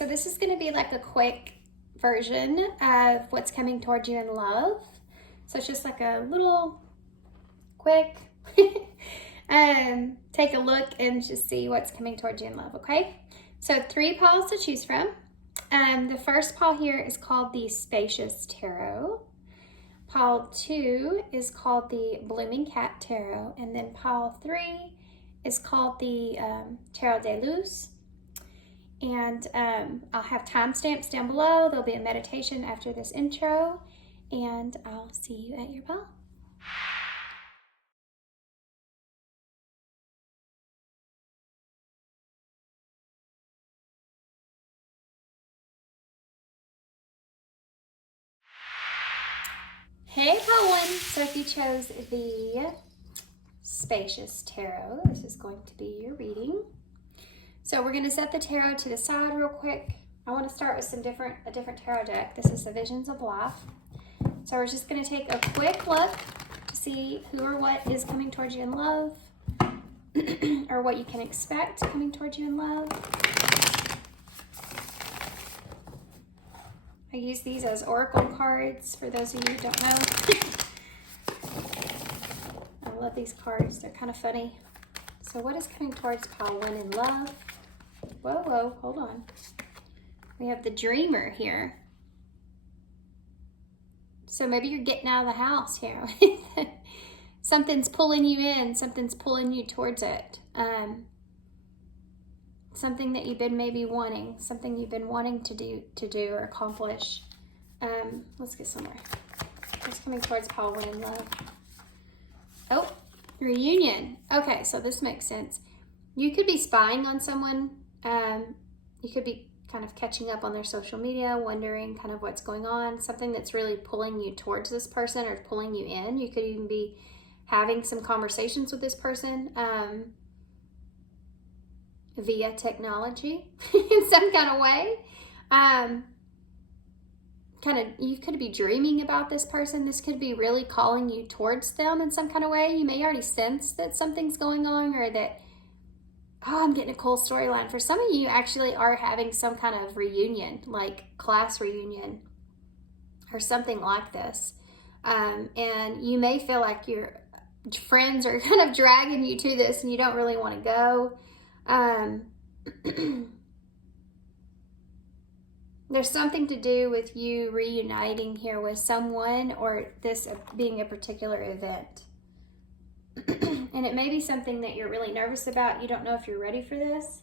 so this is going to be like a quick version of what's coming towards you in love. So it's just like a little quick take a look and just see what's coming towards you in love, okay? So 3 piles to choose from. The first pile here is called the Spacious Tarot. Pile 2 is called the Blooming Cat Tarot. And then pile 3 is called the Tarot De Luz. And I'll have timestamps down below. There'll be a meditation after this intro. And I'll see you at your pile. Hey, pile 1. So if you chose the Spacious Tarot, this is going to be your reading. So we're going to set the tarot to the side real quick. I want to start with a different tarot deck. This is the Visions of Life. So we're just going to take a quick look to see who or what is coming towards you in love, or what you can expect coming towards you in love. I use these as oracle cards for those of you who don't know. I love these cards. They're kind of funny. So what is coming towards pile 1 in love? Whoa, hold on. We have the Dreamer here. So maybe you're getting out of the house here. Something's pulling you in. Something's pulling you towards it. Something that you've been maybe wanting. Something you've been wanting to do or accomplish. Let's get somewhere. What's coming towards pile 1 in love? Oh, reunion. Okay, so this makes sense. You could be spying on someone. You could be kind of catching up on their social media, wondering kind of what's going on, something that's really pulling you towards this person or pulling you in. You could even be having some conversations with this person via technology in some kind of way. You could be dreaming about this person. This could be really calling you towards them in some kind of way. You may already sense that something's going on, or that, oh, I'm getting a cool storyline. For some of you actually are having some kind of reunion, like class reunion or something like this. And you may feel like your friends are kind of dragging you to this and you don't really want to go. There's something to do with you reuniting here with someone, or this being a particular event. And it may be something that you're really nervous about. You don't know if you're ready for this.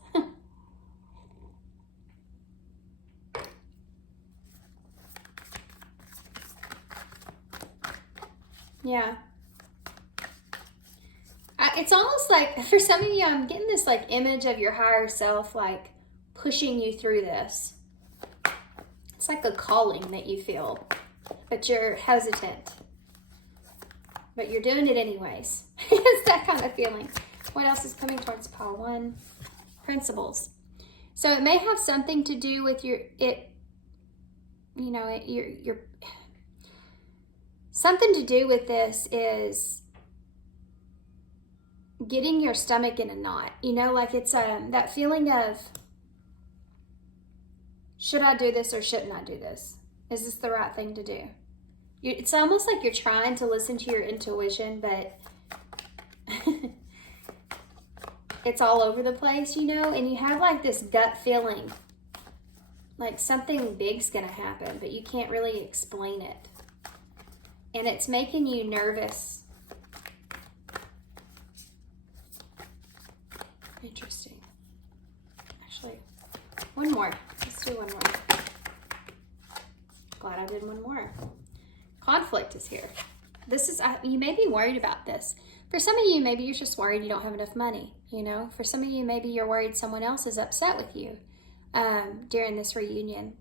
Yeah. It's almost like, for some of you, I'm getting this like image of your higher self like pushing you through this. It's like a calling that you feel, but you're hesitant. But you're doing it anyways. It's that kind of feeling. What else is coming towards pile 1? Principles. So it may have something to do with your something to do with this is getting your stomach in a knot. Like it's that feeling of, should I do this or shouldn't I do this? Is this the right thing to do? It's almost like you're trying to listen to your intuition, but it's all over the place, and you have like this gut feeling like something big's gonna happen, but you can't really explain it. And it's making you nervous. Interesting. Actually, one more. Let's do one more. Glad I did one more. Conflict is here. This is, you may be worried about this. For some of you, maybe you're just worried you don't have enough money, For some of you, maybe you're worried someone else is upset with you during this reunion.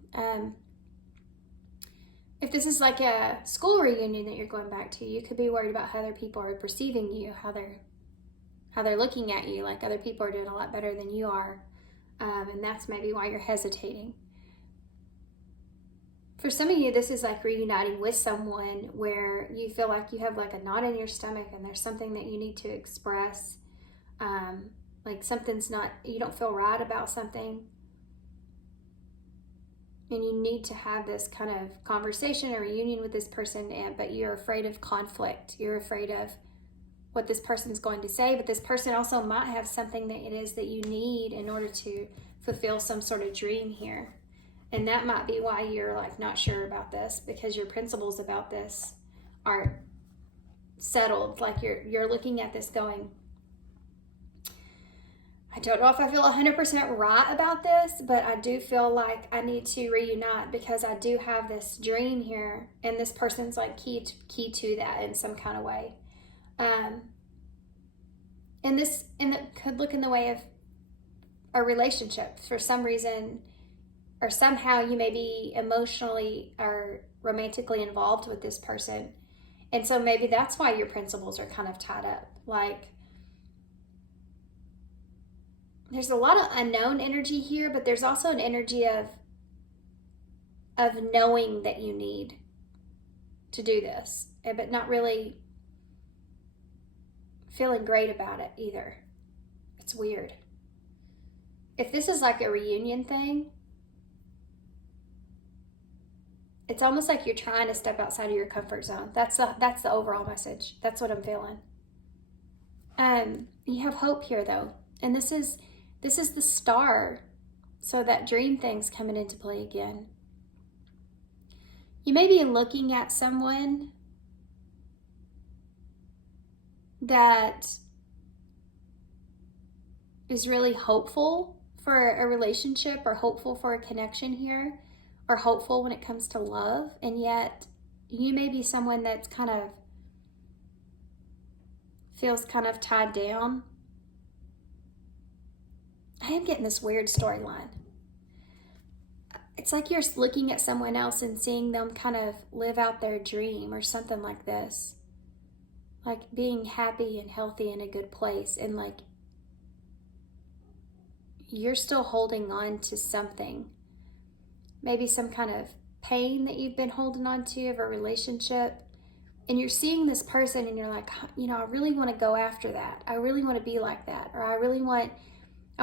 If this is like a school reunion that you're going back to, you could be worried about how other people are perceiving you, how they're looking at you, like other people are doing a lot better than you are. And that's maybe why you're hesitating. For some of you, this is like reuniting with someone where you feel like you have like a knot in your stomach and there's something that you need to express. Like something's not, you don't feel right about something. and you need to have this kind of conversation or reunion with this person, but you're afraid of conflict. You're afraid of what this person's going to say, but this person also might have something that it is that you need in order to fulfill some sort of dream here. And that might be why you're like not sure about this, because your principles about this aren't settled. Like you're looking at this going, I don't know if I feel 100% right about this, but I do feel like I need to reunite because I do have this dream here, and this person's like key to that in some kind of way. And that could look in the way of a relationship for some reason, or somehow you may be emotionally or romantically involved with this person. And so maybe that's why your principles are kind of tied up. Like, there's a lot of unknown energy here, but there's also an energy of knowing that you need to do this, but not really feeling great about it either. It's weird. If this is like a reunion thing, it's almost like you're trying to step outside of your comfort zone. That's the overall message. That's what I'm feeling. You have hope here though, and this is the star, so that dream thing's coming into play again. You may be looking at someone that is really hopeful for a relationship, or hopeful for a connection here, or hopeful when it comes to love, and yet you may be someone that's kind of feels kind of tied down. I am getting this weird storyline. It's like you're looking at someone else and seeing them kind of live out their dream or something like this. Like being happy and healthy in a good place, and like you're still holding on to something. Maybe some kind of pain that you've been holding on to of a relationship. And you're seeing this person and you're like, I really want to go after that. I really want to be like that. Or I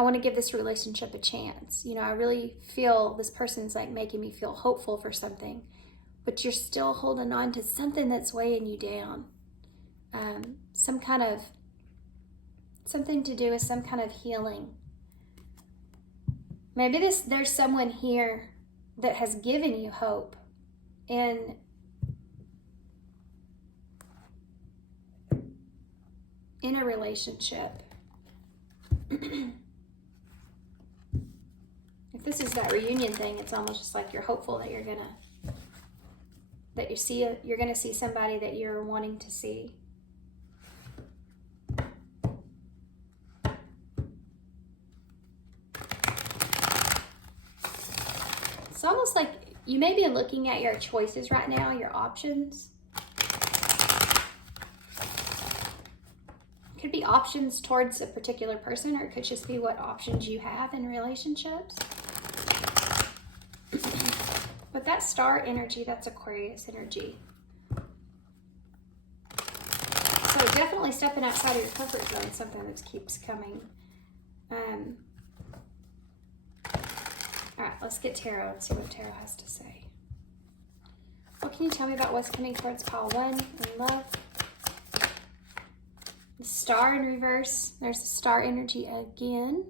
want to give this relationship a chance. I really feel this person's like making me feel hopeful for something. But you're still holding on to something that's weighing you down. Something to do with some kind of healing. Maybe there's someone here that has given you hope in a relationship. If this is that reunion thing, it's almost just like you're hopeful that you're gonna see somebody that you're wanting to see. It's almost like you may be looking at your choices right now, your options. It could be options towards a particular person, or it could just be what options you have in relationships. But that star energy, that's Aquarius energy. So definitely stepping outside of your comfort zone is something that keeps coming. All right, let's get tarot and see what tarot has to say. What can you tell me about what's coming towards pile 1 in love? The star in reverse. There's the star energy again.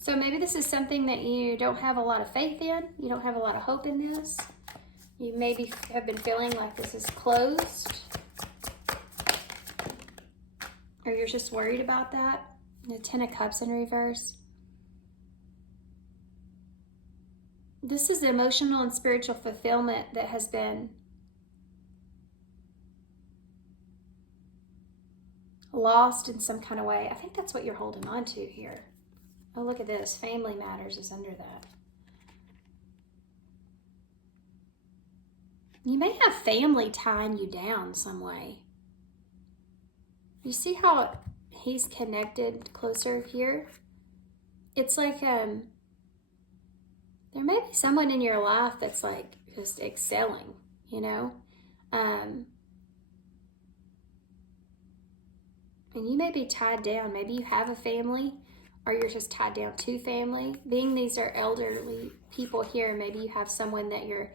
So maybe this is something that you don't have a lot of faith in. You don't have a lot of hope in this. You maybe have been feeling like this is closed. Or you're just worried about that. The 10 of Cups in reverse. This is the emotional and spiritual fulfillment that has been lost in some kind of way. I think that's what you're holding on to here. Oh, look at this. Family matters is under that. You may have family tying you down some way. You see how he's connected closer here? It's like there may be someone in your life that's like just excelling, and you may be tied down. Maybe you have a family, or you're just tied down to family. Being these are elderly people here, maybe you have someone that you're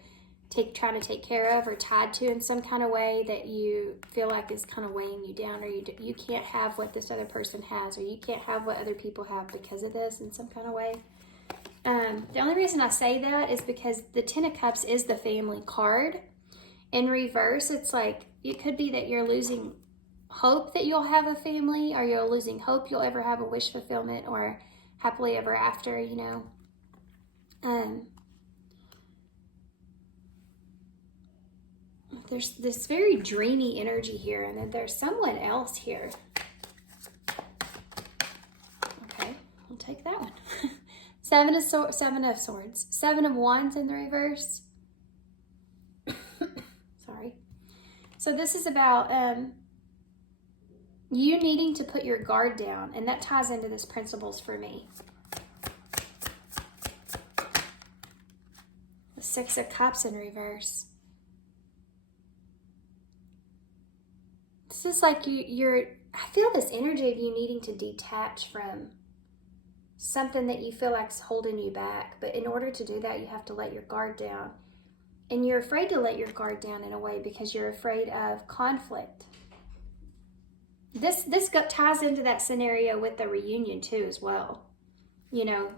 trying to take care of or tied to in some kind of way that you feel like is kind of weighing you down, or you can't have what this other person has, or you can't have what other people have because of this in some kind of way. The only reason I say that is because the Ten of Cups is the family card. In reverse, it's like, it could be that you're losing hope that you'll have a family, or you're losing hope you'll ever have a wish fulfillment or happily ever after, you know. There's this very dreamy energy here, and then there's someone else here. Okay, we'll take that one. Seven of Swords. Seven of Wands in the reverse. Sorry. So this is about you needing to put your guard down, and that ties into this principles for me. The Six of Cups in reverse. This is like I feel this energy of you needing to detach from something that you feel like's holding you back. But in order to do that, you have to let your guard down. And you're afraid to let your guard down in a way because you're afraid of conflict. This ties into that scenario with the reunion too as well. You know,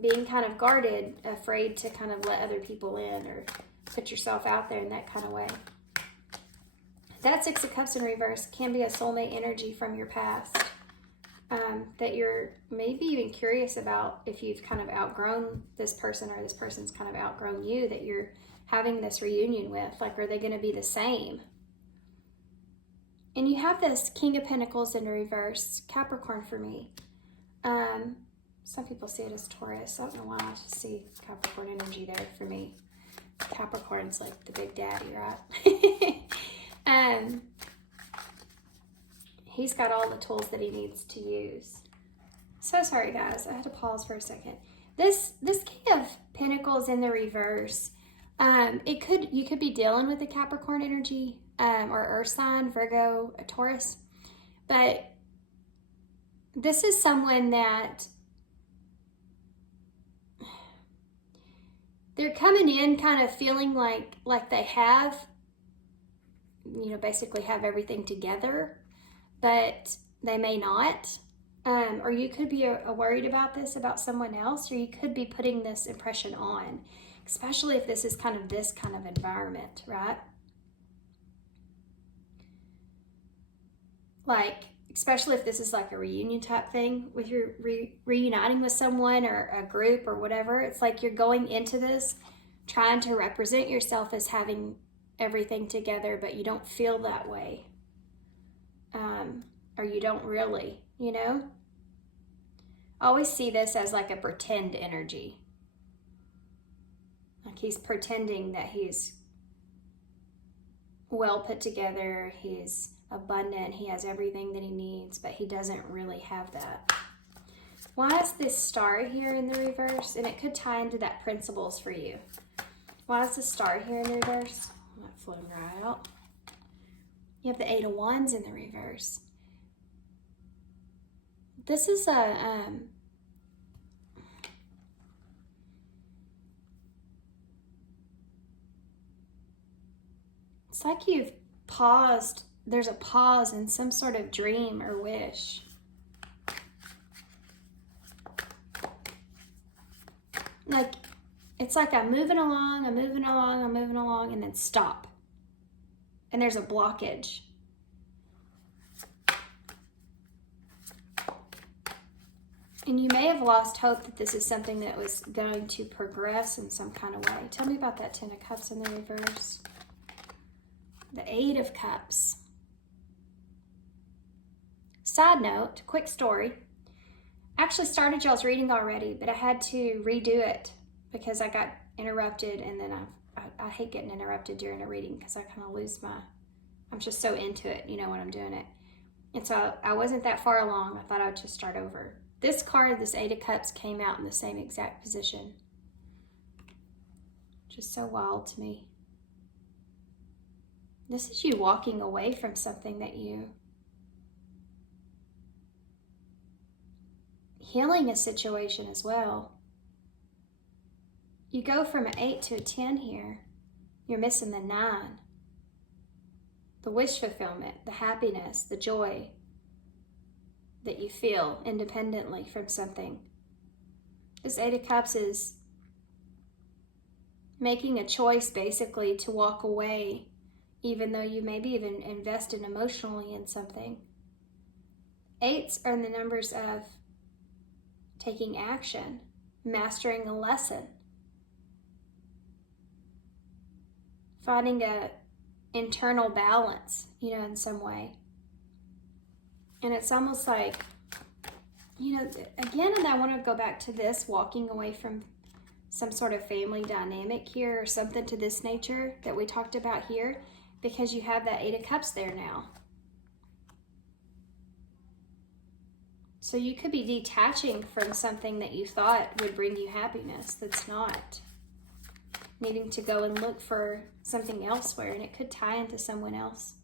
being kind of guarded, afraid to kind of let other people in or put yourself out there in that kind of way. That Six of Cups in reverse can be a soulmate energy from your past that you're maybe even curious about, if you've kind of outgrown this person or this person's kind of outgrown you, that you're having this reunion with. Like, are they going to be the same? And you have this King of Pentacles in reverse, Capricorn for me. Some people see it as Taurus. I don't know why I just see Capricorn energy there for me. Capricorn's like the big daddy, right? He's got all the tools that he needs to use. So sorry, guys. I had to pause for a second. This King of Pentacles in the reverse. You could be dealing with the Capricorn energy, or Earth sign, Virgo, a Taurus. But this is someone that they're coming in kind of feeling like they have, you know, basically have everything together, but they may not. Or you could be worried about this about someone else, or you could be putting this impression on, especially if this is kind of this kind of environment, right? Like, especially if this is like a reunion type thing with your reuniting with someone or a group or whatever. It's like you're going into this trying to represent yourself as having everything together, but you don't feel that way. Or you don't really, you know? I always see this as like a pretend energy. Like he's pretending that he's well put together, he's abundant, he has everything that he needs, but he doesn't really have that. Why is this star here in the reverse? And it could tie into that principles for you. Why is the star here in the reverse? I'm not floating right out. You have the Eight of Wands in the reverse. This is a it's like you've paused. There's a pause in some sort of dream or wish. Like, it's like I'm moving along, and then stop. And there's a blockage. And you may have lost hope that this is something that was going to progress in some kind of way. Tell me about that Ten of Cups in the reverse. The Eight of Cups. Side note, quick story. I actually started y'all's reading already, but I had to redo it because I got interrupted, and then I hate getting interrupted during a reading because I kind of lose I'm just so into it, you know, when I'm doing it. And so I wasn't that far along. I thought I would just start over. This card, this Eight of Cups, came out in the same exact position. Just so wild to me. This is you walking away from something that you healing a situation as well. You go from an 8 to a 10 here. You're missing the 9. The wish fulfillment, the happiness, the joy that you feel independently from something. This 8 of Cups is making a choice basically to walk away, even though you maybe even invested emotionally in something. 8s are the numbers of taking action, mastering a lesson, finding a internal balance, in some way. And it's almost like, again, and I want to go back to this, walking away from some sort of family dynamic here or something to this nature that we talked about here, because you have that 8 of Cups there now. So you could be detaching from something that you thought would bring you happiness that's not. Needing to go and look for something elsewhere, and it could tie into someone else.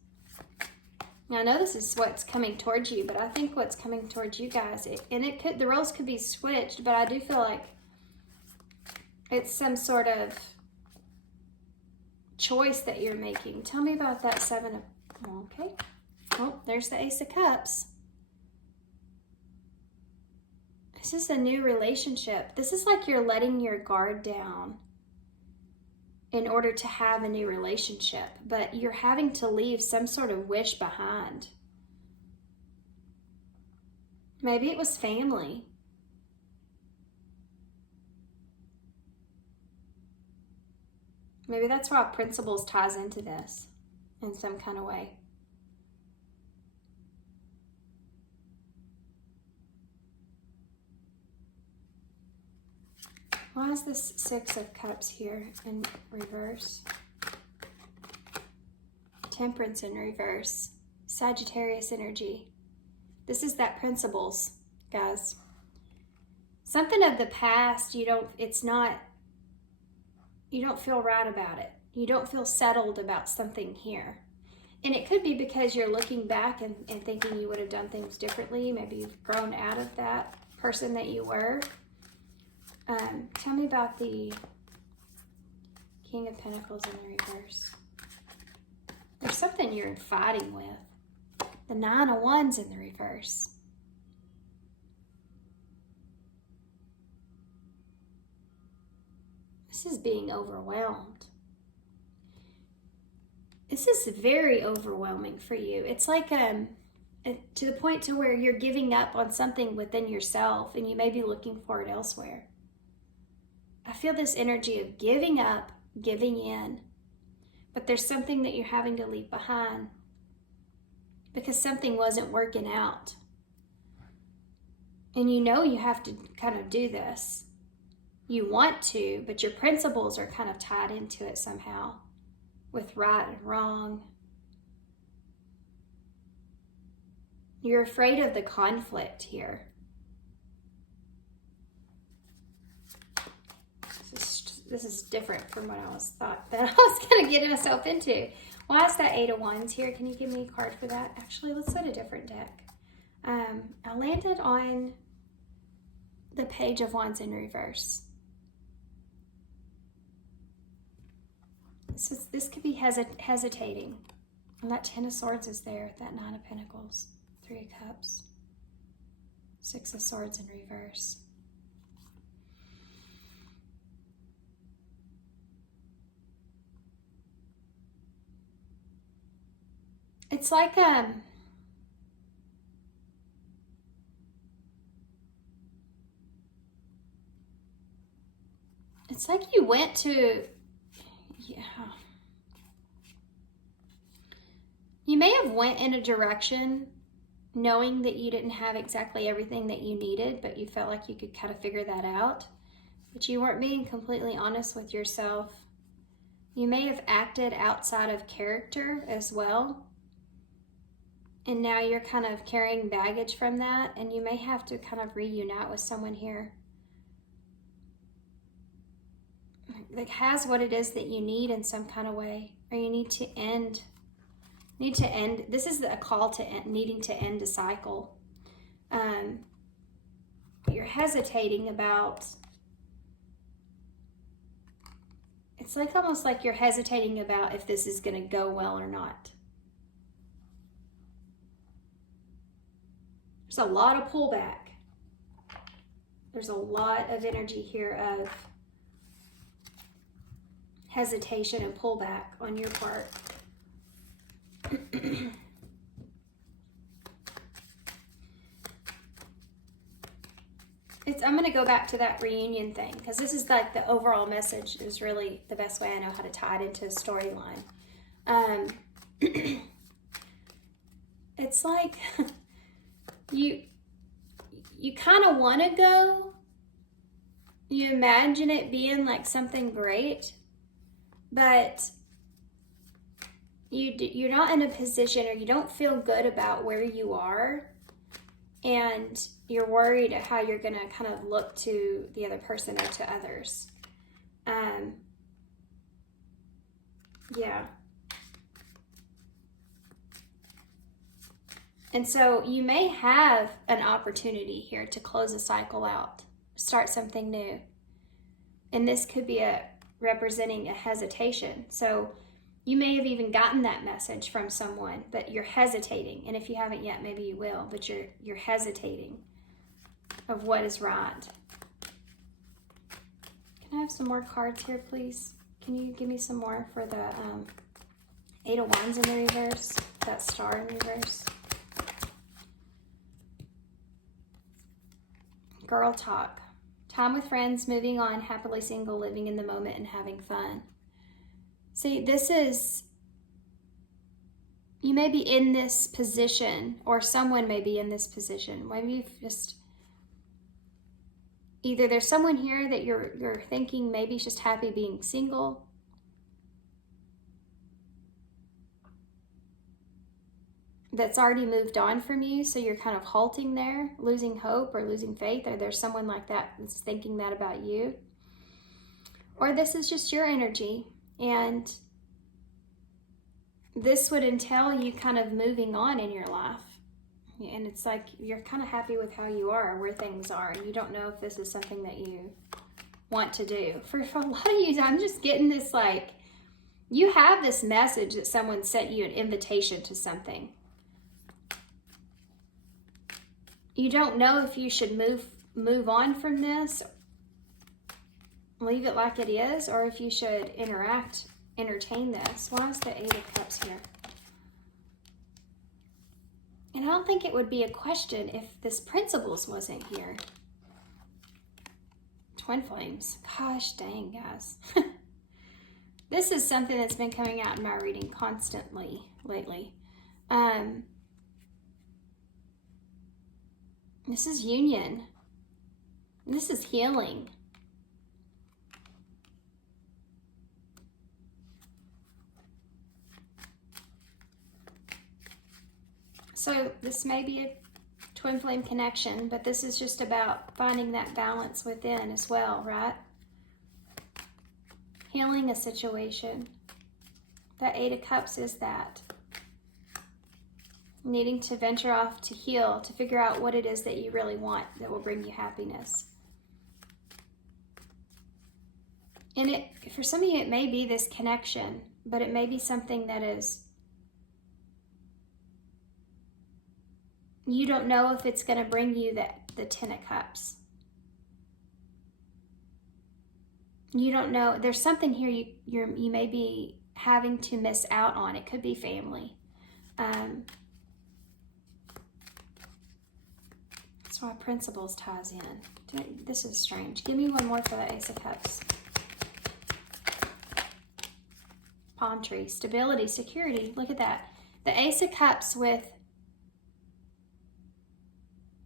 Now, I know this is what's coming towards you, but I think what's coming towards you guys, the roles could be switched, but I do feel like it's some sort of choice that you're making. Tell me about that 7 of, okay. Oh, there's the Ace of Cups. This is a new relationship. This is like you're letting your guard down in order to have a new relationship, but you're having to leave some sort of wish behind. Maybe it was family. Maybe that's why principles ties into this in some kind of way. Why is this 6 of Cups here in reverse? Temperance in reverse. Sagittarius energy. This is that principles, guys. Something of the past, you don't feel right about it. You don't feel settled about something here. And it could be because you're looking back and thinking you would have done things differently. Maybe you've grown out of that person that you were. Tell me about the King of Pentacles in the reverse. There's something you're fighting with. The 9 of Wands in the reverse. This is being overwhelmed. This is very overwhelming for you. It's like to the point to where you're giving up on something within yourself and you may be looking for it elsewhere. I feel this energy of giving up, giving in, but there's something that you're having to leave behind because something wasn't working out. And you have to kind of do this. You want to, but your principles are kind of tied into it somehow with right and wrong. You're afraid of the conflict here. This is different from what I thought that I was going to get myself into. Why is that 8 of Wands here? Can you give me a card for that? Actually, let's set a different deck. I landed on the Page of Wands in reverse. This could be hesitating. And that 10 of Swords is there. That 9 of Pentacles. 3 of Cups. 6 of Swords in reverse. It's like it's like you went to, you may have went in a direction knowing that you didn't have exactly everything that you needed, but you felt like you could kind of figure that out, but you weren't being completely honest with yourself. You may have acted outside of character as well. And now you're kind of carrying baggage from that, and you may have to kind of reunite with someone here that has what it is that you need in some kind of way, or you need to end. This is a call to needing to end a cycle. you're hesitating about, it's like almost like you're hesitating about if this is going to go well or not. There's a lot of pullback. There's a lot of energy here of hesitation and pullback on your part. I'm going to go back to that reunion thing, because this is like the overall message is really the best way I know how to tie it into a storyline. It's like you kind of want to go. You imagine it being like something great, but you're not in a position, or you don't feel good about where you are, and you're worried at how you're going to kind of look to the other person or to others. Yeah. And so you may have an opportunity here to close a cycle out, start something new. And this could be representing a hesitation. So you may have even gotten that message from someone, but you're hesitating. And if you haven't yet, maybe you will, but you're hesitating of what is right. Can I have some more cards here, please? Can you give me some more for the Eight of Wands in the reverse, that star in reverse? Girl talk. Time with friends, moving on, happily single, living in the moment, and having fun. See, this is, you may be in this position, or someone may be in this position. Maybe you've just, either there's someone here that you're thinking maybe is just happy being single. That's already moved on from you, so you're kind of halting there, losing hope or losing faith, or there's someone like that that's thinking that about you. Or this is just your energy, and this would entail you kind of moving on in your life. And it's like you're kind of happy with how you are, where things are, and you don't know if this is something that you want to do. For a lot of you, I'm just getting this, like, you have this message that someone sent you an invitation to something. You don't know if you should move on from this, leave it like it is, or if you should entertain this. Why is the Eight of Cups here? And I don't think it would be a question if this Principles wasn't here. Twin Flames. Gosh dang, guys. This is something that's been coming out in my reading constantly lately. This is union. This is healing. So this may be a twin flame connection, but this is just about finding that balance within as well, right? Healing a situation. That Eight of Cups is that. Needing to venture off to heal, to figure out what it is that you really want that will bring you happiness. And for some of you, it may be this connection, but it may be something that is, you don't know if it's going to bring you the Ten of Cups. You don't know. There's something here you may be having to miss out on. It could be family. That's why Principles ties in. This is strange. Give me one more for the Ace of Cups. Palm tree. Stability, security. Look at that. The Ace of Cups with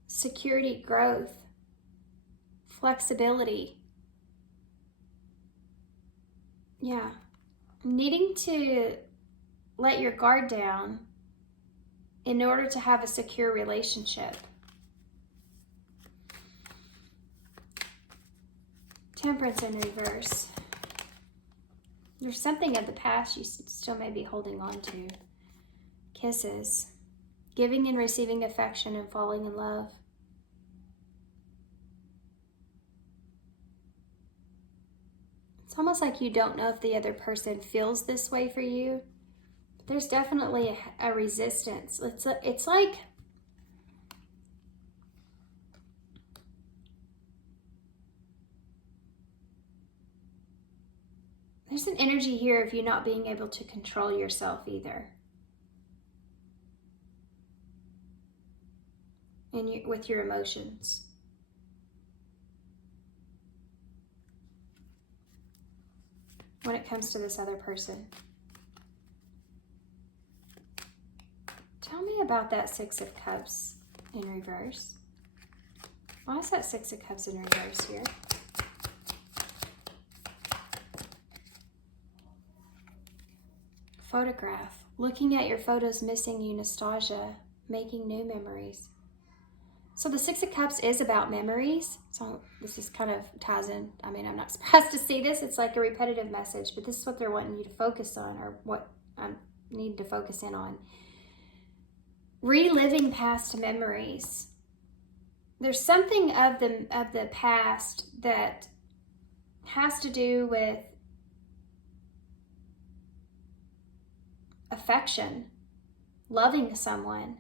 security, growth, flexibility. Yeah. Needing to let your guard down in order to have a secure relationship. Temperance in reverse. There's something of the past you still may be holding on to. Kisses. Giving and receiving affection and falling in love. It's almost like you don't know if the other person feels this way for you. But there's definitely a resistance. It's like there's an energy here of you not being able to control yourself either. And with your emotions. When it comes to this other person. Tell me about that Six of Cups in reverse. Why is that Six of Cups in reverse here? Photograph. Looking at your photos, missing you, nostalgia, making new memories. So the Six of Cups is about memories. So this is kind of ties in. I mean, I'm not surprised to see this. It's like a repetitive message, but this is what they're wanting you to focus on, or what I need to focus in on. Reliving past memories. There's something of the past that has to do with affection, loving someone.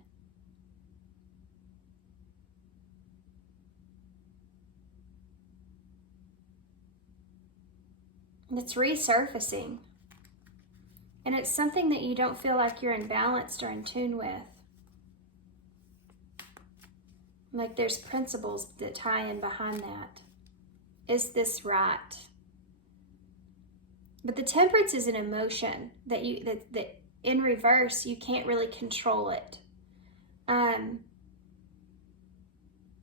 It's resurfacing. And it's something that you don't feel like you're in balance or in tune with. Like there's principles that tie in behind that. Is this right? But the Temperance is an emotion that in reverse, you can't really control it.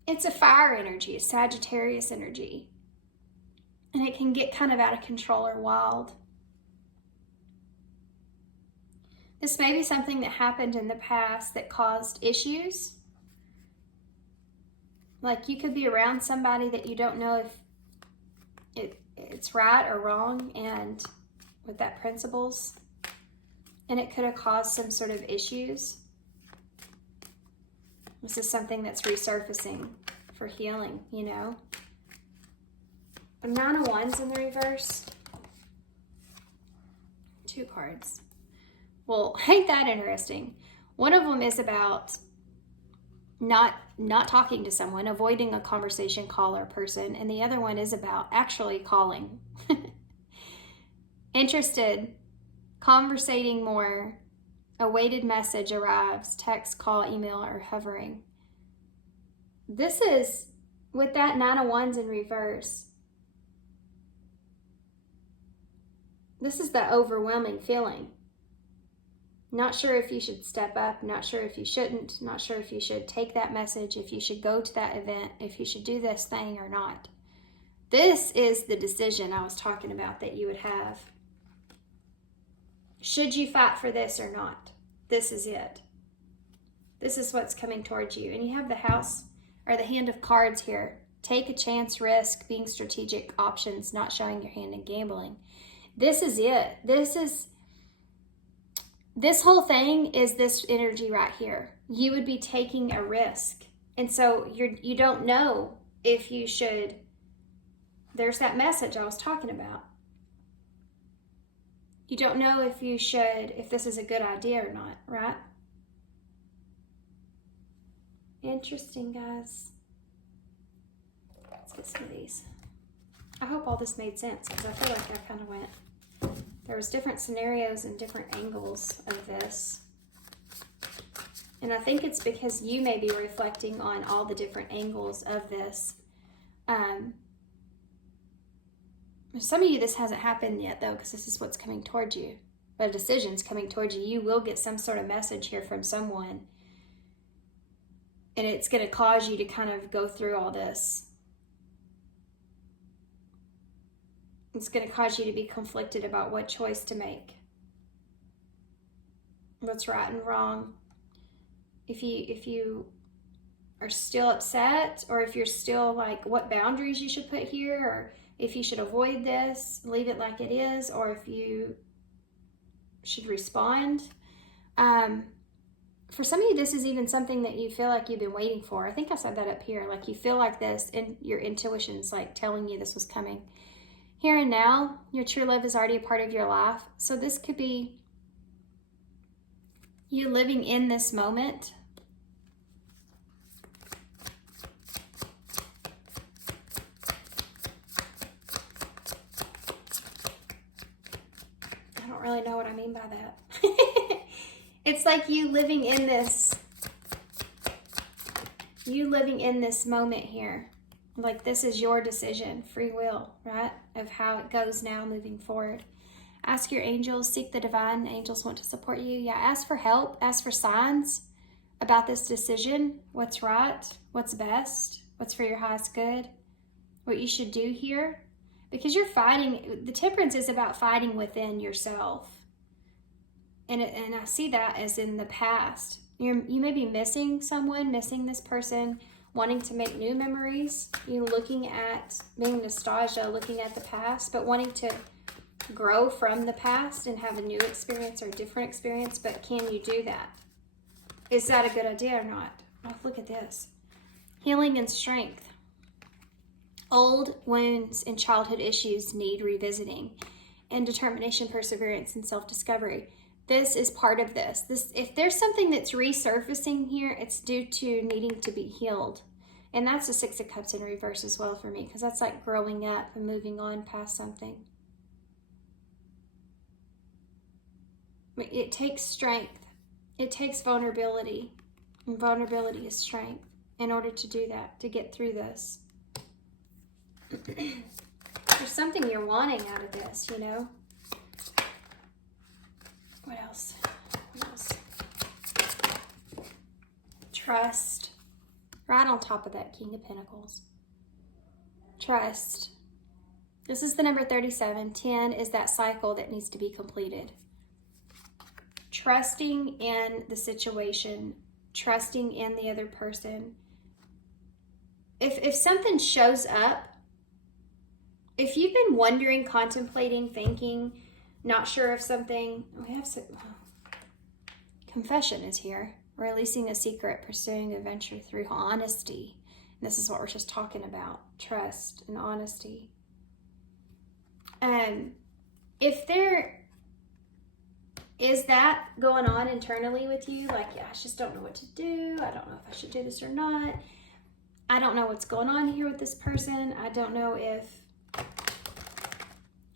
It's a fire energy, a Sagittarius energy. And it can get kind of out of control or wild. This may be something that happened in the past that caused issues. Like you could be around somebody that you don't know if it's right or wrong, and with that principles. And it could have caused some sort of issues. This is something that's resurfacing for healing, you know. A Nine of Wands in the reverse. 2 cards. Well, ain't that interesting? One of them is about not talking to someone, avoiding a conversation, call, or person. And the other one is about actually calling. Interested, conversating more, a weighted message arrives, text, call, email, or hovering. This is, with that Nine of Wands in reverse, this is the overwhelming feeling. Not sure if you should step up, not sure if you shouldn't, not sure if you should take that message, if you should go to that event, if you should do this thing or not. This is the decision I was talking about that you would have. Should you fight for this or not? This is it. This is what's coming towards you. And you have the House, or the Hand of Cards here. Take a chance, risk, being strategic, options, not showing your hand, and gambling. This is it. This whole thing is this energy right here. You would be taking a risk. And so you don't know if you should. There's that message I was talking about. You don't know if you should, if this is a good idea or not, right? Interesting, guys. Let's get some of these. I hope all this made sense, because I feel like I kind of went. There was different scenarios and different angles of this. And I think it's because you may be reflecting on all the different angles of this. Some of you, this hasn't happened yet, though, because this is what's coming towards you. But a decision's coming towards you. You will get some sort of message here from someone. And it's going to cause you to kind of go through all this. It's going to cause you to be conflicted about what choice to make. What's right and wrong. If you are still upset, or if you're still like what boundaries you should put here, or if you should avoid this, leave it like it is, or if you should respond. For some of you, this is even something that you feel like you've been waiting for. I think I said that up here. Like you feel like this, and your intuition's like telling you this was coming. Here and now, your true love is already a part of your life. So this could be you living in this moment. I don't really know what I mean by that. It's like you living in this moment here. Like this is your decision, free will, right? Of how it goes now moving forward. Ask your angels, seek the divine. Angels want to support you. Yeah, ask for help, ask for signs about this decision. What's right, what's best, what's for your highest good, what you should do here. Because you're fighting, the temperance is about fighting within yourself. And I see that as in the past. You may be missing someone, missing this person, wanting to make new memories. You looking at, being nostalgia, looking at the past, but wanting to grow from the past and have a new experience or a different experience. But can you do that? Is that a good idea or not? Oh, look at this. Healing and strength. Old wounds and childhood issues need revisiting. And determination, perseverance, and self-discovery. This is part of this. If there's something that's resurfacing here, it's due to needing to be healed. And that's the Six of Cups in reverse as well for me, because that's like growing up and moving on past something. It takes strength. It takes vulnerability. And vulnerability is strength in order to do that, to get through this. There's something you're wanting out of this, you know? What else? What else? Trust. Right on top of that, King of Pentacles. Trust. This is the number 37. 10 is that cycle that needs to be completed. Trusting in the situation. Trusting in the other person. If something shows up, if you've been wondering, contemplating, thinking, not sure of something, we have some, confession is here. Releasing a secret, pursuing a venture through honesty. And this is what we're just talking about. Trust and honesty. If there is that going on internally with you, like, yeah, I just don't know what to do. I don't know if I should do this or not. I don't know what's going on here with this person. I don't know if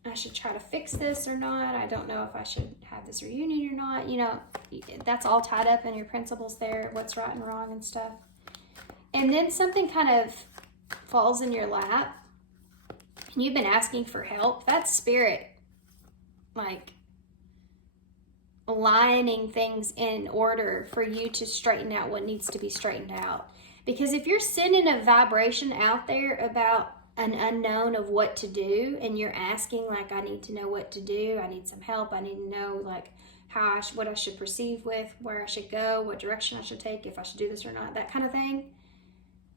I should try to fix this or not. I don't know if I should have this reunion or not. You know, that's all tied up in your principles there, what's right and wrong and stuff. And then something kind of falls in your lap and you've been asking for help. That's spirit, like, aligning things in order for you to straighten out what needs to be straightened out. Because if you're sending a vibration out there about an unknown of what to do, and you're asking, like, I need to know what to do, I need some help, I need to know, like, how what I should perceive with, where I should go, what direction I should take, if I should do this or not, that kind of thing.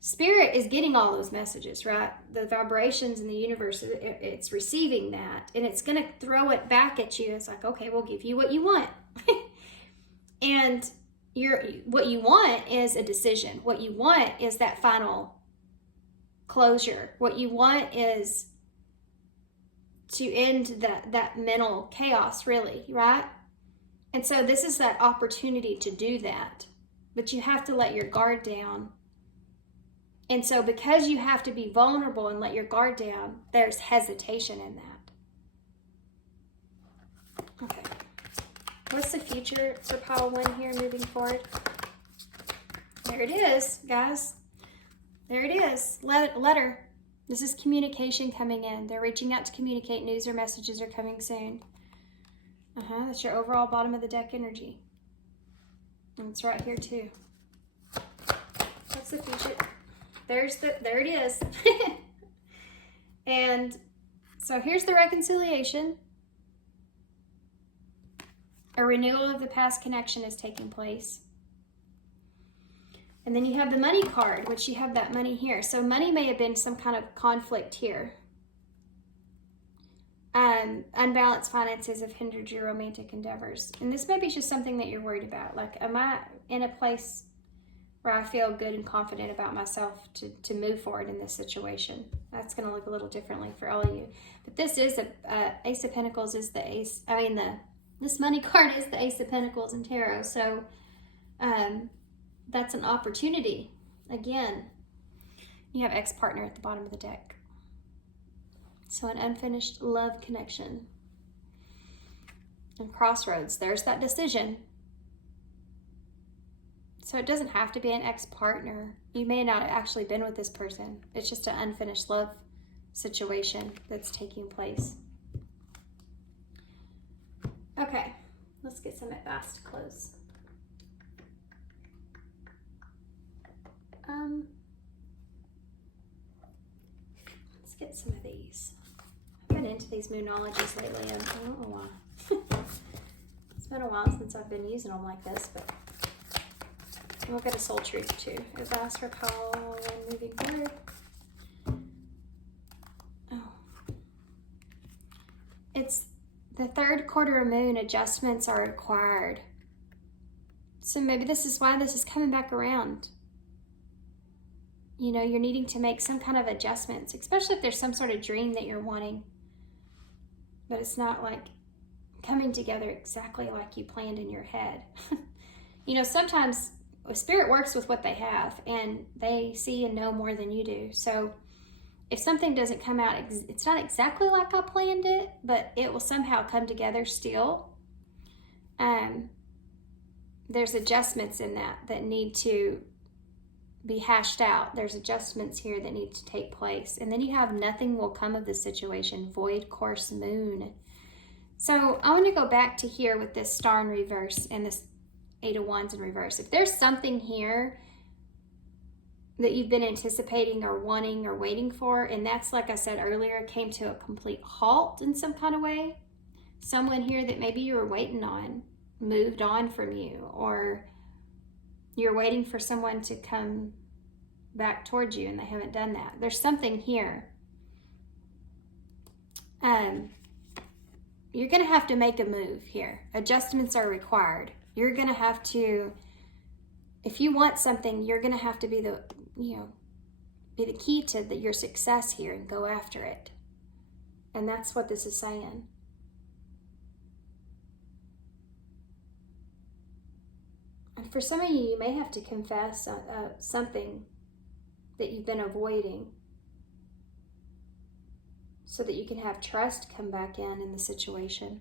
Spirit is getting all those messages, right? The vibrations in the universe, it's receiving that, and it's going to throw it back at you. It's like, okay, we'll give you what you want. And what you want is a decision. What you want is that final closure. What you want is to end that mental chaos, really, right? And so this is that opportunity to do that. But you have to let your guard down. And so because you have to be vulnerable and let your guard down, there's hesitation in that. Okay. What's the future for pile 1 here moving forward? There it is, guys. There it is. Letter. This is communication coming in. They're reaching out to communicate. News or messages are coming soon. That's your overall bottom of the deck energy. And it's right here too. What's the future? There it is. And so here's the reconciliation. A renewal of the past connection is taking place. And then you have the money card, which you have that money here. So money may have been some kind of conflict here. Unbalanced finances have hindered your romantic endeavors. And this may be just something that you're worried about. Like, am I in a place where I feel good and confident about myself to move forward in this situation. That's going to look a little differently for all of you. But this is Ace of Pentacles is the Ace, this money card is the Ace of Pentacles in Tarot. So that's an opportunity. Again, you have ex-partner at the bottom of the deck. So an unfinished love connection. And crossroads, there's that decision. So it doesn't have to be an ex-partner. You may not have actually been with this person. It's just an unfinished love situation that's taking place. Okay, let's get some advice to close. Let's get some of these. I've been into these moonologies lately, and I don't know why. It's been a while since I've been using them like this, but we'll get a soul truth too. Advice for call and moving forward. Oh. It's the third quarter of moon, adjustments are required. So maybe this is why this is coming back around. You know, you're needing to make some kind of adjustments, especially if there's some sort of dream that you're wanting, but it's not like coming together exactly like you planned in your head. You know, sometimes Spirit works with what they have, and they see and know more than you do. So if something doesn't come out, it's not exactly like I planned it, but it will somehow come together still. There's adjustments in that need to be hashed out. There's adjustments here that need to take place. And then you have nothing will come of the situation, void course moon. So I want to go back to here with this star in reverse and this 8 of Wands in reverse. If there's something here that you've been anticipating or wanting or waiting for, and that's, like I said earlier, came to a complete halt in some kind of way, someone here that maybe you were waiting on moved on from you, or you're waiting for someone to come back towards you and they haven't done that. There's something here. You're going to have to make a move here. Adjustments are required. You're going to have to, if you want something, you're going to have to be the key to your success here and go after it. And that's what this is saying. And for some of you, you may have to confess something that you've been avoiding so that you can have trust come back in the situation.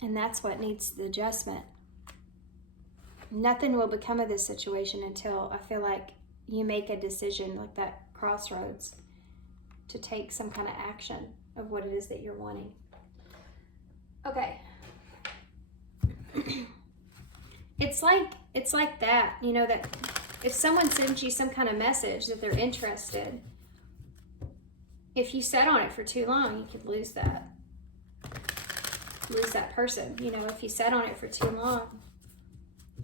And that's what needs the adjustment. Nothing will become of this situation until I feel like you make a decision, like that crossroads, to take some kind of action of what it is that you're wanting. Okay. It's like that, you know, that if someone sends you some kind of message that they're interested, if you sat on it for too long, you could lose that person. You know, if you sat on it for too long,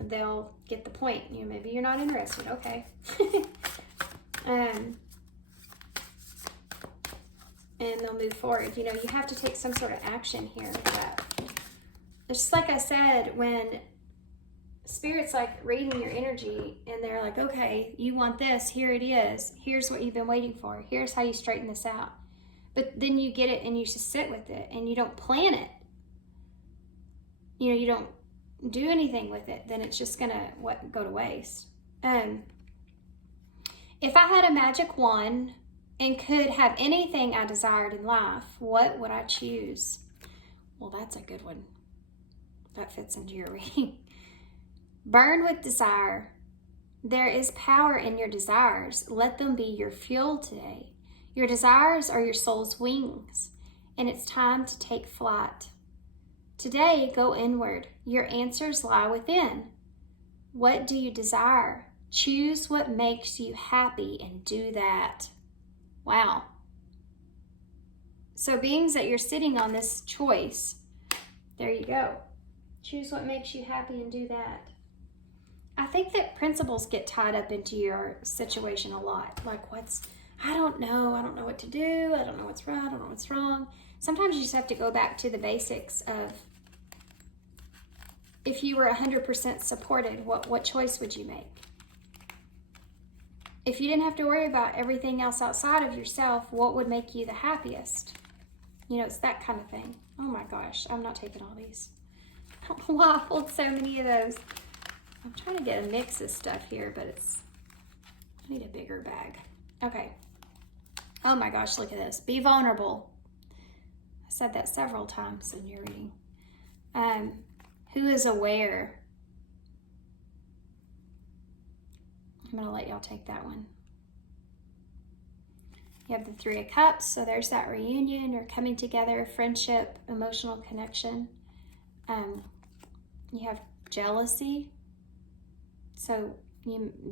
they'll get the point. You know, maybe you're not interested. Okay. And they'll move forward. You know, you have to take some sort of action here with that. Just like I said, when Spirit's like reading your energy and they're like, okay, you want this, here it is. Here's what you've been waiting for. Here's how you straighten this out. But then you get it and you just sit with it and you don't plan it. You know, you don't do anything with it, then it's just gonna go to waste. If I had a magic wand and could have anything I desired in life, what would I choose? Well, that's a good one. That fits into your reading. Burn with desire. There is power in your desires. Let them be your fuel today. Your desires are your soul's wings, and it's time to take flight. Today, go inward. Your answers lie within. What do you desire? Choose what makes you happy and do that. Wow. So beings that you're sitting on this choice, there you go. Choose what makes you happy and do that. I think that principles get tied up into your situation a lot. Like I don't know what to do. I don't know what's right. I don't know what's wrong. Sometimes you just have to go back to the basics of, if you were 100% supported, what choice would you make? if you didn't have to worry about everything else outside of yourself, what would make you the happiest? You know, it's that kind of thing. Oh my gosh, I'm not taking all these. I don't know why I pulled so many of those. I'm trying to get a mix of stuff here, but I need a bigger bag. Okay. Oh my gosh, look at this. Be vulnerable. I said that several times in your reading. Who is aware? I'm going to let y'all take that one. You have the Three of Cups, so there's that reunion or coming together, friendship, emotional connection. You have jealousy. So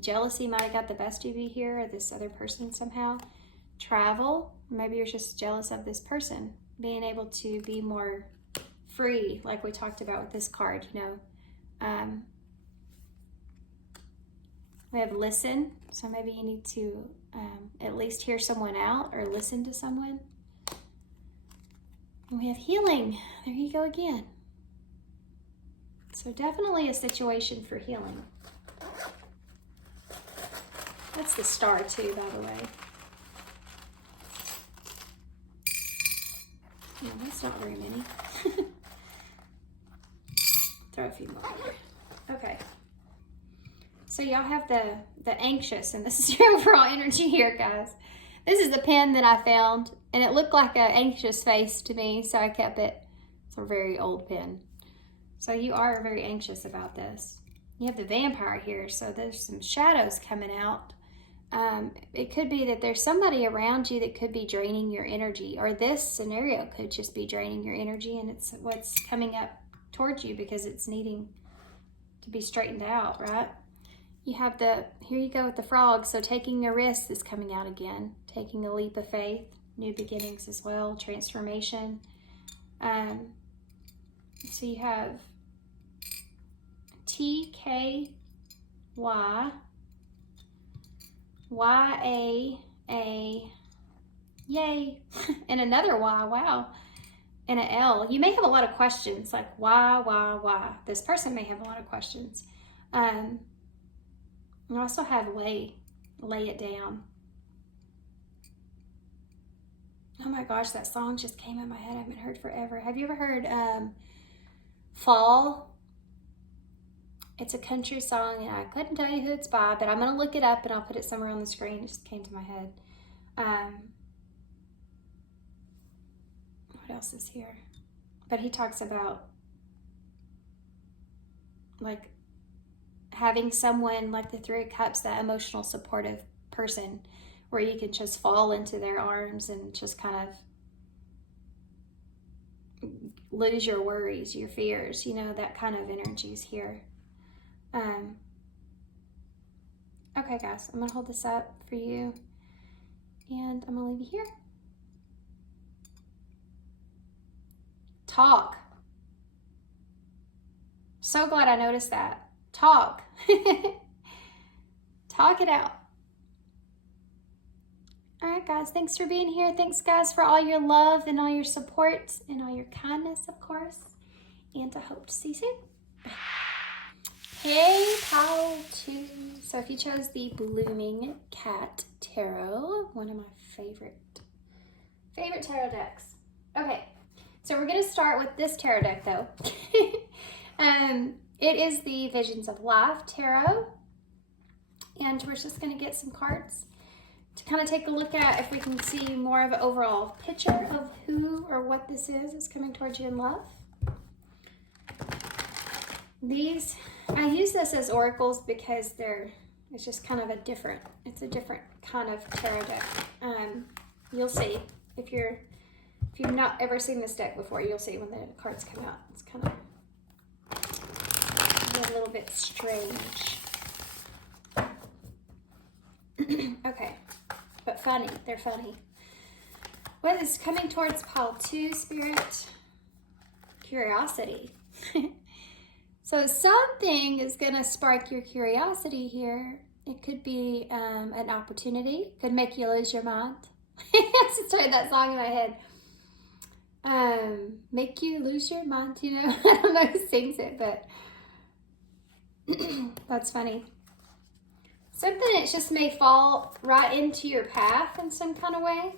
jealousy might have got the best of you here, or this other person somehow. Travel, maybe you're just jealous of this person. Being able to be more free, like we talked about with this card, you know. We have listen, so maybe you need to at least hear someone out or listen to someone. And we have healing. There you go again. So definitely a situation for healing. That's the star too, by the way. No, that's not very many. Throw a few more in there. Okay. So y'all have the anxious, and this is your overall energy here, guys. This is the pen that I found, and it looked like an anxious face to me, so I kept it. It's a very old pen. So you are very anxious about this. You have the vampire here, so there's some shadows coming out. It could be that there's somebody around you that could be draining your energy, or this scenario could just be draining your energy, and it's what's coming up towards you because it's needing to be straightened out, right? You have here you go with the frog, so taking a risk is coming out again, taking a leap of faith, new beginnings as well, transformation. So you have TKY, YAA, yay, and another Y, wow, and an L. You may have a lot of questions, like why? This person may have a lot of questions. You also have lay it down. Oh my gosh, that song just came in my head. I haven't heard forever. Have you ever heard Fall? It's a country song, and I couldn't tell you who it's by, but I'm going to look it up and I'll put it somewhere on the screen. It just came to my head. What else is here? But he talks about like having someone like the Three of Cups, that emotional supportive person where you can just fall into their arms and just kind of lose your worries, your fears, you know, that kind of energy is here. Okay guys, I'm gonna hold this up for you and I'm gonna leave you here. Talk. So glad I noticed that. Talk. Talk it out. All right, guys, thanks for being here. Thanks, guys, for all your love and all your support and all your kindness, of course. And I hope to see you soon. Bye. Hey, pile 2. So if you chose the Blooming Cat Tarot, one of my favorite tarot decks. Okay, so we're going to start with this tarot deck, though. It is the Visions of Life Tarot. And we're just going to get some cards to kind of take a look at if we can see more of an overall picture of who or what this is coming towards you in love. I use this as oracles because it's just kind of a different kind of tarot deck. You'll see if you've not ever seen this deck before, you'll see when the cards come out. It's kind of a little bit strange. Okay, but funny. They're funny. What is coming towards pile 2, Spirit? Curiosity. So something is going to spark your curiosity here. It could be an opportunity. Could make you lose your mind. I just heard that song in my head. Make you lose your mind, you know. I don't know who sings it, but that's funny. Something that just may fall right into your path in some kind of way.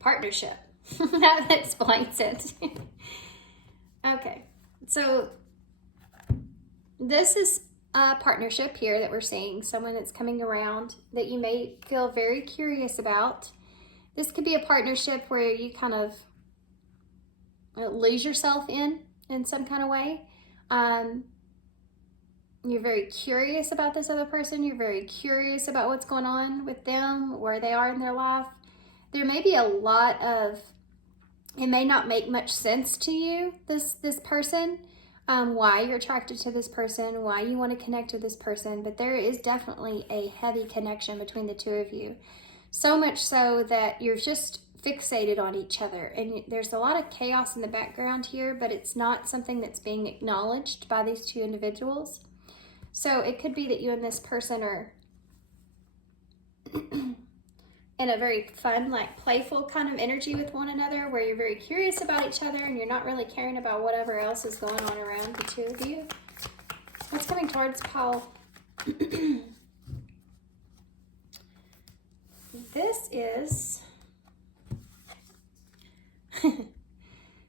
Partnership. That explains it. Okay, so this is a partnership here that we're seeing. Someone that's coming around that you may feel very curious about. This could be a partnership where you kind of lose yourself in some kind of way. You're very curious about this other person. You're very curious about what's going on with them, where they are in their life. There may be a lot of, it may not make much sense to you, this person, why you're attracted to this person, why you want to connect with this person, but there is definitely a heavy connection between the two of you. So much so that you're just fixated on each other, and there's a lot of chaos in the background here, but it's not something that's being acknowledged by these two individuals. So it could be that you and this person are in a very fun, like playful kind of energy with one another, where you're very curious about each other and you're not really caring about whatever else is going on around the two of you. What's coming towards Paul? This is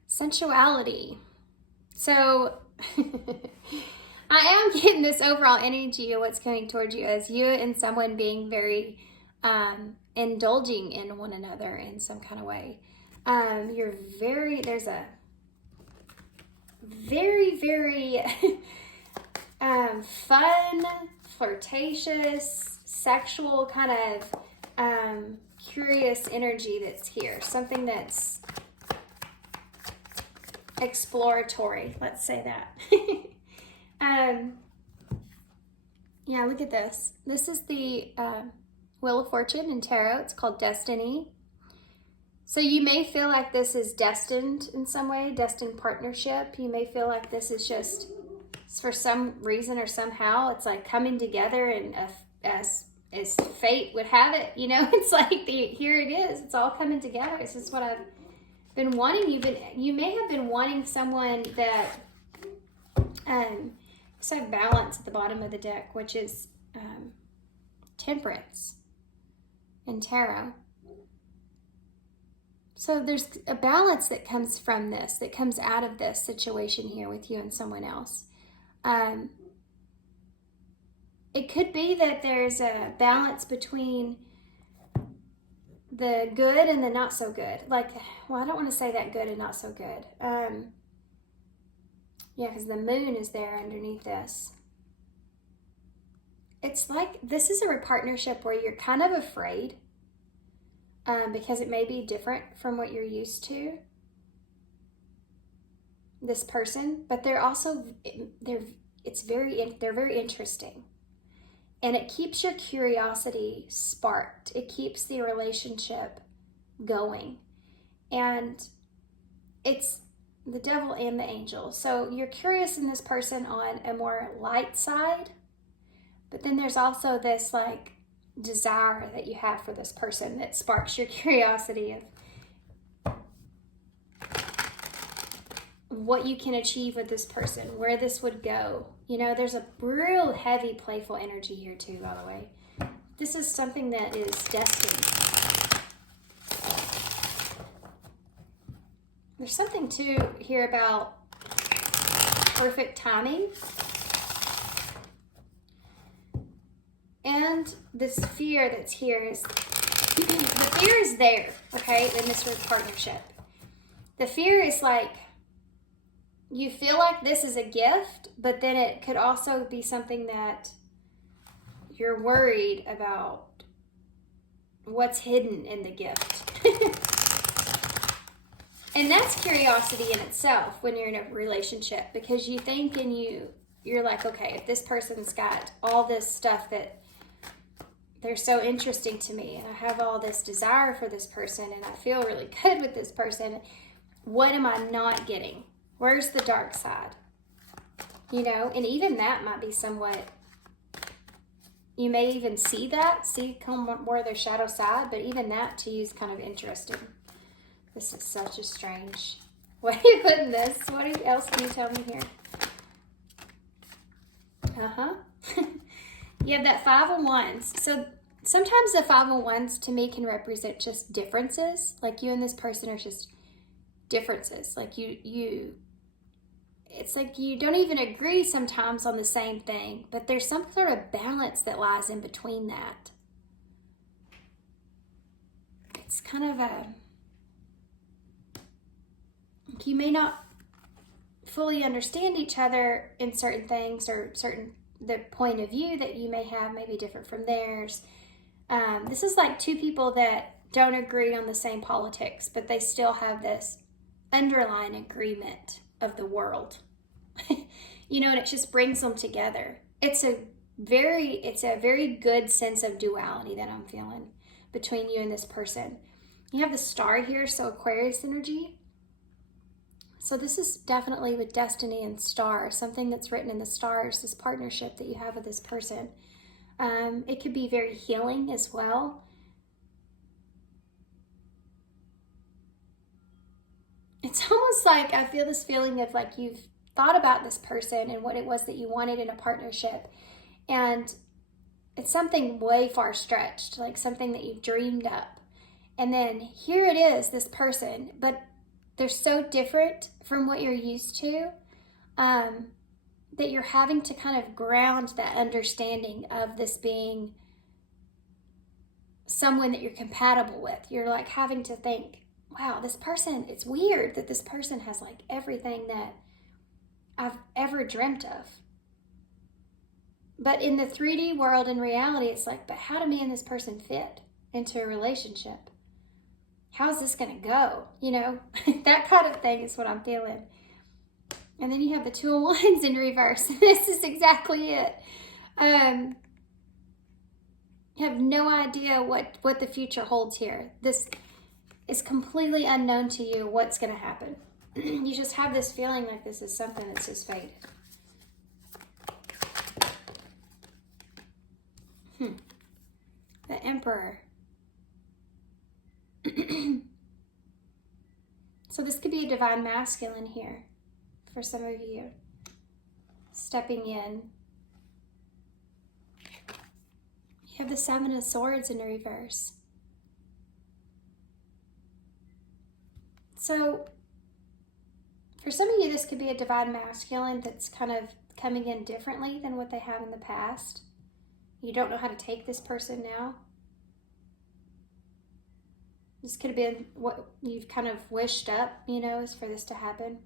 sensuality. So I am getting this overall energy of what's coming towards you as you and someone being very indulging in one another in some kind of way. There's a very fun, flirtatious, sexual kind of curious energy that's here. Something that's exploratory, let's say that. Yeah, look at this. This is the Wheel of Fortune in Tarot. It's called Destiny. So you may feel like this is destined in some way, destined partnership. You may feel like this is just, for some reason or somehow, it's like coming together, and as fate would have it, you know, it's like here it is. It's all coming together. This is what I've been wanting. You may have been wanting someone that so balance at the bottom of the deck, which is Temperance in Tarot. So there's a balance that comes from this, that comes out of this situation here with you and someone else. It could be that there's a balance between the good and the not so good. Like, well, I don't want to say that good and not so good. Yeah, because the moon is there underneath this. It's like this is a partnership where you're kind of afraid because it may be different from what you're used to, this person, but they're also, they're very interesting. And it keeps your curiosity sparked. It keeps the relationship going. And it's the devil and the angel. So you're curious in this person on a more light side, but then there's also this like desire that you have for this person that sparks your curiosity of what you can achieve with this person, where this would go. You know, there's a real heavy playful energy here too, by the way. This is something that is destined. There's something too here about perfect timing. And this fear that's here is, the fear is there, okay, in this partnership. The fear is like, you feel like this is a gift, but then it could also be something that you're worried about what's hidden in the gift. And that's curiosity in itself when you're in a relationship, because you think and you're like, okay, if this person's got all this stuff that they're so interesting to me, and I have all this desire for this person, and I feel really good with this person, what am I not getting? Where's the dark side? You know, and even that might be somewhat, you may even see come more of their shadow side, but even that to you is kind of interesting. This is such a strange way of putting this. What else can you tell me here? Uh-huh. You have that Five of Wands. So sometimes the Five of Wands to me can represent just differences. Like you and this person are just differences. Like it's like you don't even agree sometimes on the same thing, but there's some sort of balance that lies in between that. It's kind of you may not fully understand each other in certain things, or the point of view that you may have may be different from theirs. This is like two people that don't agree on the same politics, but they still have this underlying agreement of the world. You know, and it just brings them together. It's a very good sense of duality that I'm feeling between you and this person. You have the star here, so Aquarius energy. So this is definitely with destiny and star, something that's written in the stars, this partnership that you have with this person. It could be very healing as well. It's almost like I feel this feeling of like you've thought about this person and what it was that you wanted in a partnership. And it's something way far stretched, like something that you've dreamed up. And then here it is, this person, but they're so different from what you're used to that you're having to kind of ground that understanding of this being someone that you're compatible with. You're like having to think, wow, this person, it's weird that this person has like everything that I've ever dreamt of. But in the 3D world, in reality, it's like, but how do me and this person fit into a relationship? How's this going to go? You know, that kind of thing is what I'm feeling. And then you have the Two of Wands in reverse. This is exactly it. You have no idea what the future holds here. This is completely unknown to you, what's going to happen. You just have this feeling like this is something that's just fated. The Emperor. So this could be a divine masculine here for some of you. Stepping in. You have the Seven of Swords in reverse. So for some of you, this could be a divine masculine that's kind of coming in differently than what they have in the past. You don't know how to take this person now. This could have been what you've kind of wished up, you know, is for this to happen.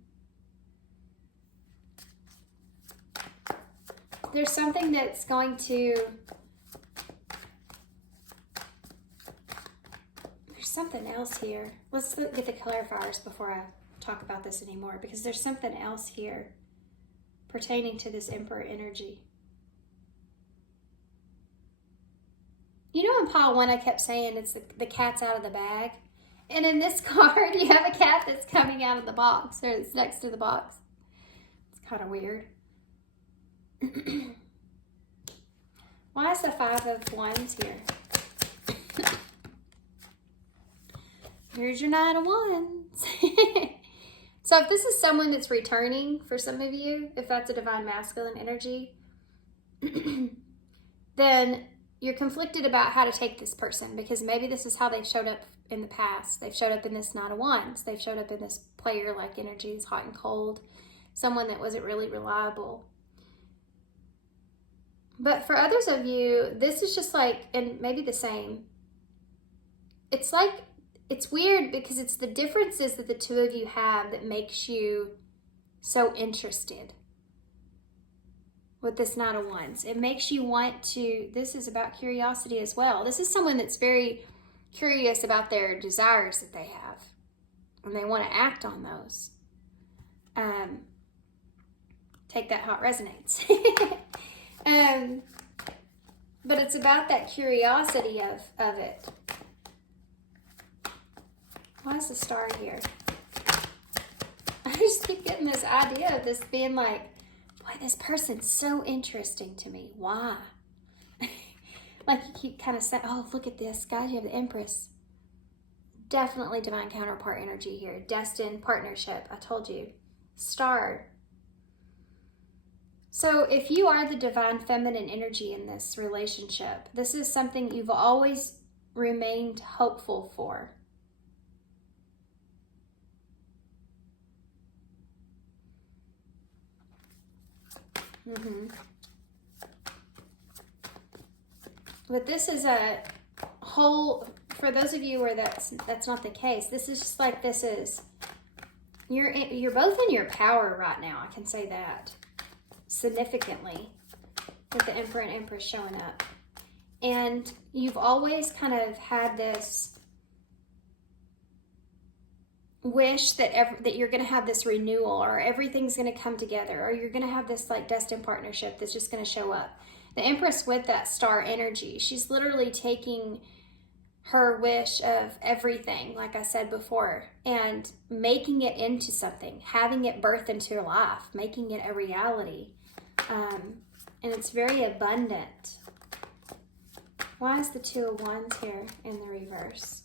There's something that's going to... There's something else here. Let's look at the clarifiers before I talk about this anymore, because there's something else here pertaining to this Emperor energy. You know, in pile one, I kept saying it's the cat's out of the bag. And in this card, you have a cat that's coming out of the box, or it's next to the box. It's kind of weird. Why is the Five of Wands here? Here's your Nine of Wands. So if this is someone that's returning for some of you, if that's a divine masculine energy, then you're conflicted about how to take this person, because maybe this is how they've showed up in the past. They've showed up in this Nine of Wands. They've showed up in this player-like energy, this hot and cold, someone that wasn't really reliable. But for others of you, this is just like, and maybe the same. It's like, it's weird because it's the differences that the two of you have that makes you so interested with this Nine of Wands. It makes you want to, this is about curiosity as well. This is someone that's very curious about their desires that they have, and they want to act on those. Take that how it resonates. But it's about that curiosity of it. Why is the Star here? I just keep getting this idea of this being like, boy, this person's so interesting to me. Why? Like you keep kind of saying, oh, look at this. Guys, you have the Empress. Definitely divine counterpart energy here. Destined partnership. I told you. Star. So if you are the divine feminine energy in this relationship, this is something you've always remained hopeful for. But this is a whole, for those of you where that's not the case, this is just like, this is, you're both in your power right now, I can say that. Significantly, with the Emperor and Empress showing up. And you've always kind of had this wish that you're going to have this renewal, or everything's going to come together, or you're going to have this like destined partnership that's just going to show up. The Empress with that star energy, she's literally taking her wish of everything, like I said before, and making it into something, having it birth into her life, making it a reality. And it's very abundant. Why is the Two of Wands here in the reverse?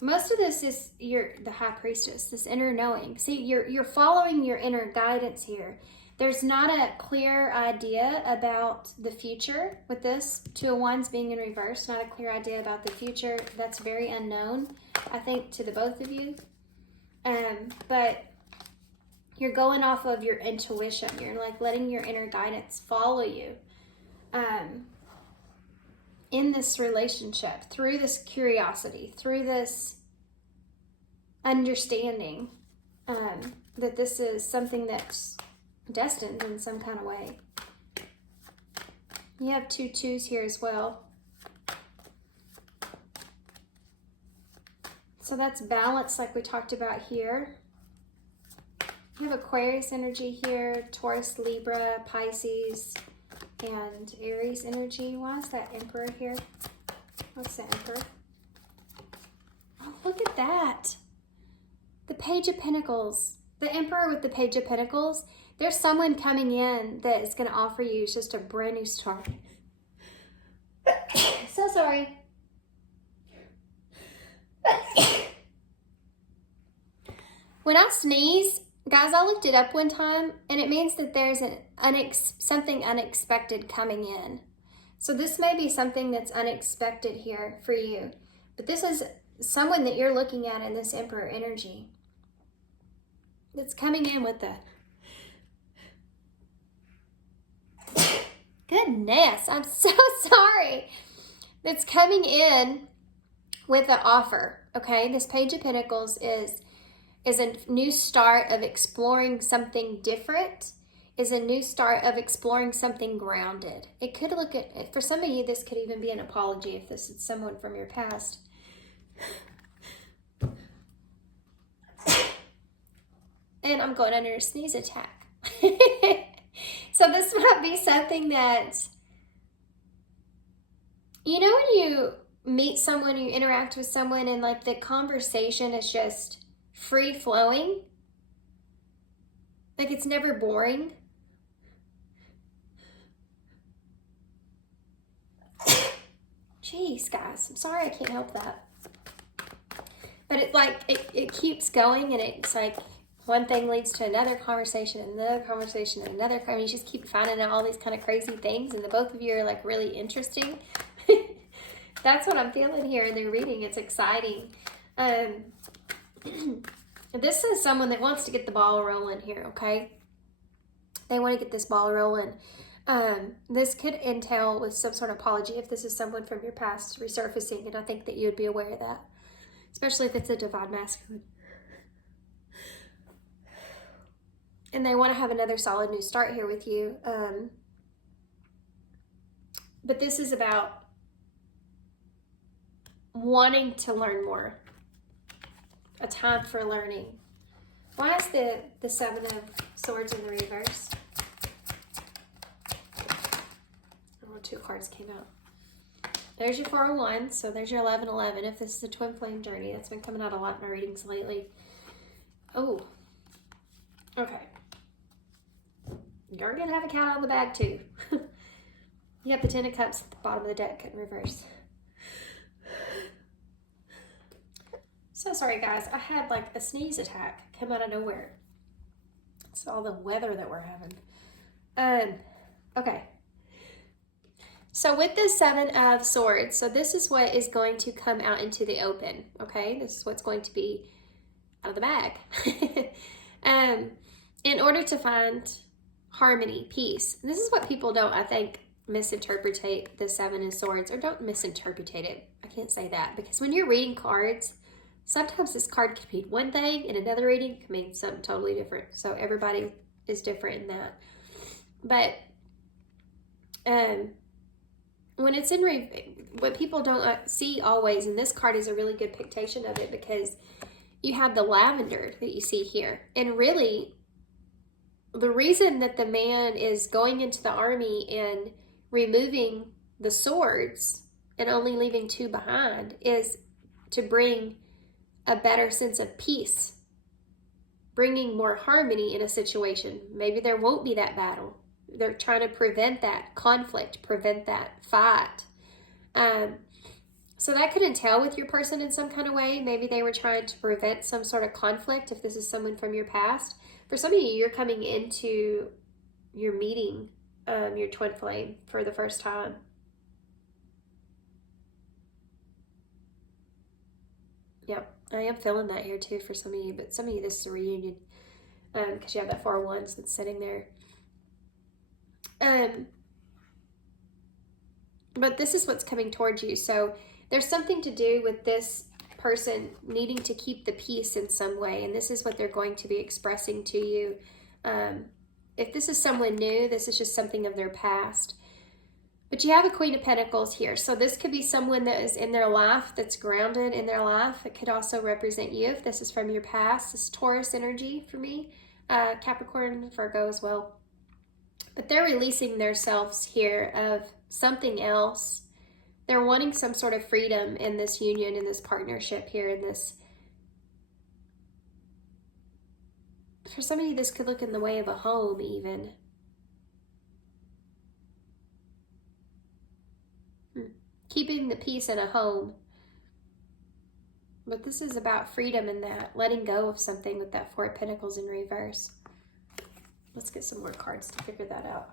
Most of this is the High Priestess, this inner knowing. See, you're following your inner guidance here. There's not a clear idea about the future with this Two of Wands being in reverse. Not a clear idea about the future. That's very unknown, I think, to the both of you. But you're going off of your intuition. You're like letting your inner guidance follow you in this relationship, through this curiosity, through this understanding that this is something that's destined in some kind of way. You have 2 2s here as well. So that's balance like we talked about here. You have Aquarius energy here, Taurus, Libra, Pisces, and Aries energy. Why is that Emperor here? What's the Emperor? Oh, look at that. The Page of Pentacles. The Emperor with the Page of Pentacles. There's someone coming in that is going to offer you just a brand new start. So sorry. When I sneeze, guys, I looked it up one time, and it means that there's something unexpected coming in. So this may be something that's unexpected here for you. But this is someone that you're looking at in this Emperor energy that's coming in with the... Goodness, I'm so sorry. That's coming in with an offer, okay? This Page of Pentacles is a new start of exploring something different, is a new start of exploring something grounded. It could look at, for some of you, this could even be an apology if this is someone from your past. And I'm going under a sneeze attack. So this might be something that, you know, when you meet someone, you interact with someone, and like the conversation is just free flowing, like it's never boring. Jeez, guys, I'm sorry I can't help that. But it like it keeps going, and it's like one thing leads to another conversation, and another conversation, and another. I mean, you just keep finding out all these kind of crazy things, and the both of you are like really interesting. That's what I'm feeling here in the reading. It's exciting. This is someone that wants to get the ball rolling here, okay? They want to get this ball rolling. This could entail with some sort of apology if this is someone from your past resurfacing, and I think that you would be aware of that, especially if it's a divine masculine. And they want to have another solid new start here with you. But this is about wanting to learn more. A time for learning. Why is the Seven of Swords in the reverse? Oh, 2 cards came out. There's your 4 of Wands, so there's your 11-11. If this is a twin flame journey, that's been coming out a lot in my readings lately. Oh, okay. You're gonna have a cat out of the bag too. You have the 10 of Cups at the bottom of the deck in reverse. So sorry, guys. I had like a sneeze attack come out of nowhere. It's all the weather that we're having. Okay. So with the Seven of Swords, so this is what is going to come out into the open, okay? This is what's going to be out of the bag. In order to find harmony, peace. And this is what people don't, I think, misinterpret the Seven of Swords, or don't misinterpret it. I can't say that, because when you're reading cards, sometimes this card can mean one thing, and another reading can mean something totally different. So everybody is different in that. But when it's in, what people don't see always, and this card is a really good pictation of it, because you have the lavender that you see here. And really, the reason that the man is going into the army and removing the swords and only leaving 2 behind is to bring a better sense of peace, bringing more harmony in a situation. Maybe there won't be that battle. They're trying to prevent that conflict, prevent that fight. So that could entail with your person in some kind of way. Maybe they were trying to prevent some sort of conflict if this is someone from your past. For some of you, you're coming into your meeting your twin flame for the first time. Yep, I am feeling that here too for some of you, but some of you this is a reunion because you have that 4 of Wands that's sitting there. But this is what's coming towards you. So there's something to do with this person needing to keep the peace in some way, and this is what they're going to be expressing to you. If this is someone new, this is just something of their past. But you have a Queen of Pentacles here. So this could be someone that is in their life, that's grounded in their life. It could also represent you if this is from your past. This is Taurus energy for me. Capricorn, Virgo as well. But they're releasing themselves here of something else. They're wanting some sort of freedom in this union, in this partnership here, in this. For some of you, this could look in the way of a home even. Keeping the peace in a home. But this is about freedom in that, letting go of something with that 4 of Pentacles in reverse. Let's get some more cards to figure that out.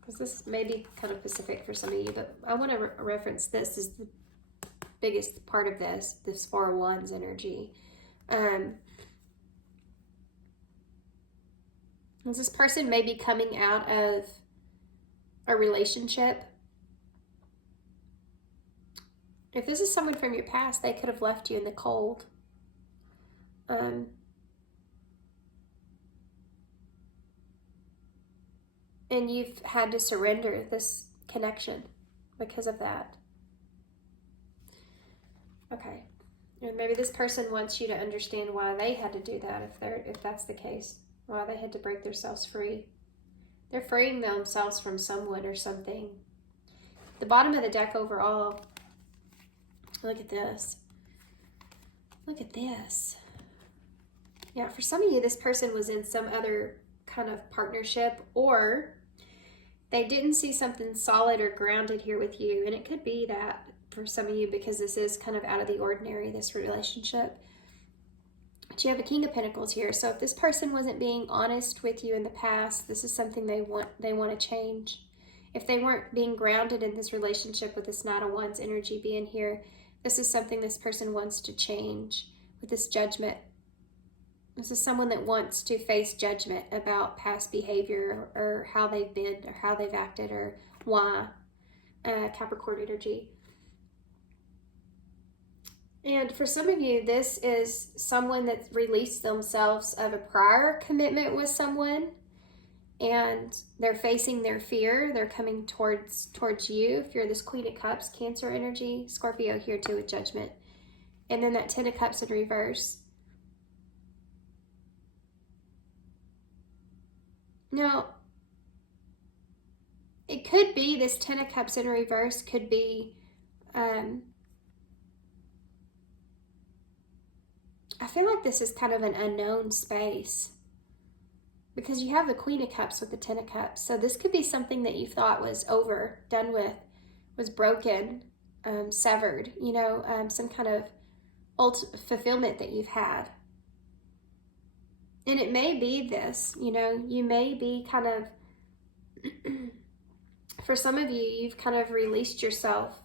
Because this may be kind of specific for some of you, but I want to reference this as the biggest part of this 4 of Wands energy. This person may be coming out of a relationship. If this is someone from your past, they could have left you in the cold. And you've had to surrender this connection because of that. Okay. And maybe this person wants you to understand why they had to do that, if that's the case. Why they had to break themselves free. They're freeing themselves from someone or something. The bottom of the deck overall, look at this. Look at this. Yeah, for some of you, this person was in some other kind of partnership, or they didn't see something solid or grounded here with you. And it could be that for some of you, because this is kind of out of the ordinary, this relationship. But you have a King of Pentacles here. So if this person wasn't being honest with you in the past, this is something they want to change. If they weren't being grounded in this relationship with this Knight of Wands energy being here, this is something this person wants to change with this Judgment. This is someone that wants to face judgment about past behavior or how they've been or how they've acted or why. Capricorn energy. And for some of you, this is someone that released themselves of a prior commitment with someone, and they're facing their fear. They're coming towards you. If you're this Queen of Cups, Cancer energy, Scorpio here too with Judgment. And then that 10 of Cups in reverse. Now, it could be this 10 of Cups in reverse could be, I feel like this is kind of an unknown space because you have the Queen of Cups with the 10 of Cups. So this could be something that you thought was over, done with, was broken, severed, some kind of fulfillment that you've had. And it may be this, you know, you may be kind of, for some of you, you've kind of released yourself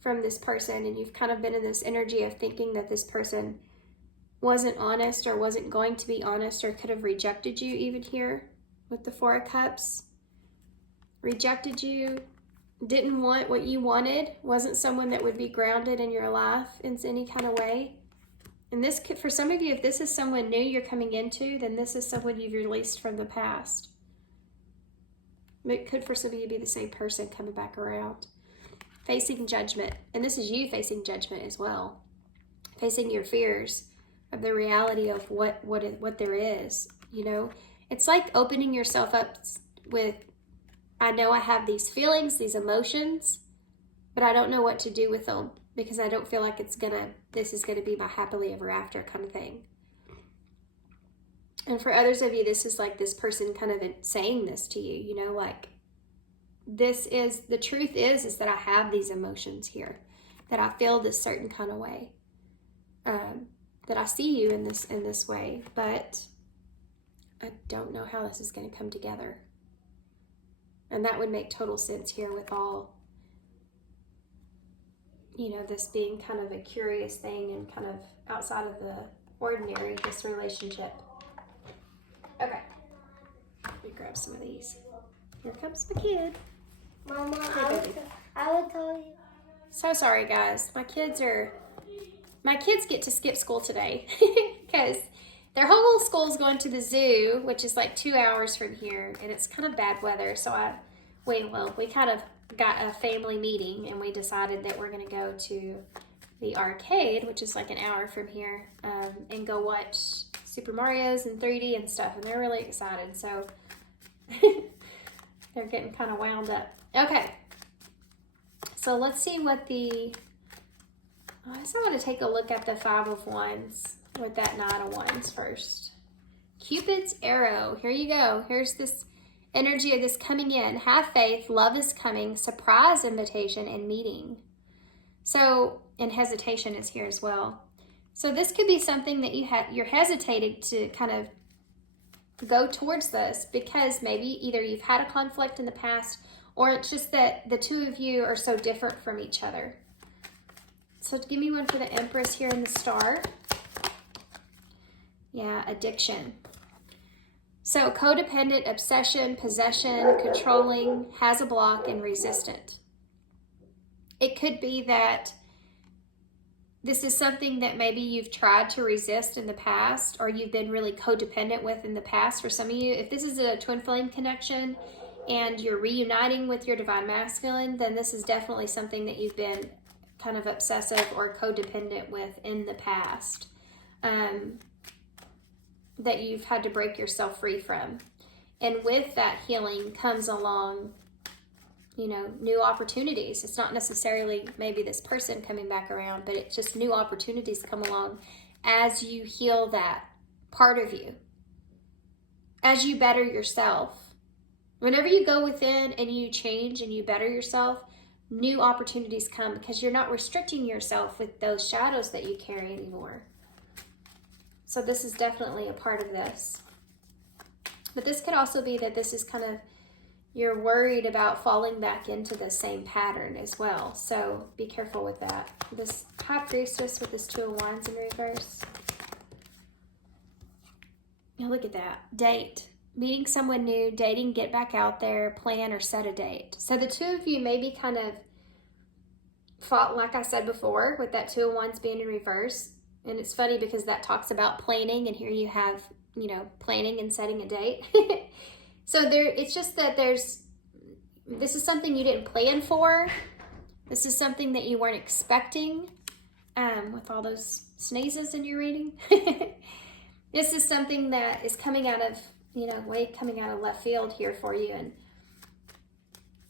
from this person, and you've kind of been in this energy of thinking that this person wasn't honest or wasn't going to be honest, or could have rejected you even here with the Four of Cups. Rejected you, didn't want what you wanted, wasn't someone that would be grounded in your life in any kind of way. And this could, for some of you, if this is someone new you're coming into, then this is someone you've released from the past. It could, for some of you, be the same person coming back around. Facing judgment. And this is you facing judgment as well. Facing your fears of the reality of what there is. You know, it's like opening yourself up with, I know I have these feelings, these emotions, but I don't know what to do with them, because I don't feel like this is gonna be my happily ever after kind of thing. And for others of you, this is like this person kind of saying this to you, you know, like, this is, the truth is that I have these emotions here, that I feel this certain kind of way, that I see you in this way, but I don't know how this is gonna come together. And that would make total sense here with all, you know, this being kind of a curious thing and kind of outside of the ordinary, this relationship. Okay, let me grab some of these. Here comes my kid. Mama, Hey, I will tell you. So sorry, guys. My kids get to skip school today because their whole school's going to the zoo, which is like 2 hours from here, and it's kind of bad weather. So we kind of got a family meeting, and we decided that we're going to go to the arcade, which is like an hour from here, and go watch Super Mario's in 3D and stuff. And they're really excited, so they're getting kind of wound up. Okay, so let's see what I just want to take a look at the Five of Wands with that Nine of Wands first. Cupid's arrow. Here you go. Here's this energy of this coming in. Have faith. Love is coming. Surprise invitation and meeting. So, and hesitation is here as well. So this could be something that you're hesitating to kind of go towards this, because maybe either you've had a conflict in the past, or it's just that the two of you are so different from each other. So give me one for the Empress here in the Star. Yeah, addiction. So codependent, obsession, possession, controlling, has a block, and resistant. It could be that this is something that maybe you've tried to resist in the past, or you've been really codependent with in the past. For some of you, if this is a twin flame connection and you're reuniting with your divine masculine, then this is definitely something that you've been kind of obsessive or codependent with in the past, that you've had to break yourself free from. And with that healing comes along, you know, new opportunities. It's not necessarily maybe this person coming back around, but it's just new opportunities come along as you heal that part of you, as you better yourself. Whenever you go within and you change and you better yourself, new opportunities come, because you're not restricting yourself with those shadows that you carry anymore. So this is definitely a part of this. But this could also be that this is kind of, you're worried about falling back into the same pattern as well. So be careful with that. This High Priestess with this Two of Wands in reverse. Now look at that. Date. Meeting someone new, dating, get back out there, plan or set a date. So the two of you maybe kind of fought, like I said before, with that Two of Wands being in reverse. And it's funny because that talks about planning, and here you have, you know, planning and setting a date. So it's just that this is something you didn't plan for. This is something that you weren't expecting, with all those sneezes in your reading. This is something that is coming out of, you know, coming out of left field here for you.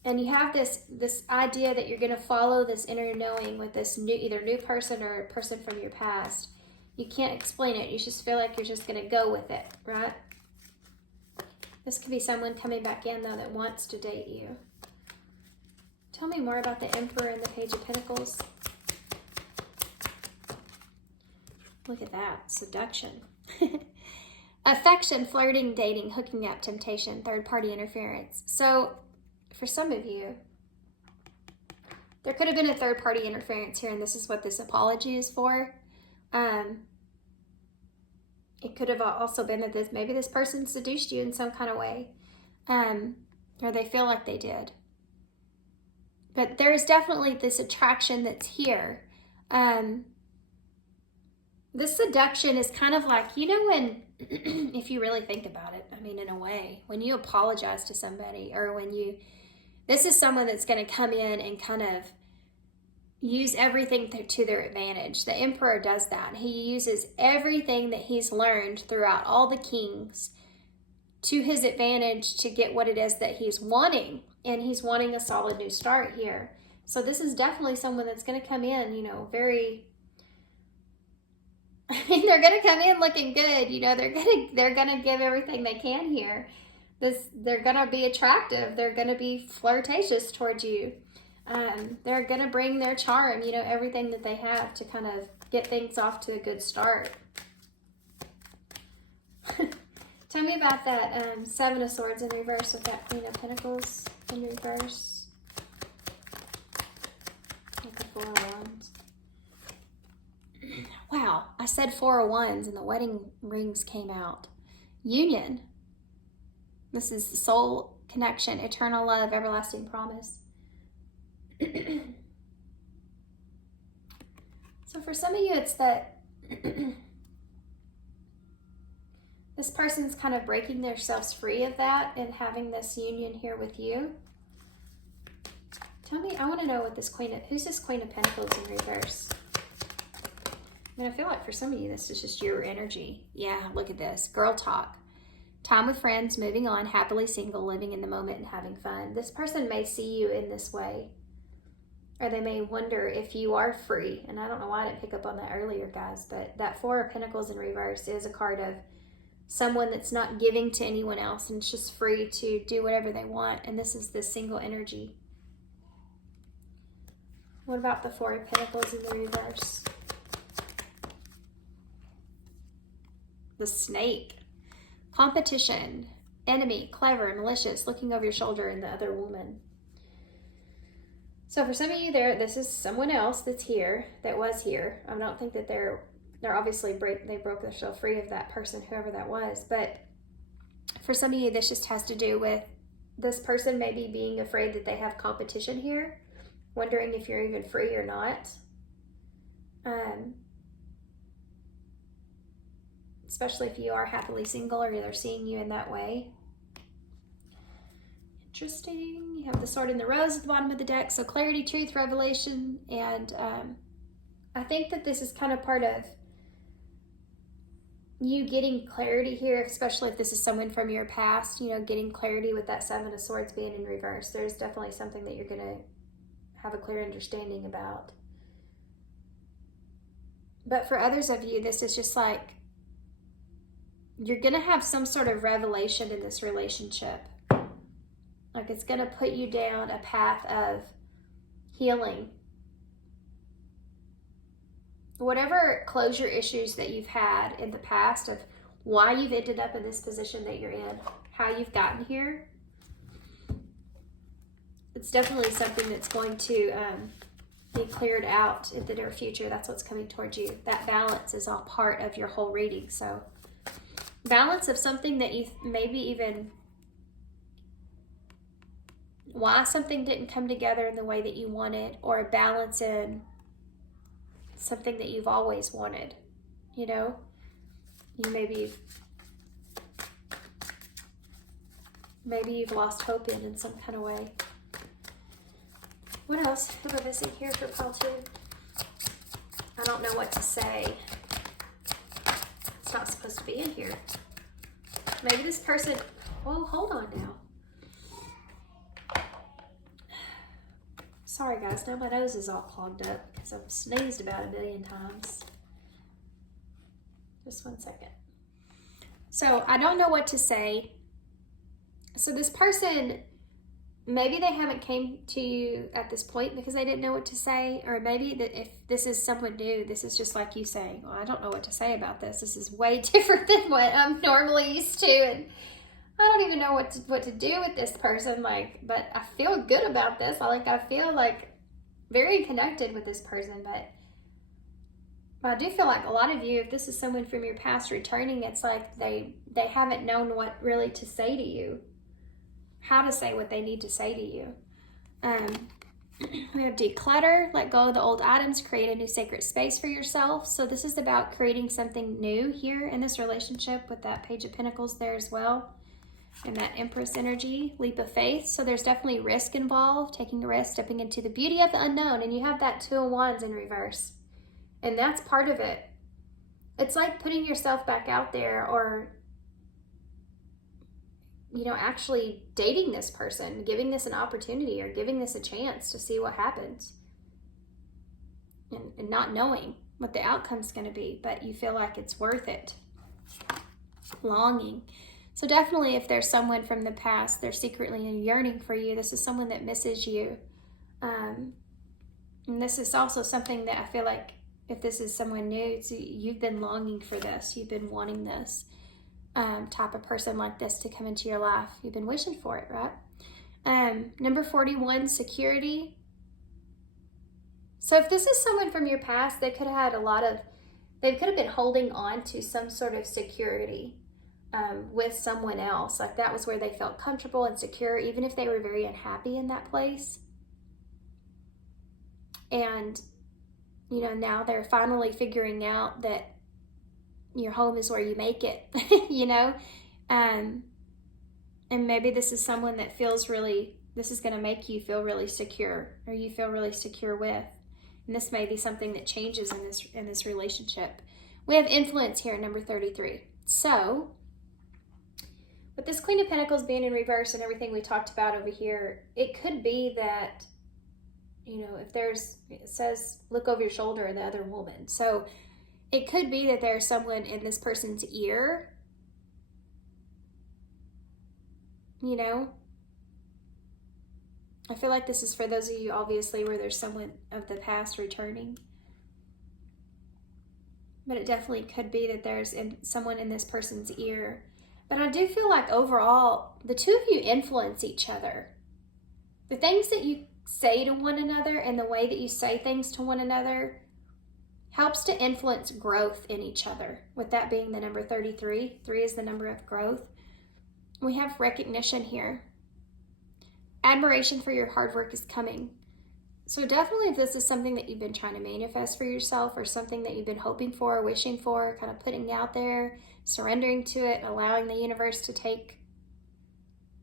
And you have this idea that you're going to follow this inner knowing with this either new person or a person from your past. You can't explain it. You just feel like you're just going to go with it, right? This could be someone coming back in, though, that wants to date you. Tell me more about the Emperor and the Page of Pentacles. Look at that. Seduction. Affection, flirting, dating, hooking up, temptation, third-party interference. So for some of you, there could have been a third-party interference here, and this is what this apology is for. It could have also been that maybe this person seduced you in some kind of way, or they feel like they did. But there's definitely this attraction that's here. This seduction is kind of like, you know, when, if you really think about it, I mean, in a way, when you apologize to somebody, or when this is someone that's going to come in and kind of use everything to their advantage. The Emperor does that. He uses everything that he's learned throughout all the kings to his advantage to get what it is that he's wanting. And he's wanting a solid new start here. So this is definitely someone that's going to come in, you know, very... I mean, they're going to come in looking good. You know, they're going to give everything they can here. They're going to be attractive. They're going to be flirtatious towards you. They're going to bring their charm, you know, everything that they have to kind of get things off to a good start. Tell me about that Seven of Swords in reverse with that Queen of Pentacles in reverse. With the Four of Wands. Wow, I said Four of Wands and the wedding rings came out. Union. This is soul connection, eternal love, everlasting promise. So for some of you, it's that this person's kind of breaking themselves free of that and having this union here with you. Tell me, I want to know what this who's this Queen of Pentacles in reverse? I mean, I feel like for some of you, this is just your energy. Yeah, look at this. Girl talk. Time with friends, moving on, happily single, living in the moment and having fun. This person may see you in this way. Or they may wonder if you are free. And I don't know why I didn't pick up on that earlier, guys. But that Four of Pentacles in reverse is a card of someone that's not giving to anyone else and it's just free to do whatever they want. And this is the single energy. What about the Four of Pentacles in the reverse? The Snake. Competition. Enemy. Clever. Malicious. Looking over your shoulder and the other woman. So for some of you there, this is someone else that's here, that was here. I don't think that they're obviously they broke themselves free of that person, whoever that was. But for some of you, this just has to do with this person maybe being afraid that they have competition here, wondering if you're even free or not. Especially if you are happily single or they're seeing you in that way. Interesting. You have the Sword and the Rose at the bottom of the deck. So clarity, truth, revelation. And I think that this is kind of part of you getting clarity here, especially if this is someone from your past, you know, getting clarity with that Seven of Swords being in reverse. There's definitely something that you're going to have a clear understanding about. But for others of you, this is just like you're going to have some sort of revelation in this relationship. Like it's going to put you down a path of healing. Whatever closure issues that you've had in the past of why you've ended up in this position that you're in, how you've gotten here, it's definitely something that's going to be cleared out in the near future. That's what's coming towards you. That balance is all part of your whole reading. So balance of something that you maybe even why something didn't come together in the way that you wanted, or a balance in something that you've always wanted. You know, you maybe you've lost hope in some kind of way. What else am I missing here for pile 2? I don't know what to say. It's not supposed to be in here. Maybe this person, oh, hold on now. Sorry guys, now my nose is all clogged up because I've sneezed about 1,000,000 times. Just one second. So I don't know what to say. So this person maybe they haven't came to you at this point because they didn't know what to say, or maybe that if this is someone new, this is just like you saying, well, I don't know what to say about this. This is way different than what I'm normally used to, and I don't even know what to do with this person. Like, but I feel good about this. I feel like very connected with this person, but I do feel like a lot of you, if this is someone from your past returning, it's like they haven't known what really to say to you, how to say what they need to say to you. We have declutter, let go of the old items, create a new sacred space for yourself. So this is about creating something new here in this relationship with that Page of Pentacles there as well. And that Empress energy, leap of faith. So there's definitely risk involved, taking a risk, stepping into the beauty of the unknown. And you have that Two of Wands in reverse. And that's part of it. It's like putting yourself back out there, or, you know, actually dating this person, giving this an opportunity, or giving this a chance to see what happens. And not knowing what the outcome's going to be, but you feel like it's worth it. Longing. So definitely if there's someone from the past, they're secretly yearning for you. This is someone that misses you. And this is also something that I feel like if this is someone new, you've been longing for this. You've been wanting this type of person like this to come into your life. You've been wishing for it, right? Number 41, security. So if this is someone from your past, they could have had they could have been holding on to some sort of security with someone else. Like that was where they felt comfortable and secure, even if they were very unhappy in that place. And, you know, now they're finally figuring out that your home is where you make it, you know? And maybe this is someone that feels this is going to make you feel really secure, or you feel really secure with. And this may be something that changes in this relationship. We have influence here, number 33. So, with this Queen of Pentacles being in reverse and everything we talked about over here, it could be that, you know, it says look over your shoulder at the other woman. So it could be that there's someone in this person's ear, you know. I feel like this is for those of you, obviously, where there's someone of the past returning. But it definitely could be that there's someone in this person's ear. But I do feel like overall, the two of you influence each other. The things that you say to one another and the way that you say things to one another helps to influence growth in each other. With that being the number 33. 3 is the number of growth. We have recognition here. Admiration for your hard work is coming. So definitely if this is something that you've been trying to manifest for yourself, or something that you've been hoping for, wishing for, kind of putting out there, surrendering to it, allowing the universe to take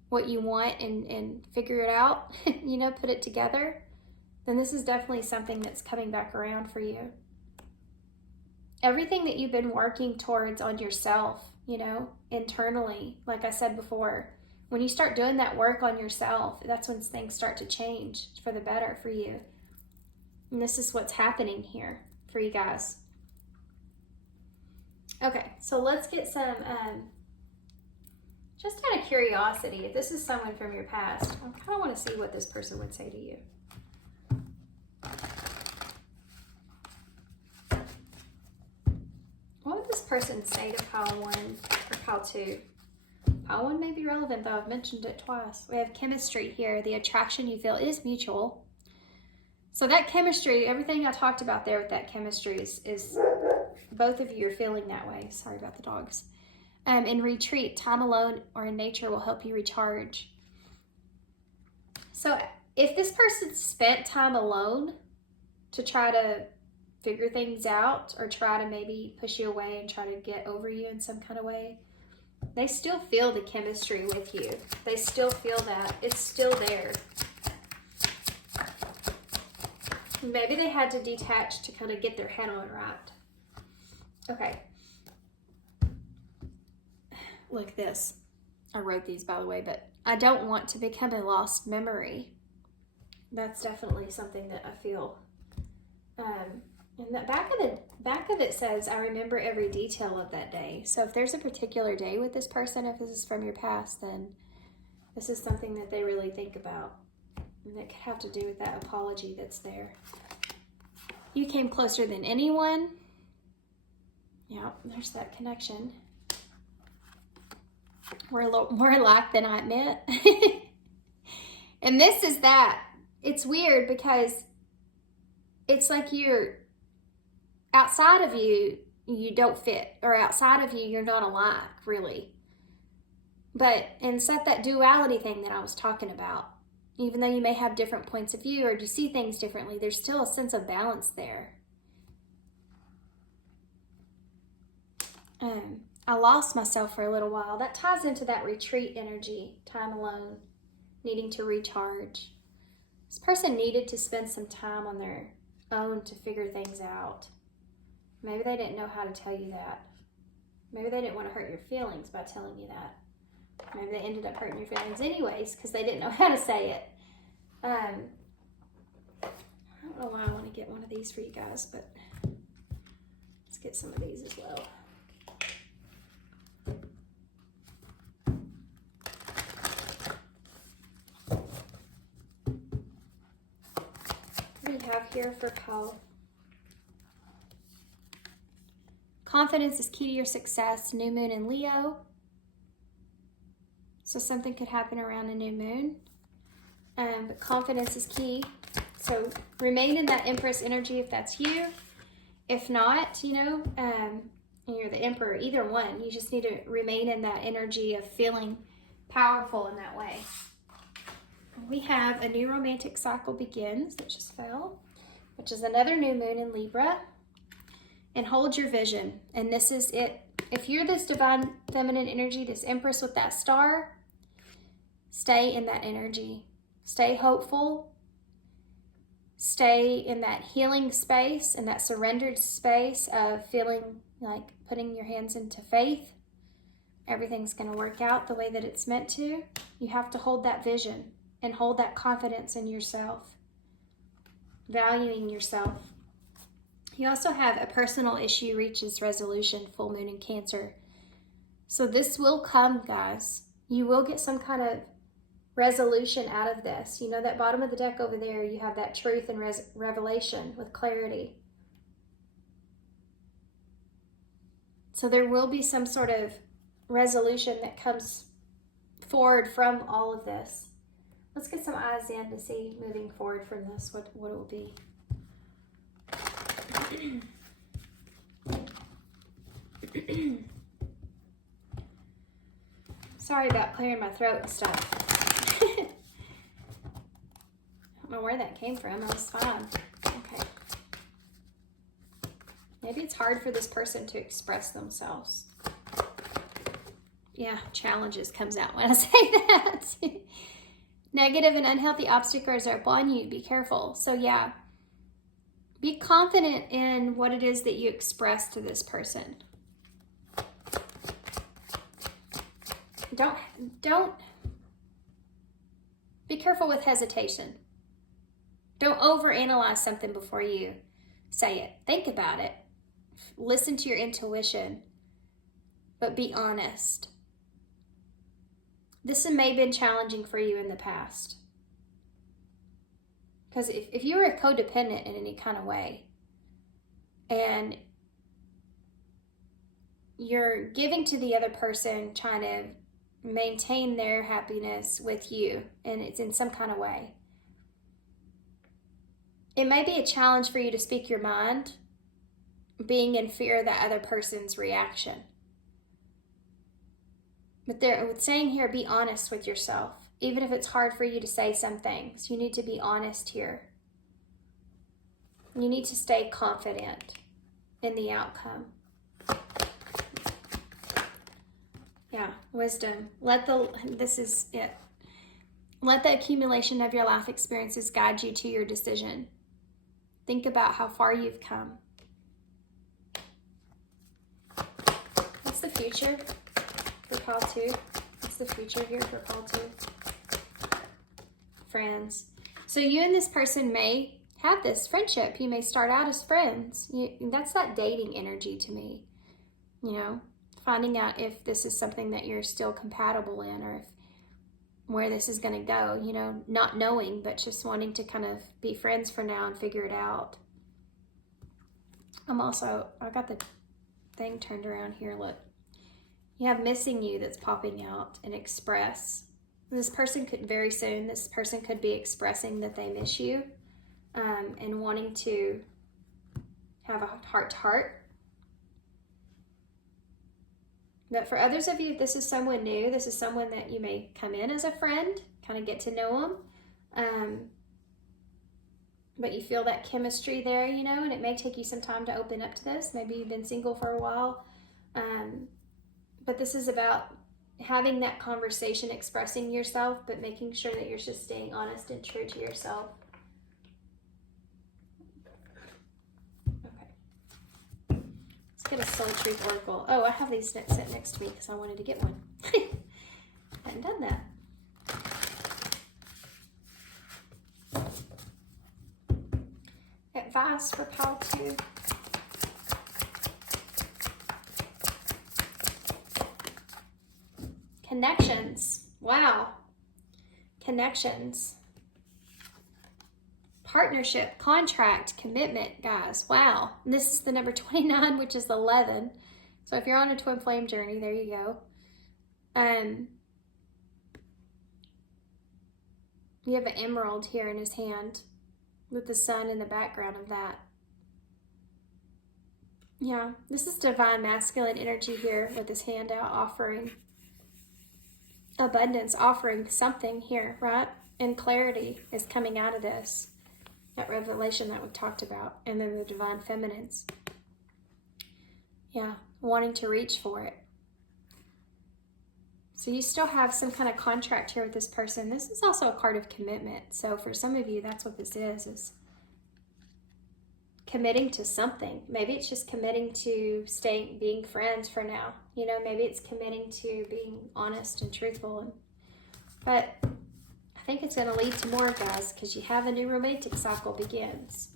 what you want and figure it out, you know, put it together, then this is definitely something that's coming back around for you. Everything that you've been working towards on yourself, you know, internally, like I said before, when you start doing that work on yourself, that's when things start to change for the better for you. And this is what's happening here for you guys. Okay, so let's get some, just out of curiosity, if this is someone from your past, I kind of want to see what this person would say to you. What would this person say to pile 1 or pile 2? Pile 1 may be relevant, though I've mentioned it twice. We have chemistry here. The attraction you feel is mutual. So that chemistry, everything I talked about there with that chemistry is both of you are feeling that way. Sorry about the dogs. In retreat, time alone or in nature will help you recharge. So if this person spent time alone to try to figure things out, or try to maybe push you away and try to get over you in some kind of way, they still feel the chemistry with you. They still feel that. It's still there. Maybe they had to detach to kind of get their head on right. Okay. Like this. I wrote these, by the way, but I don't want to become a lost memory. That's definitely something that I feel. And the back of it says, I remember every detail of that day. So if there's a particular day with this person, if this is from your past, then This is something that they really think about. And it could have to do with that apology that's there. You came closer than anyone. Yeah, there's that connection. We're a little more alike than I admit. And this is that. It's weird because it's like you're outside of you, you don't fit, or outside of you, you're not alike, really. But it's that duality thing that I was talking about. Even though you may have different points of view or you see things differently, there's still a sense of balance there. I lost myself for a little while. That ties into that retreat energy, time alone, needing to recharge. This person needed to spend some time on their own to figure things out. Maybe they didn't know how to tell you that. Maybe they didn't want to hurt your feelings by telling you that. Maybe they ended up hurting your feelings anyways because they didn't know how to say it. I don't know why I want to get one of these for you guys, but let's get some of these as well. What do we have here for Paul? Confidence is key to your success. New moon in Leo. So something could happen around a new moon. But confidence is key. So remain in that Empress energy if that's you. If not, and you're the Emperor, either one. You just need to remain in that energy of feeling powerful in that way. We have a new romantic cycle begins, that just fell, which is another new moon in Libra. And hold your vision. And this is it. If you're this divine feminine energy, this Empress with that star, stay in that energy. Stay hopeful. Stay in that healing space, in that surrendered space of feeling like putting your hands into faith. Everything's going to work out the way that it's meant to. You have to hold that vision and hold that confidence in yourself. Valuing yourself. You also have a personal issue reaches resolution, full moon in Cancer. So this will come, guys. You will get some kind of resolution out of this. That bottom of the deck over there, you have that truth and revelation with clarity. So there will be some sort of resolution that comes forward from all of this. Let's get some eyes in to see moving forward from this, what it will be. Sorry about clearing my throat and stuff. I don't know where that came from. I was fine. Okay. Maybe it's hard for this person to express themselves. Yeah, challenges comes out when I say that. Negative and unhealthy obstacles are upon you. Be careful. So yeah, be confident in what it is that you express to this person. Don't be careful with hesitation. Don't overanalyze something before you say it. Think about it. Listen to your intuition, but be honest. This may have been challenging for you in the past. Because if you were codependent in any kind of way, and you're giving to the other person, trying to maintain their happiness with you, and it's in some kind of way, it may be a challenge for you to speak your mind, being in fear of that other person's reaction. But they're saying here, be honest with yourself. Even if it's hard for you to say some things, you need to be honest here. You need to stay confident in the outcome. Yeah, wisdom. This is it. Let the accumulation of your life experiences guide you to your decision. Think about how far you've come. What's the future for call 2? What's the future here for call 2? Friends. So you and this person may have this friendship. You may start out as friends. That's that dating energy to me. Finding out if this is something that you're still compatible in, or if where this is going to go, you know, not knowing, but just wanting to kind of be friends for now and figure it out. I got the thing turned around here, look. You have missing you that's popping out and express. This person could be expressing that they miss you and wanting to have a heart-to-heart. But for others of you, if this is someone new, this is someone that you may come in as a friend, kind of get to know them. But you feel that chemistry there, you know, and it may take you some time to open up to this. Maybe you've been single for a while. But this is about having that conversation, expressing yourself, but making sure that you're just staying honest and true to yourself. Okay. Let's get a Soul Truth Oracle. Oh, I have these set next to me because I wanted to get one. I hadn't done that. Advice for pile 2. Connections. Wow. Connections. Partnership, contract, commitment, guys. Wow. And this is the number 29, which is 11. So if you're on a twin flame journey, there you go. You have an emerald here in his hand with the sun in the background of that. Yeah, this is divine masculine energy here with his hand out, offering abundance, offering something here, right? And clarity is coming out of this. That revelation that we talked about. And then the divine feminines. Yeah, wanting to reach for it. So you still have some kind of contract here with this person. This is also a card of commitment. So for some of you, that's what this is committing to something. Maybe it's just committing to being friends for now. You know, maybe it's committing to being honest and truthful. But I think it's going to lead to more, guys, because you have a new romantic cycle begins.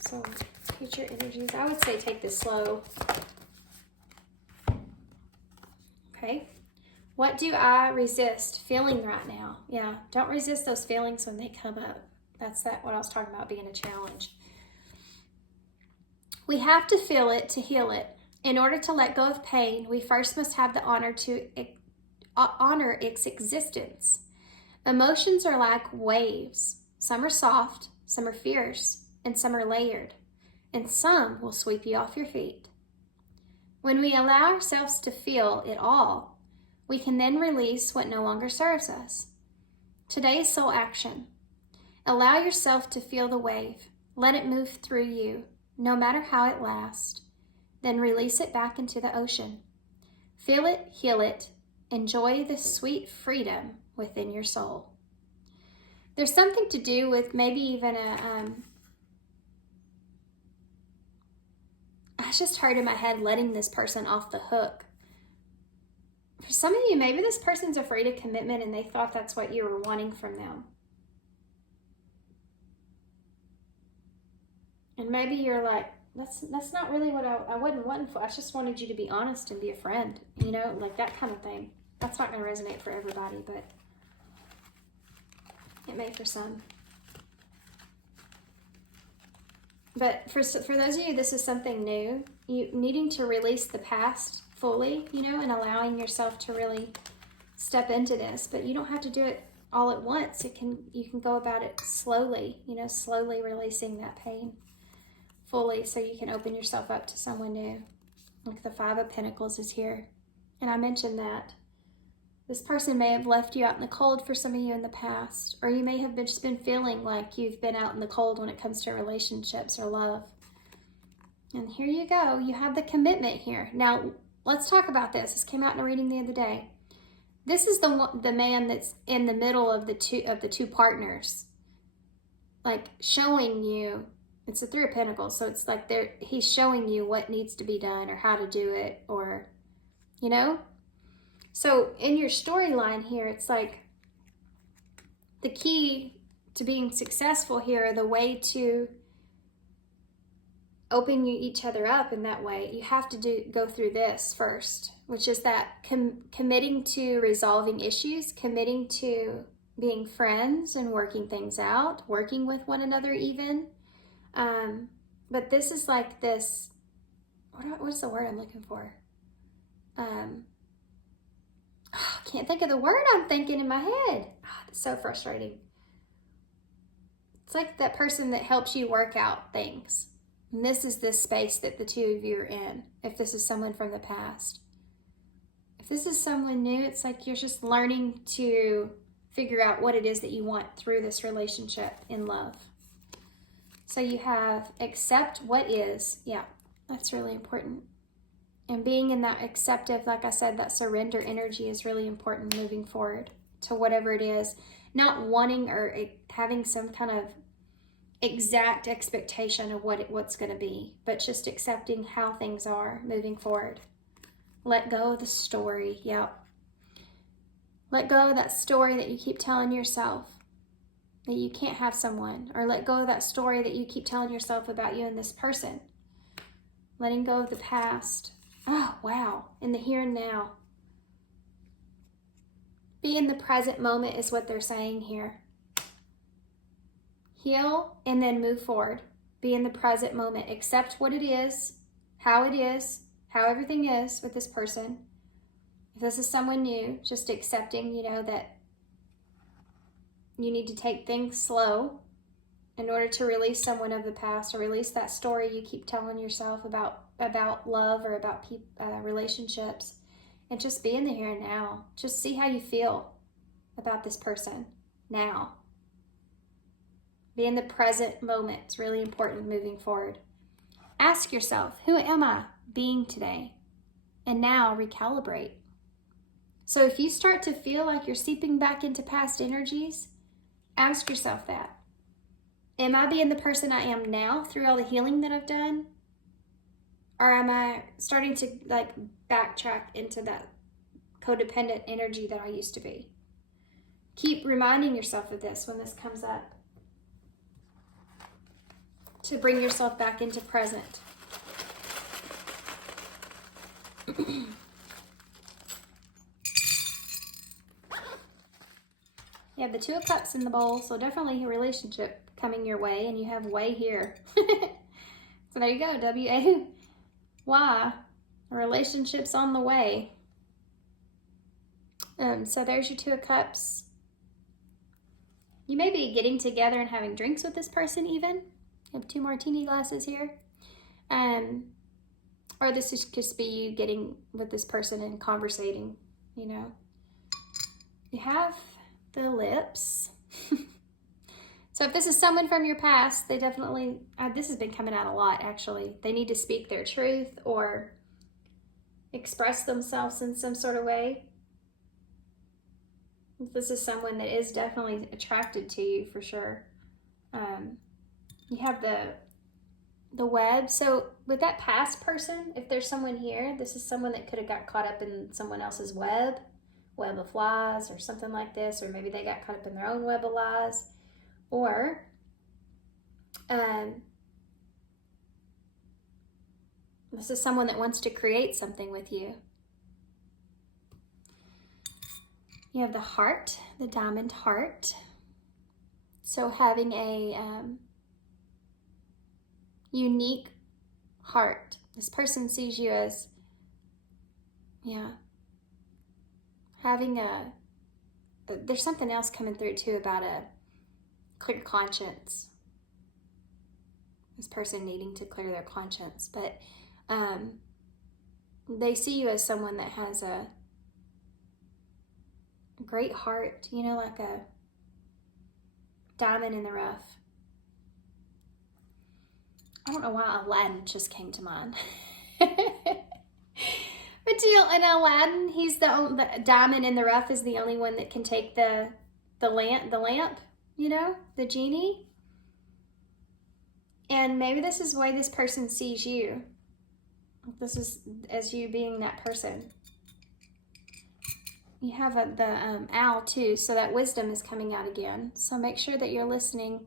So future energies, I would say take this slow. Okay. What do I resist feeling right now? Yeah, don't resist those feelings when they come up. That's what I was talking about being a challenge. We have to feel it to heal it. In order to let go of pain, we first must have the honor its existence. Emotions are like waves. Some are soft, some are fierce, and some are layered, and some will sweep you off your feet. When we allow ourselves to feel it all, we can then release what no longer serves us. Today's soul action. Allow yourself to feel the wave. Let it move through you, no matter how it lasts. Then release it back into the ocean. Feel it, heal it, enjoy the sweet freedom within your soul. There's something to do with maybe even I just heard in my head letting this person off the hook. For some of you, maybe this person's afraid of commitment and they thought that's what you were wanting from them. And maybe you're like, that's not really what I wasn't wanting for. I just wanted you to be honest and be a friend, you know, like that kind of thing. That's not going to resonate for everybody, but it may for some. But for those of you, this is something new. You needing to release the past fully, you know, and allowing yourself to really step into this. But you don't have to do it all at once. You can go about it slowly, you know, slowly releasing that pain fully so you can open yourself up to someone new. Like the 5 of Pentacles is here. And I mentioned that this person may have left you out in the cold for some of you in the past, or you may have just been feeling like you've been out in the cold when it comes to relationships or love. And here you go. You have the commitment here. Now, let's talk about this. This came out in a reading the other day. This is the man that's in the middle of the two partners, like showing you. It's the 3 of Pentacles, so it's like he's showing you what needs to be done or how to do it, or, you know? So in your storyline here, it's like the key to being successful here, the way to open each other up in that way, you have to go through this first, which is that committing to resolving issues, committing to being friends and working things out, working with one another even. But this is like this, what's the word I'm looking for? Can't think of the word I'm thinking in my head. It's so frustrating. It's like that person that helps you work out things. And this is this space that the two of you are in, if this is someone from the past. If this is someone new, it's like you're just learning to figure out what it is that you want through this relationship in love. So you have accept what is. Yeah, that's really important. And being in that acceptive, like I said, that surrender energy is really important moving forward to whatever it is. Not wanting or having some kind of exact expectation of what's going to be, but just accepting how things are moving forward. Let go of the story. Yep. Let go of that story that you keep telling yourself that you can't have someone, or let go of that story that you keep telling yourself about you and this person. Letting go of the past. Oh, wow. In the here and now. Be in the present moment is what they're saying here. Heal and then move forward. Be in the present moment. Accept what it is, how everything is with this person. If this is someone new, just accepting, that you need to take things slow in order to release someone of the past, or release that story you keep telling yourself about love or about relationships, and just be in the here and now. Just see how you feel about this person now. Be in the present moment. It's really important moving forward. Ask yourself, who am I being today? And now recalibrate. So if you start to feel like you're seeping back into past energies, ask yourself that. Am I being the person I am now through all the healing that I've done? Or am I starting to backtrack into that codependent energy that I used to be? Keep reminding yourself of this when this comes up, to bring yourself back into present. You have the Two of Cups in the bowl, so definitely a relationship coming your way, and you have way here. So there you go, W-A-Y, a relationship's on the way. So there's your Two of Cups. You may be getting together and having drinks with this person even. You have 2 martini glasses here. Or this is just be you getting with this person and conversating, You have the lips. So if this is someone from your past, they definitely, this has been coming out a lot actually. They need to speak their truth or express themselves in some sort of way. If this is someone that is definitely attracted to you for sure. You have the web. So with that past person, if there's someone here, this is someone that could have got caught up in someone else's web of lies or something like this, or maybe they got caught up in their own web of lies, or this is someone that wants to create something with you. You have the heart, the diamond heart. So having a unique heart. This person sees you as, having there's something else coming through too about a clear conscience. This person needing to clear their conscience, but they see you as someone that has a great heart, like a diamond in the rough. I don't know why Aladdin just came to mind. But in Aladdin, he's the diamond in the rough is the only one that can take the lamp, the genie. And maybe this is the way this person sees you. This is as you being that person. You have the owl too, so that wisdom is coming out again. So make sure that you're listening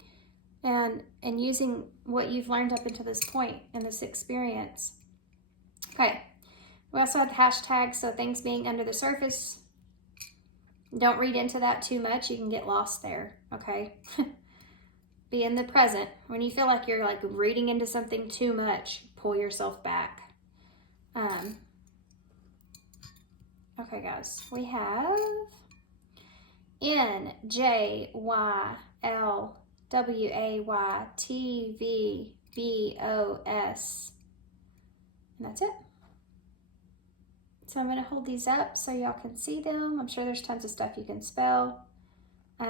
and using what you've learned up until this point in this experience. Okay, we also have the hashtag, so things being under the surface. Don't read into that too much. You can get lost there, okay? Be in the present. When you feel like you're like reading into something too much, pull yourself back. Okay, guys, we have NJYLWAYTVBOS. And that's it. So I'm going to hold these up so y'all can see them. I'm sure there's tons of stuff you can spell. But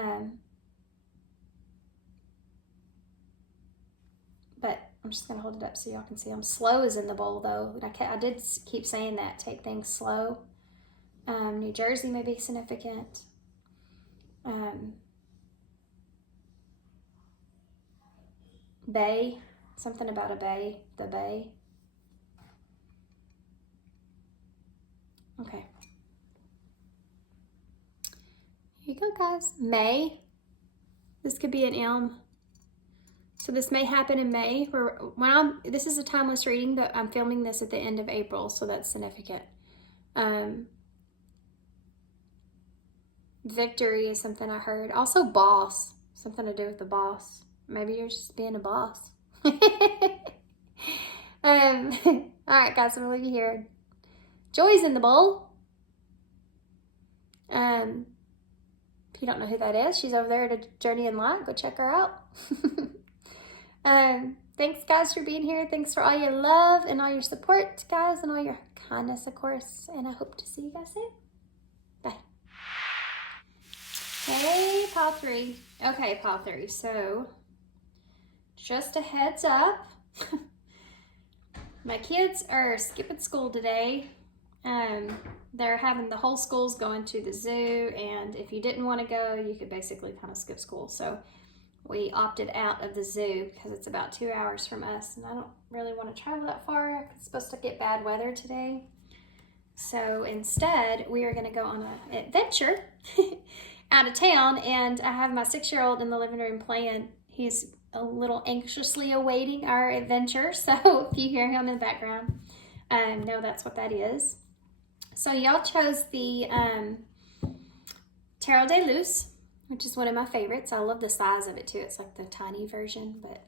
I'm just going to hold it up so y'all can see them. Slow is in the bowl, though. I did keep saying that. Take things slow. New Jersey may be significant. Bay. Something about a bay. The bay. Okay. Here you go, guys. May. This could be an M. So this may happen in May. This is a timeless reading, but I'm filming this at the end of April, so that's significant. Victory is something I heard. Also boss. Something to do with the boss. Maybe you're just being a boss. All right, guys, I'm gonna leave you here. Joy's in the bowl. If you don't know who that is, she's over there at a Journey in Light. Go check her out. Thanks, guys, for being here. Thanks for all your love and all your support, guys, and all your kindness, of course. And I hope to see you guys soon. Bye. Hey, pile 3. Okay, pile 3. So, just a heads up. My kids are skipping school today. They're having the whole school's going to the zoo, and if you didn't want to go, you could basically kind of skip school. So we opted out of the zoo because it's about 2 hours from us, and I don't really want to travel that far. It's supposed to get bad weather today. So instead, we are going to go on an adventure out of town, and I have my 6-year-old in the living room playing. He's a little anxiously awaiting our adventure, so if you hear him in the background, know that's what that is. So y'all chose the Tarot De Luz, which is one of my favorites. I love the size of it too. It's like the tiny version, but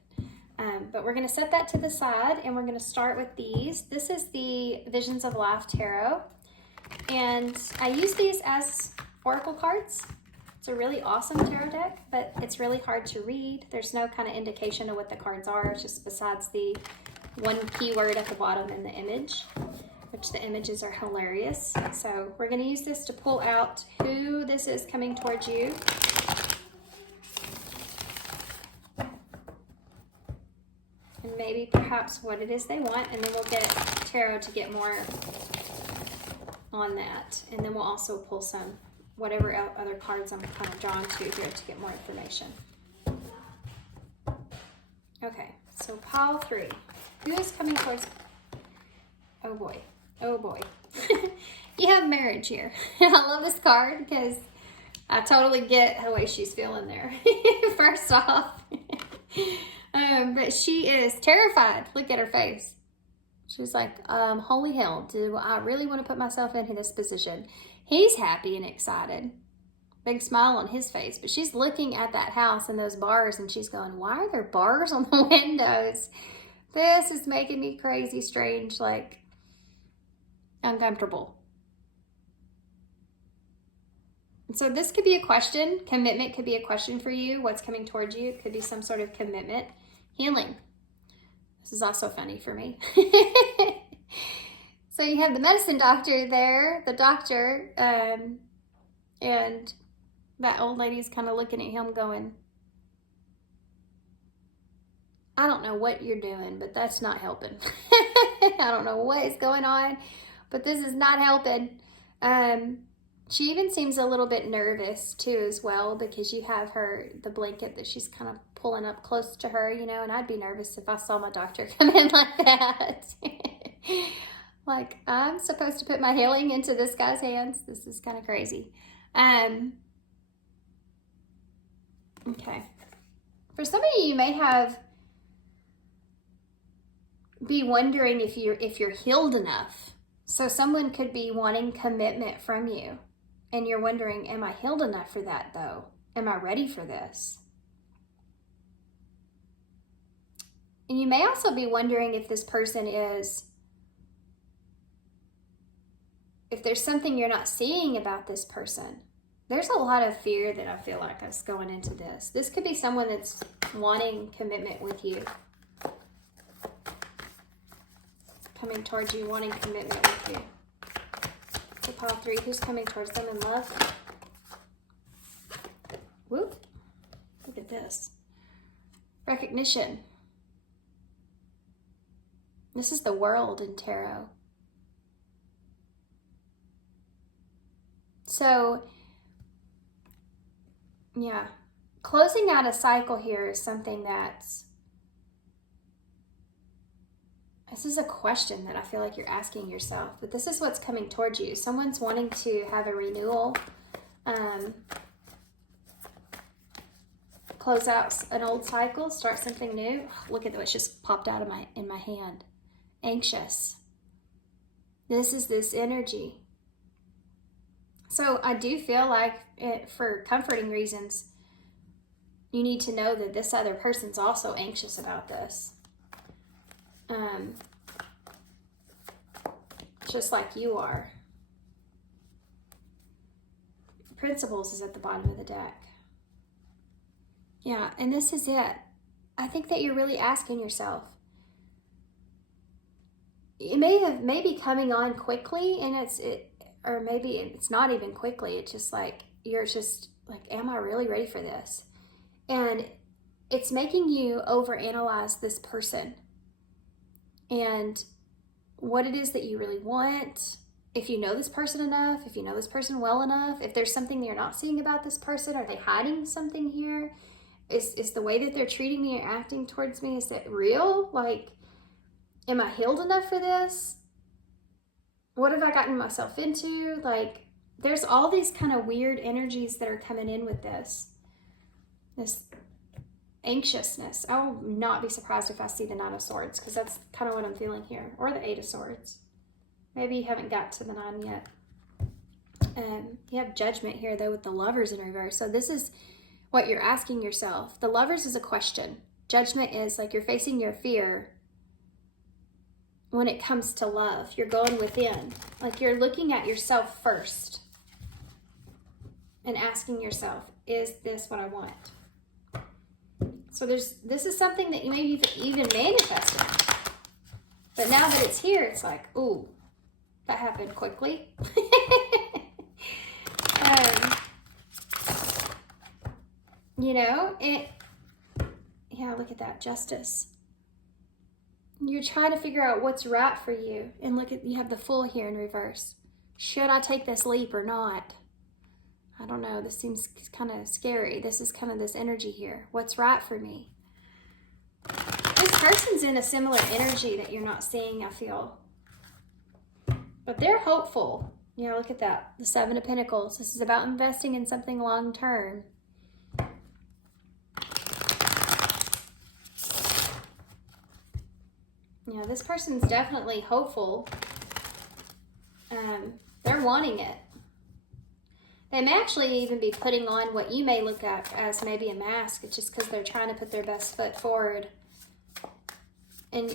we're going to set that to the side, and we're going to start with these. This is the Visions of Life Tarot, and I use these as oracle cards. It's a really awesome tarot deck, but it's really hard to read. There's no kind of indication of what the cards are. It's just besides the one keyword at the bottom in the image, which the images are hilarious. So we're going to use this to pull out who this is coming towards you. And maybe perhaps what it is they want, and then we'll get tarot to get more on that. And then we'll also pull some whatever other cards I'm kind of drawn to here to get more information. Okay, so pile 3. Who is coming towards? Oh boy. Oh boy. You have marriage here. I love this card because I totally get the way she's feeling there. First off. But she is terrified. Look at her face. She's like, holy hell, do I really want to put myself into this position? He's happy and excited. Big smile on his face. But she's looking at that house and those bars, and she's going, why are there bars on the windows? This is making me crazy, strange, like uncomfortable. So this could be a question. Commitment could be a question for you. What's coming towards you? It could be some sort of commitment. Healing. This is also funny for me. So you have the medicine doctor there, the doctor, and that old lady's kind of looking at him going, I don't know what you're doing, but that's not helping. I don't know what is going on, but this is not helping. She even seems a little bit nervous too as well, because you have the blanket that she's kind of pulling up close to her, you know, and I'd be nervous if I saw my doctor come in like that. Like, I'm supposed to put my healing into this guy's hands. This is kind of crazy. Okay. For some of you, you may be wondering if you're healed enough. So someone could be wanting commitment from you, and you're wondering, am I healed enough for that though? Am I ready for this? And you may also be wondering if this person is, if there's something you're not seeing about this person. There's a lot of fear that I feel like is going into this. This could be someone that's wanting commitment with you. Coming towards you, wanting commitment with you. So pile 3, who's coming towards them in love? Whoop. Look at this. Recognition. This is the World in tarot. So, yeah, closing out a cycle here is something that's, this is a question that I feel like you're asking yourself, but this is what's coming towards you. Someone's wanting to have a renewal, close out an old cycle, start something new. Look at what just popped out of in my hand. Anxious. This is this energy. So I do feel like, for comforting reasons, you need to know that this other person's also anxious about this. Just like you are. Principles is at the bottom of the deck. Yeah, and this is it. I think that you're really asking yourself. It may be coming on quickly, and or maybe it's not even quickly. It's just like, you're just like, am I really ready for this? And it's making you overanalyze this person and what it is that you really want. If you know this person enough, if you know this person well enough, if there's something that you're not seeing about this person, are they hiding something here? Is the way that they're treating me or acting towards me, is it real? Like, am I healed enough for this? What have I gotten myself into? Like, there's all these kind of weird energies that are coming in with this anxiousness. I will not be surprised if I see the 9 of Swords, because that's kind of what I'm feeling here. Or the 8 of Swords. Maybe you haven't got to the 9 yet. You have Judgment here, though, with the Lovers in reverse. So this is what you're asking yourself. The Lovers is a question. Judgment is like you're facing your fear. When it comes to love, you're going within. Like, you're looking at yourself first and asking yourself, is this what I want? So this is something that you maybe even manifested. But now that it's here, it's like, ooh, that happened quickly. Yeah, look at that, Justice. You're trying to figure out what's right for you. And look at, you have the Fool here in reverse. Should I take this leap or not? I don't know. This seems kind of scary. This is kind of this energy here. What's right for me? This person's in a similar energy that you're not seeing, I feel. But they're hopeful. Yeah, look at that. The 7 of Pentacles. This is about investing in something long term. Yeah, this person's definitely hopeful. They're wanting it. They may actually even be putting on what you may look at as maybe a mask. It's just because they're trying to put their best foot forward. And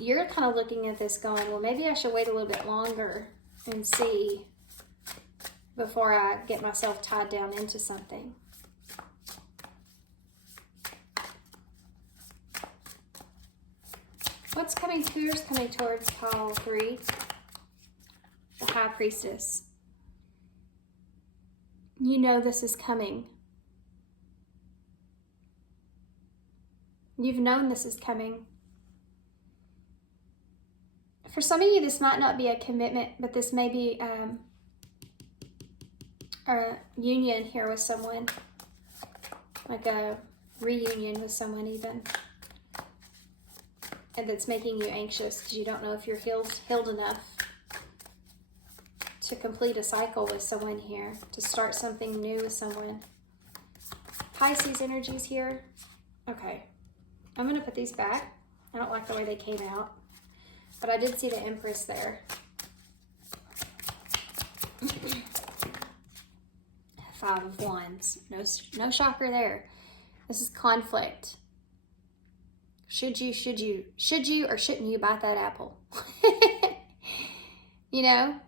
you're kind of looking at this going, well, maybe I should wait a little bit longer and see before I get myself tied down into something. What's coming to? Who's coming towards pile 3? The High Priestess. You know this is coming. You've known this is coming. For some of you, this might not be a commitment, but this may be a union here with someone. Like a reunion with someone even. And that's making you anxious because you don't know if you're healed enough to complete a cycle with someone here, to start something new with someone. Pisces energies here. Okay. I'm going to put these back. I don't like the way they came out. But I did see the Empress there. Five of Wands. No shocker there. This is conflict. Should you or shouldn't you bite that apple? You know,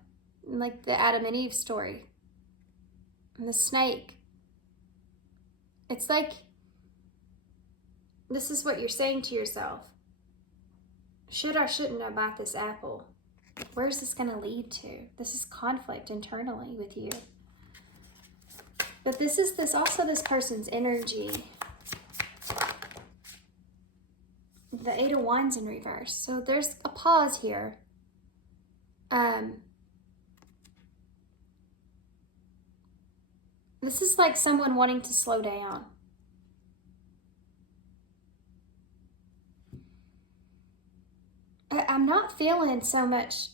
like the Adam and Eve story. And the snake. It's like, this is what you're saying to yourself. Should or shouldn't I bite this apple? Where's this going to lead to? This is conflict internally with you. But this is also this person's energy. The Eight of Wands in reverse. So there's a pause here. This is like someone wanting to slow down. I'm not feeling so much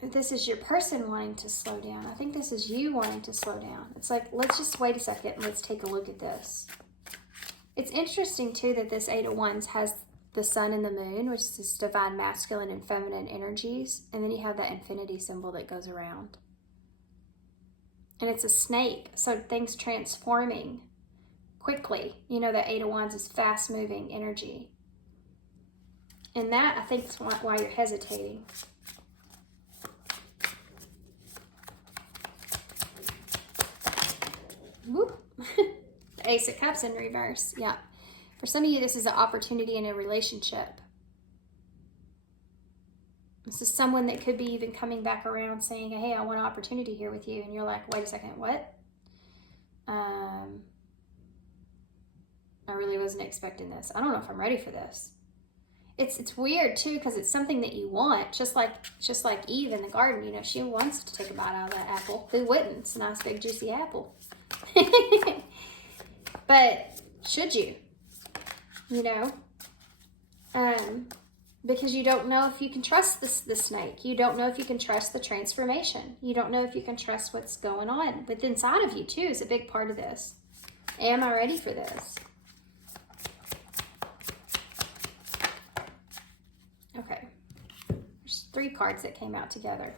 this is your person wanting to slow down. I think this is you wanting to slow down. It's like, let's just wait a second and let's take a look at this. It's interesting too that this Eight of Wands has the sun and the moon, which is divine masculine and feminine energies. And then you have that infinity symbol that goes around. And it's a snake, so things transforming quickly. You know, the Eight of Wands is fast moving energy. And that, I think, is why you're hesitating. Whoop. The Ace of Cups in reverse. Yeah. For some of you, this is an opportunity in a relationship. This is someone that could be even coming back around saying, hey, I want an opportunity here with you. And you're like, wait a second, what? I really wasn't expecting this. I don't know if I'm ready for this. It's weird too, because it's something that you want, just like Eve in the garden. You know, she wants to take a bite out of that apple. Who wouldn't? It's a nice big juicy apple. But should you? You know, because you don't know if you can trust the snake. You don't know if you can trust the transformation. You don't know if you can trust what's going on. But inside of you too is a big part of this. Am I ready for this? Okay, there's 3 cards that came out together.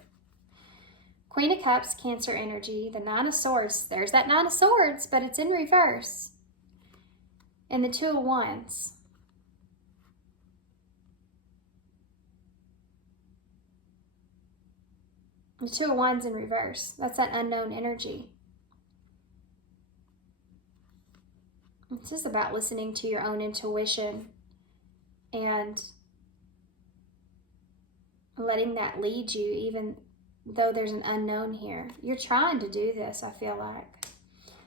Queen of Cups, Cancer energy. The Nine of Swords. There's that Nine of Swords, but it's in reverse. And the Two of Wands. The Two of Wands in reverse. That's that unknown energy. This is about listening to your own intuition and letting that lead you, even though there's an unknown here. You're trying to do this, I feel like.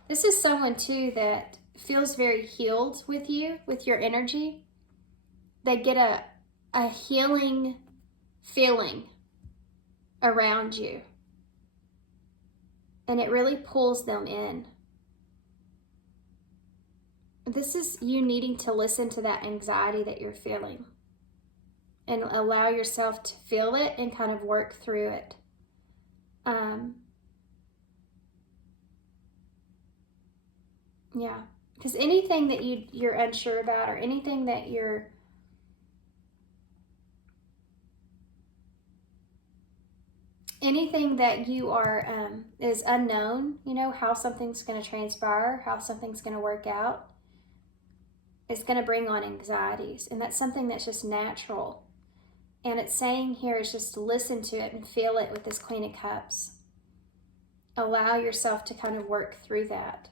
This is someone too that feels very healed with you, with your energy. They get a healing feeling around you. And it really pulls them in. This is you needing to listen to that anxiety that you're feeling. And allow yourself to feel it and kind of work through it. Yeah. Because anything that you're unsure about, or anything that you are is unknown, you know, how something's going to transpire, how something's going to work out, is going to bring on anxieties. And that's something that's just natural. And it's saying here is just to listen to it and feel it with this Queen of Cups. Allow yourself to kind of work through that.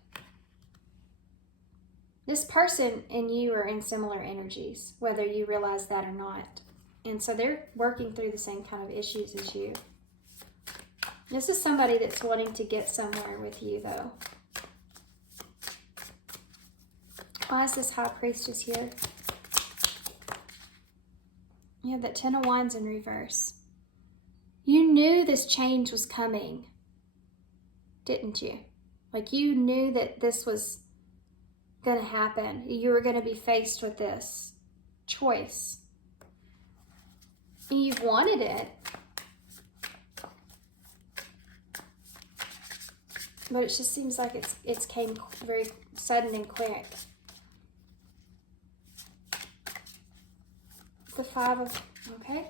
This person and you are in similar energies, whether you realize that or not. And so they're working through the same kind of issues as you. This is somebody that's wanting to get somewhere with you, though. Why is this High Priestess here? You have that Ten of Wands in reverse. You knew this change was coming, didn't you? Like, you knew that this was going to happen. You were going to be faced with this choice. And you've wanted it. But it just seems like it's came very sudden and quick. the Five of, okay,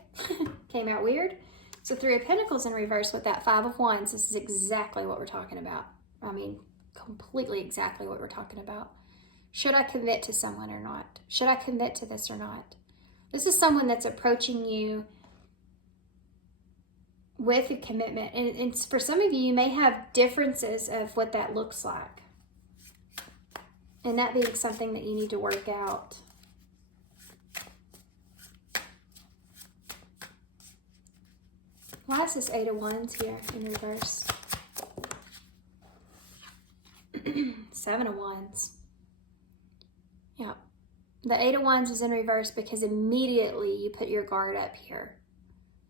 came out weird. So Three of Pentacles in reverse with that Five of Wands. This is exactly what we're talking about. I mean, completely exactly what we're talking about. Should I commit to someone or not? Should I commit to this or not? This is someone that's approaching you with a commitment. And for some of you, you may have differences of what that looks like. And that being something that you need to work out. Why is this Eight of Wands here in reverse? Seven of Wands. Yeah. The Eight of Wands is in reverse because immediately you put your guard up here.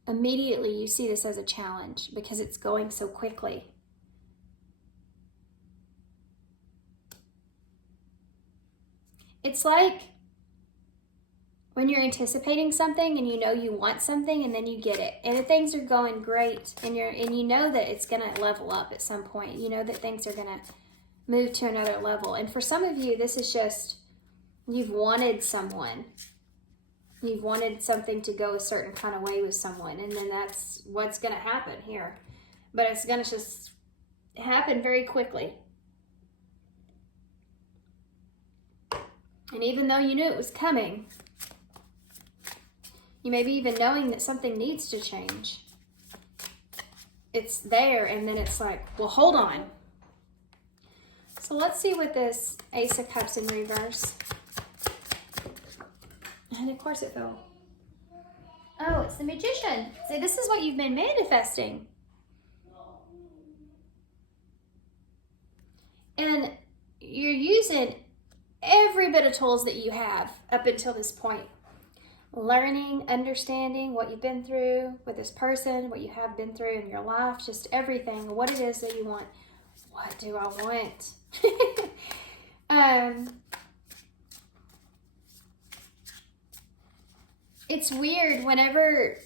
Immediately you see this as a challenge because it's going so quickly. It's like when you're anticipating something and you know you want something and then you get it. And if things are going great and you know that it's going to level up at some point. You know that things are going to move to another level. And for some of you, this is just, you've wanted someone. You've wanted something to go a certain kind of way with someone. And then that's what's going to happen here. But it's going to just happen very quickly. And even though you knew it was coming, you may be even knowing that something needs to change. It's there, and then it's like, well, hold on. So let's see what this Ace of Cups in reverse. And of course it fell. Oh, it's the Magician. See, this is what you've been manifesting. And you're using every bit of tools that you have up until this point. Learning, understanding what you've been through with this person, what you have been through in your life, just everything, what it is that you want. What do I want? It's weird whenever,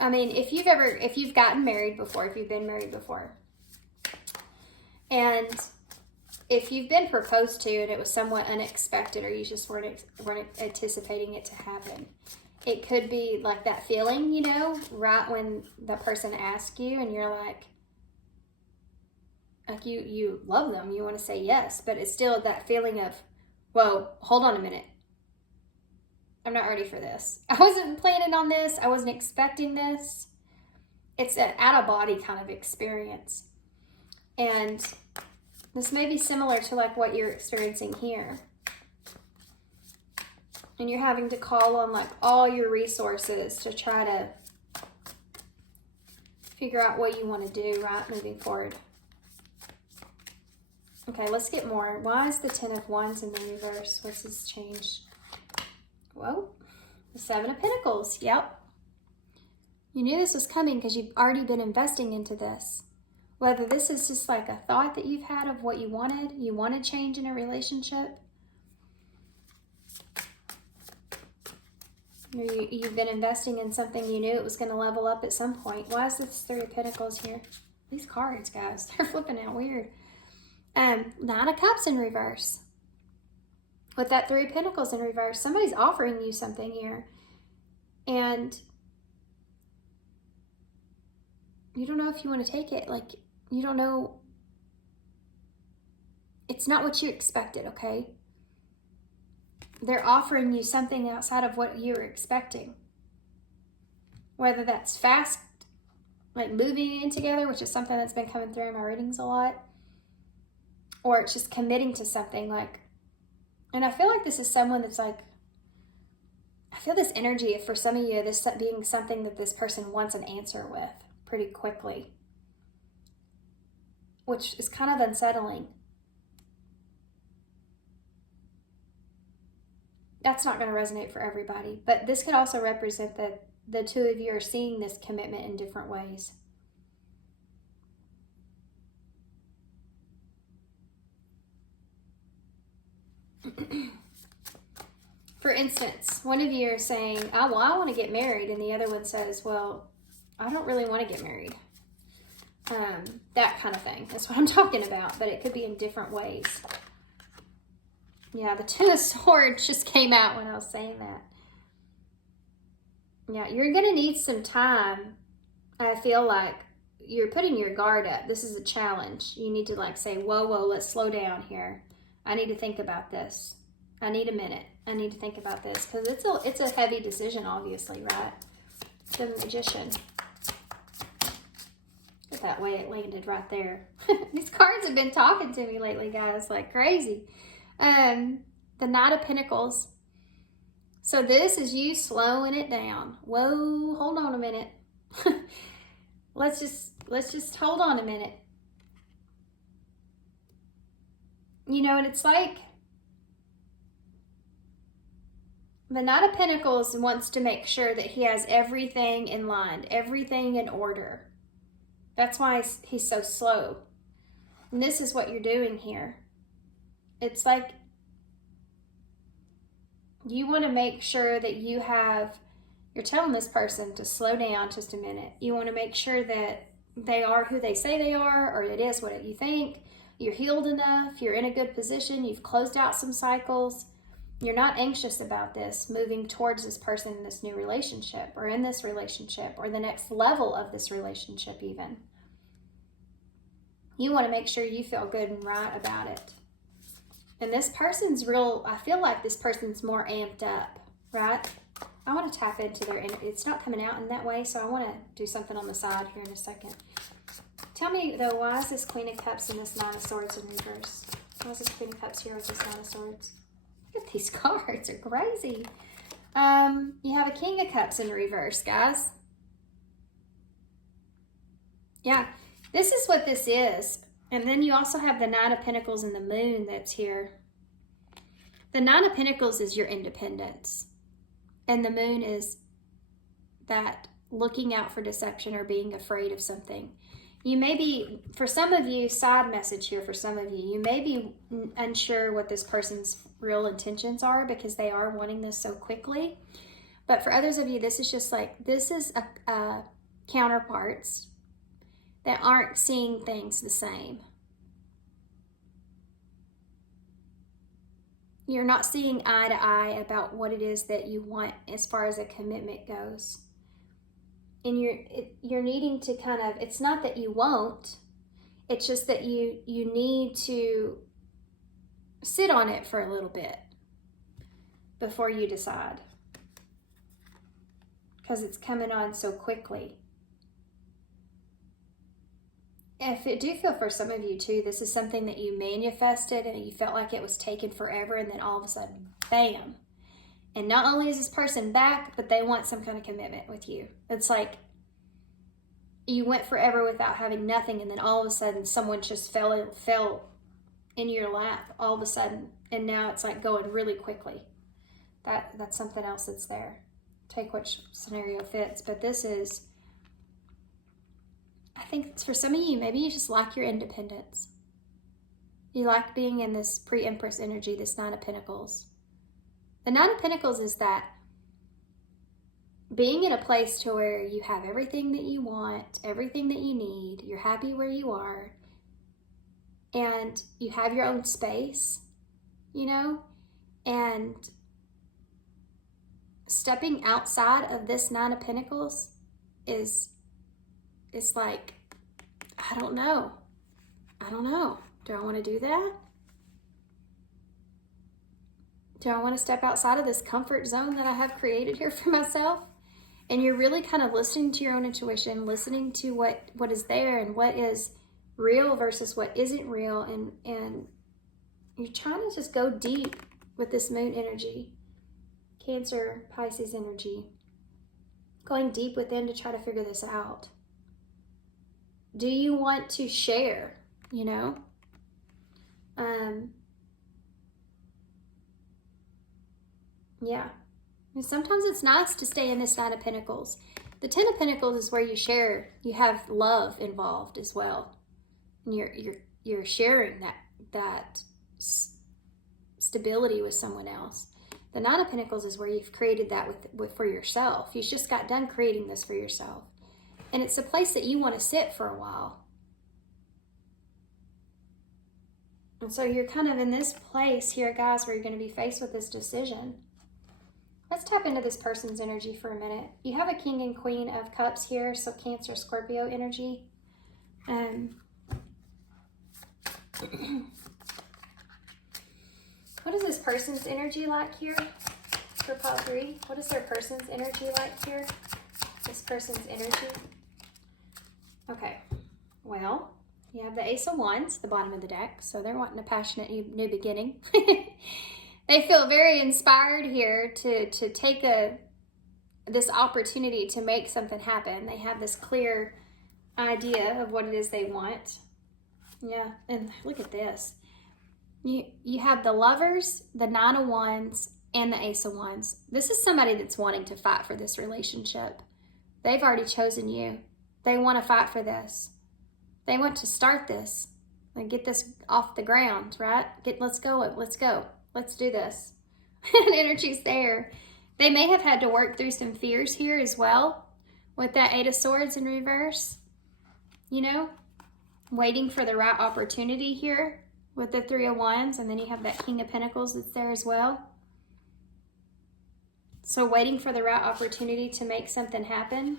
I mean, if you've gotten married before, if you've been married before, and if you've been proposed to and it was somewhat unexpected or you just weren't anticipating it to happen, it could be like that feeling, you know, right when the person asks you and you're like you love them, you want to say yes, but it's still that feeling of, whoa, hold on a minute. I'm not ready for this. I wasn't planning on this. I wasn't expecting this. It's an out-of-body kind of experience. And this may be similar to like what you're experiencing here. And you're having to call on like all your resources to try to figure out what you want to do, right, moving forward. Okay, let's get more. Why is the Ten of Wands in the reverse? What's this change? Whoa, the Seven of Pentacles. Yep. You knew this was coming because you've already been investing into this. Whether this is just like a thought that you've had of what you wanted change in a relationship. Or you've been investing in something you knew it was going to level up at some point. Why is this Three of Pentacles here? These cards, guys, they're flipping out weird. Nine of Cups in reverse. With that Three of Pentacles in reverse, somebody's offering you something here. And you don't know if you want to take it. Like, you don't know. It's not what you expected, okay? They're offering you something outside of what you were expecting. Whether that's fast, like moving in together, which is something that's been coming through in my readings a lot. Or it's just committing to something like, and I feel like this is someone that's like, I feel this energy for some of you, this being something that this person wants an answer with pretty quickly. Which is kind of unsettling. That's not going to resonate for everybody. But this could also represent that the two of you are seeing this commitment in different ways. For instance, one of you are saying, oh, well, I want to get married. And the other one says, well, I don't really want to get married. That kind of thing. That's what I'm talking about. But it could be in different ways. Yeah, the Ten of Swords just came out when I was saying that. Yeah, you're going to need some time. I feel like you're putting your guard up. This is a challenge. You need to like say, whoa, let's slow down here. I need to think about this. I need a minute. I need to think about this because it's a heavy decision, obviously, right? The Magician. Look at that way it landed right there. These cards have been talking to me lately, guys, like crazy. The Knight of Pentacles. So this is you slowing it down. Whoa, hold on a minute. Let's just hold on a minute. You know, and it's like the Knight of Pentacles wants to make sure that he has everything in line, everything in order. That's why he's so slow. And this is what you're doing here. It's like you want to make sure that you're telling this person to slow down just a minute. You want to make sure that they are who they say they are, or it is what you think. You're healed enough. You're in a good position. You've closed out some cycles. You're not anxious about this, moving towards this person in this new relationship, or in this relationship, or the next level of this relationship even. You want to make sure you feel good and right about it. And this person's I feel like this person's more amped up, right? I want to tap into their energy. It's not coming out in that way, so I want to do something on the side here in a second. Tell me, though, why is this Queen of Cups and this Nine of Swords in reverse? Why is this Queen of Cups here with this Nine of Swords? Look at these cards. They're crazy. You have a King of Cups in reverse, guys. Yeah, this is what this is. And then you also have the Nine of Pentacles and the Moon that's here. The Nine of Pentacles is your independence. And the Moon is that looking out for deception or being afraid of something. You may be, for some of you, side message here for some of you, you may be unsure what this person's real intentions are because they are wanting this so quickly. But for others of you, this is just like, this is a counterparts that aren't seeing things the same. You're not seeing eye to eye about what it is that you want as far as a commitment goes. And you're needing to kind of, it's not that you won't, it's just that you need to sit on it for a little bit before you decide. Because it's coming on so quickly. If it do feel for some of you too, this is something that you manifested and you felt like it was taken forever, and then all of a sudden, bam. And not only is this person back, but they want some kind of commitment with you. It's like you went forever without having nothing, and then all of a sudden someone just fell in your lap all of a sudden, and now it's like going really quickly. That's something else that's there. Take which scenario fits, but this is, I think it's for some of you, maybe you just like your independence. You like being in this pre-Empress energy, this Nine of Pentacles. The Nine of Pentacles is that being in a place to where you have everything that you want, everything that you need, you're happy where you are, and you have your own space, you know, and stepping outside of this Nine of Pentacles is like, I don't know. Do I want to do that? Do I want to step outside of this comfort zone that I have created here for myself? And you're really kind of listening to your own intuition, listening to what is there and what is real versus what isn't real. And you're trying to just go deep with this Moon energy, Cancer, Pisces energy, going deep within to try to figure this out. Do you want to share, you know? Yeah. And sometimes it's nice to stay in this Nine of Pentacles. The Ten of Pentacles is where you share, you have love involved as well. And you're sharing that stability with someone else. The Nine of Pentacles is where you've created that for yourself. You just got done creating this for yourself. And it's a place that you want to sit for a while. And so you're kind of in this place here, guys, where you're going to be faced with this decision. Let's tap into this person's energy for a minute. You have a King and Queen of Cups here, so Cancer, Scorpio energy. What is this person's energy like here for pile 3? What is their person's energy like here? This person's energy. Okay, well, you have the Ace of Wands, the bottom of the deck, so they're wanting a passionate new beginning. They feel very inspired here to take this opportunity to make something happen. They have this clear idea of what it is they want. Yeah, and look at this. You have the Lovers, the Nine of Wands, and the Ace of Wands. This is somebody that's wanting to fight for this relationship. They've already chosen you. They want to fight for this. They want to start this and get this off the ground, right? Let's go. Let's do this. And energy's there. They may have had to work through some fears here as well with that Eight of Swords in reverse. You know, waiting for the right opportunity here with the Three of Wands, and then you have that King of Pentacles that's there as well. So waiting for the right opportunity to make something happen.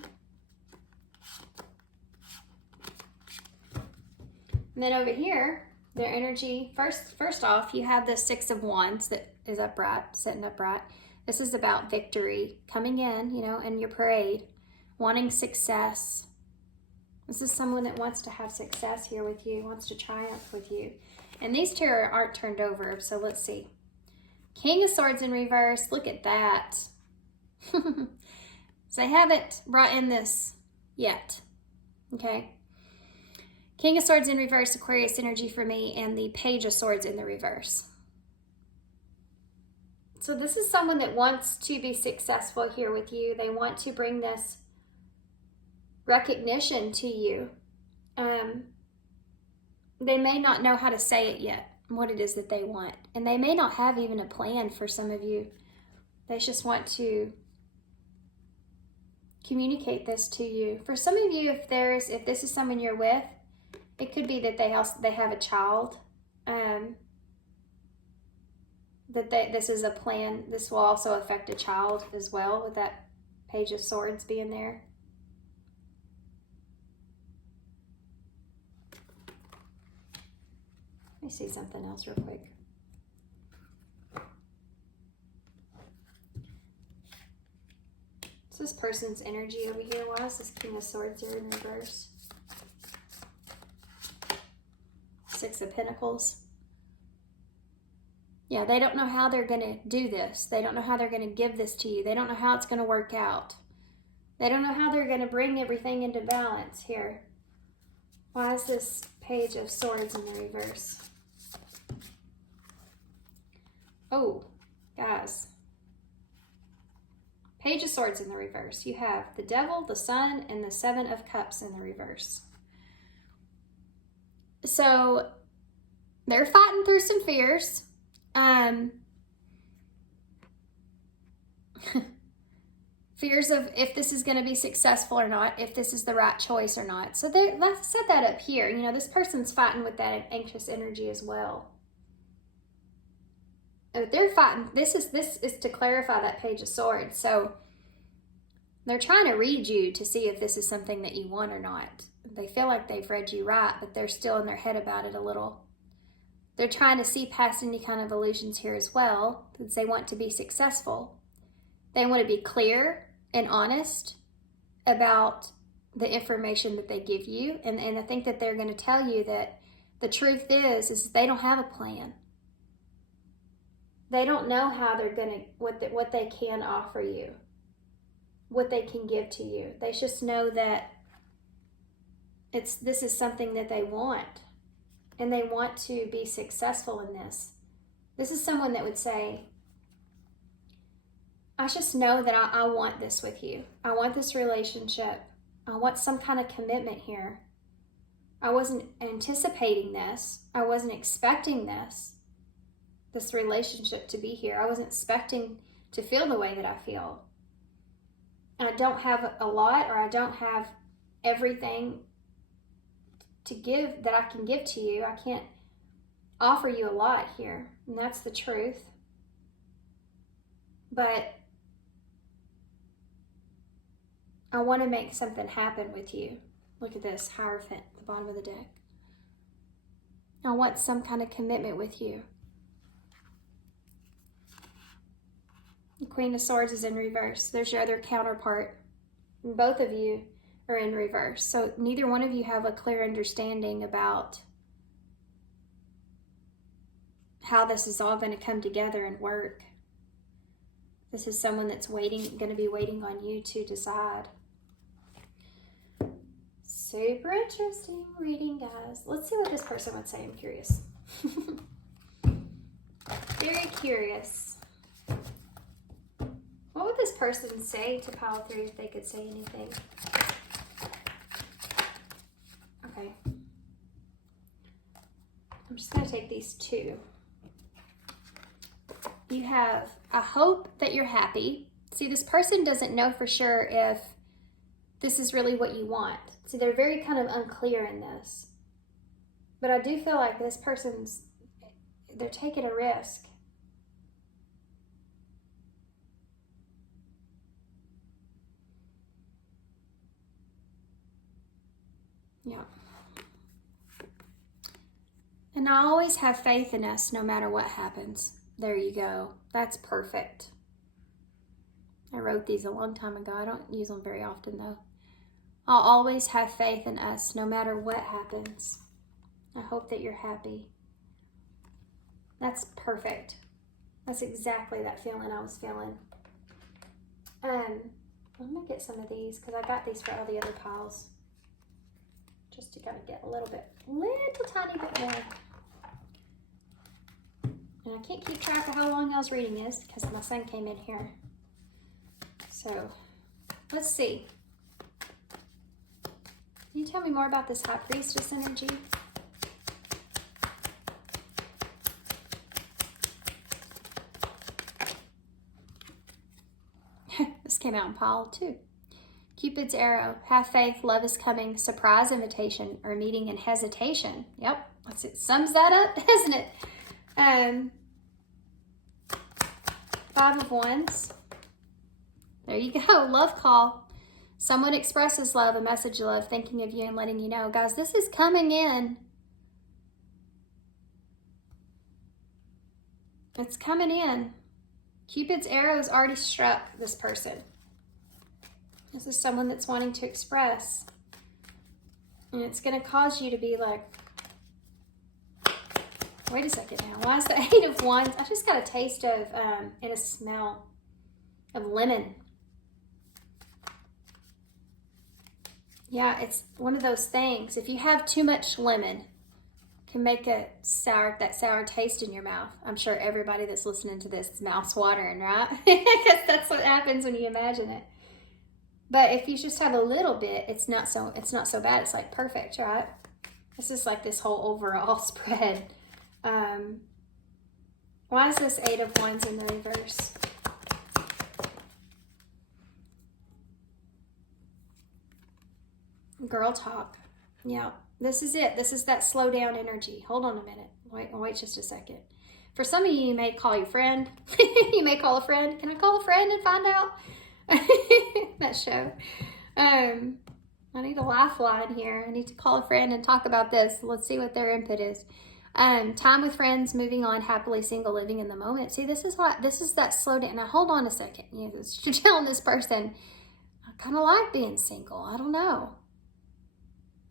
And then over here, their energy, first off, you have the Six of Wands that is upright, sitting upright. This is about victory, coming in, you know, in your parade, wanting success. This is someone that wants to have success here with you, wants to triumph with you. And these two aren't turned over, so let's see. King of Swords in reverse, look at that. So I haven't brought in this yet, okay? King of Swords in reverse, Aquarius energy for me, and the Page of Swords in the reverse. So this is someone that wants to be successful here with you. They want to bring this recognition to you. They may not know how to say it yet, what it is that they want. And they may not have even a plan for some of you. They just want to communicate this to you. For some of you, if this is someone you're with, it could be that they have a child. This is a plan. This will also affect a child as well, with that Page of Swords being there. Let me see something else real quick. So this person's energy over here, why is this King of Swords here in reverse? Six of Pentacles. Yeah, they don't know how they're going to do this. They don't know how they're going to give this to you. They don't know how it's going to work out. They don't know how they're going to bring everything into balance here. Why is this Page of Swords in the reverse? Oh, guys. Page of Swords in the reverse. You have the Devil, the Sun, and the Seven of Cups in the reverse. So they're fighting through some fears. Fears of if this is going to be successful or not, if this is the right choice or not. So let's set that up here. You know, this person's fighting with that anxious energy as well. They're fighting. This is to clarify that Page of Swords. So they're trying to read you to see if this is something that you want or not. They feel like they've read you right, but they're still in their head about it a little. They're trying to see past any kind of illusions here as well, because they want to be successful. They want to be clear and honest about the information that they give you. And I think that they're going to tell you that the truth is they don't have a plan. They don't know how they're going to, what they can offer you, what they can give to you. They just know that this is something that they want. And they want to be successful in this. This is someone that would say, I just know that I want this with you. I want this relationship. I want some kind of commitment here. I wasn't anticipating this. I wasn't expecting this relationship to be here. I wasn't expecting to feel the way that I feel. I don't have a lot, or I don't have everything to give that I can give to you. I can't offer you a lot here, and that's the truth. But I want to make something happen with you. Look at this, Hierophant at the bottom of the deck. I want some kind of commitment with you. The Queen of Swords is in reverse. There's your other counterpart. And both of you are in reverse. So neither one of you have a clear understanding about how this is all going to come together and work. This is someone that's going to be waiting on you to decide. Super interesting reading, guys. Let's see what this person would say. I'm curious. Very curious. What would this person say to pile 3 if they could say anything? Okay. I'm just going to take these 2. You have, I hope that you're happy. See, this person doesn't know for sure if this is really what you want. See, they're very kind of unclear in this. But I do feel like this person's, they're taking a risk. Yeah. And I always have faith in us no matter what happens. There you go. That's perfect. I wrote these a long time ago. I don't use them very often though. I'll always have faith in us no matter what happens. I hope that you're happy. That's perfect. That's exactly that feeling I was feeling. I'm gonna get some of these because I got these for all the other piles. Just to kind of get a little tiny bit more. And I can't keep track of how long I was reading this because my son came in here. So, let's see. Can you tell me more about this High Priestess energy? This came out in pile 2. Cupid's arrow, have faith, love is coming, surprise invitation, or meeting in hesitation. Yep, it sums that up, doesn't it? 5 of Wands. There you go, love call. Someone expresses love, a message of love, thinking of you and letting you know. Guys, this is coming in. It's coming in. Cupid's arrow has already struck this person. This is someone that's wanting to express. And it's going to cause you to be like, wait a second now. Why is the 8 of Wands? I just got a taste of, and a smell of lemon. Yeah, it's one of those things. If you have too much lemon, it can make that sour taste in your mouth. I'm sure everybody that's listening to this is mouth's watering, right? Because that's what happens when you imagine it. But if you just have a little bit, it's not so bad. It's like perfect, right? This is like this whole overall spread. Why is this 8 of Wands in the reverse? Girl talk. Yeah, this is it. This is that slow down energy. Hold on a minute. Wait just a second. For some of you may call your friend. You may call a friend. Can I call a friend and find out? That show. I need a lifeline here. I need to call a friend and talk about this. Let's see what their input is. Time with friends, moving on, happily single, living in the moment. See, this is that slow down. Now hold on a second. You're telling this person, I kind of like being single. I don't know.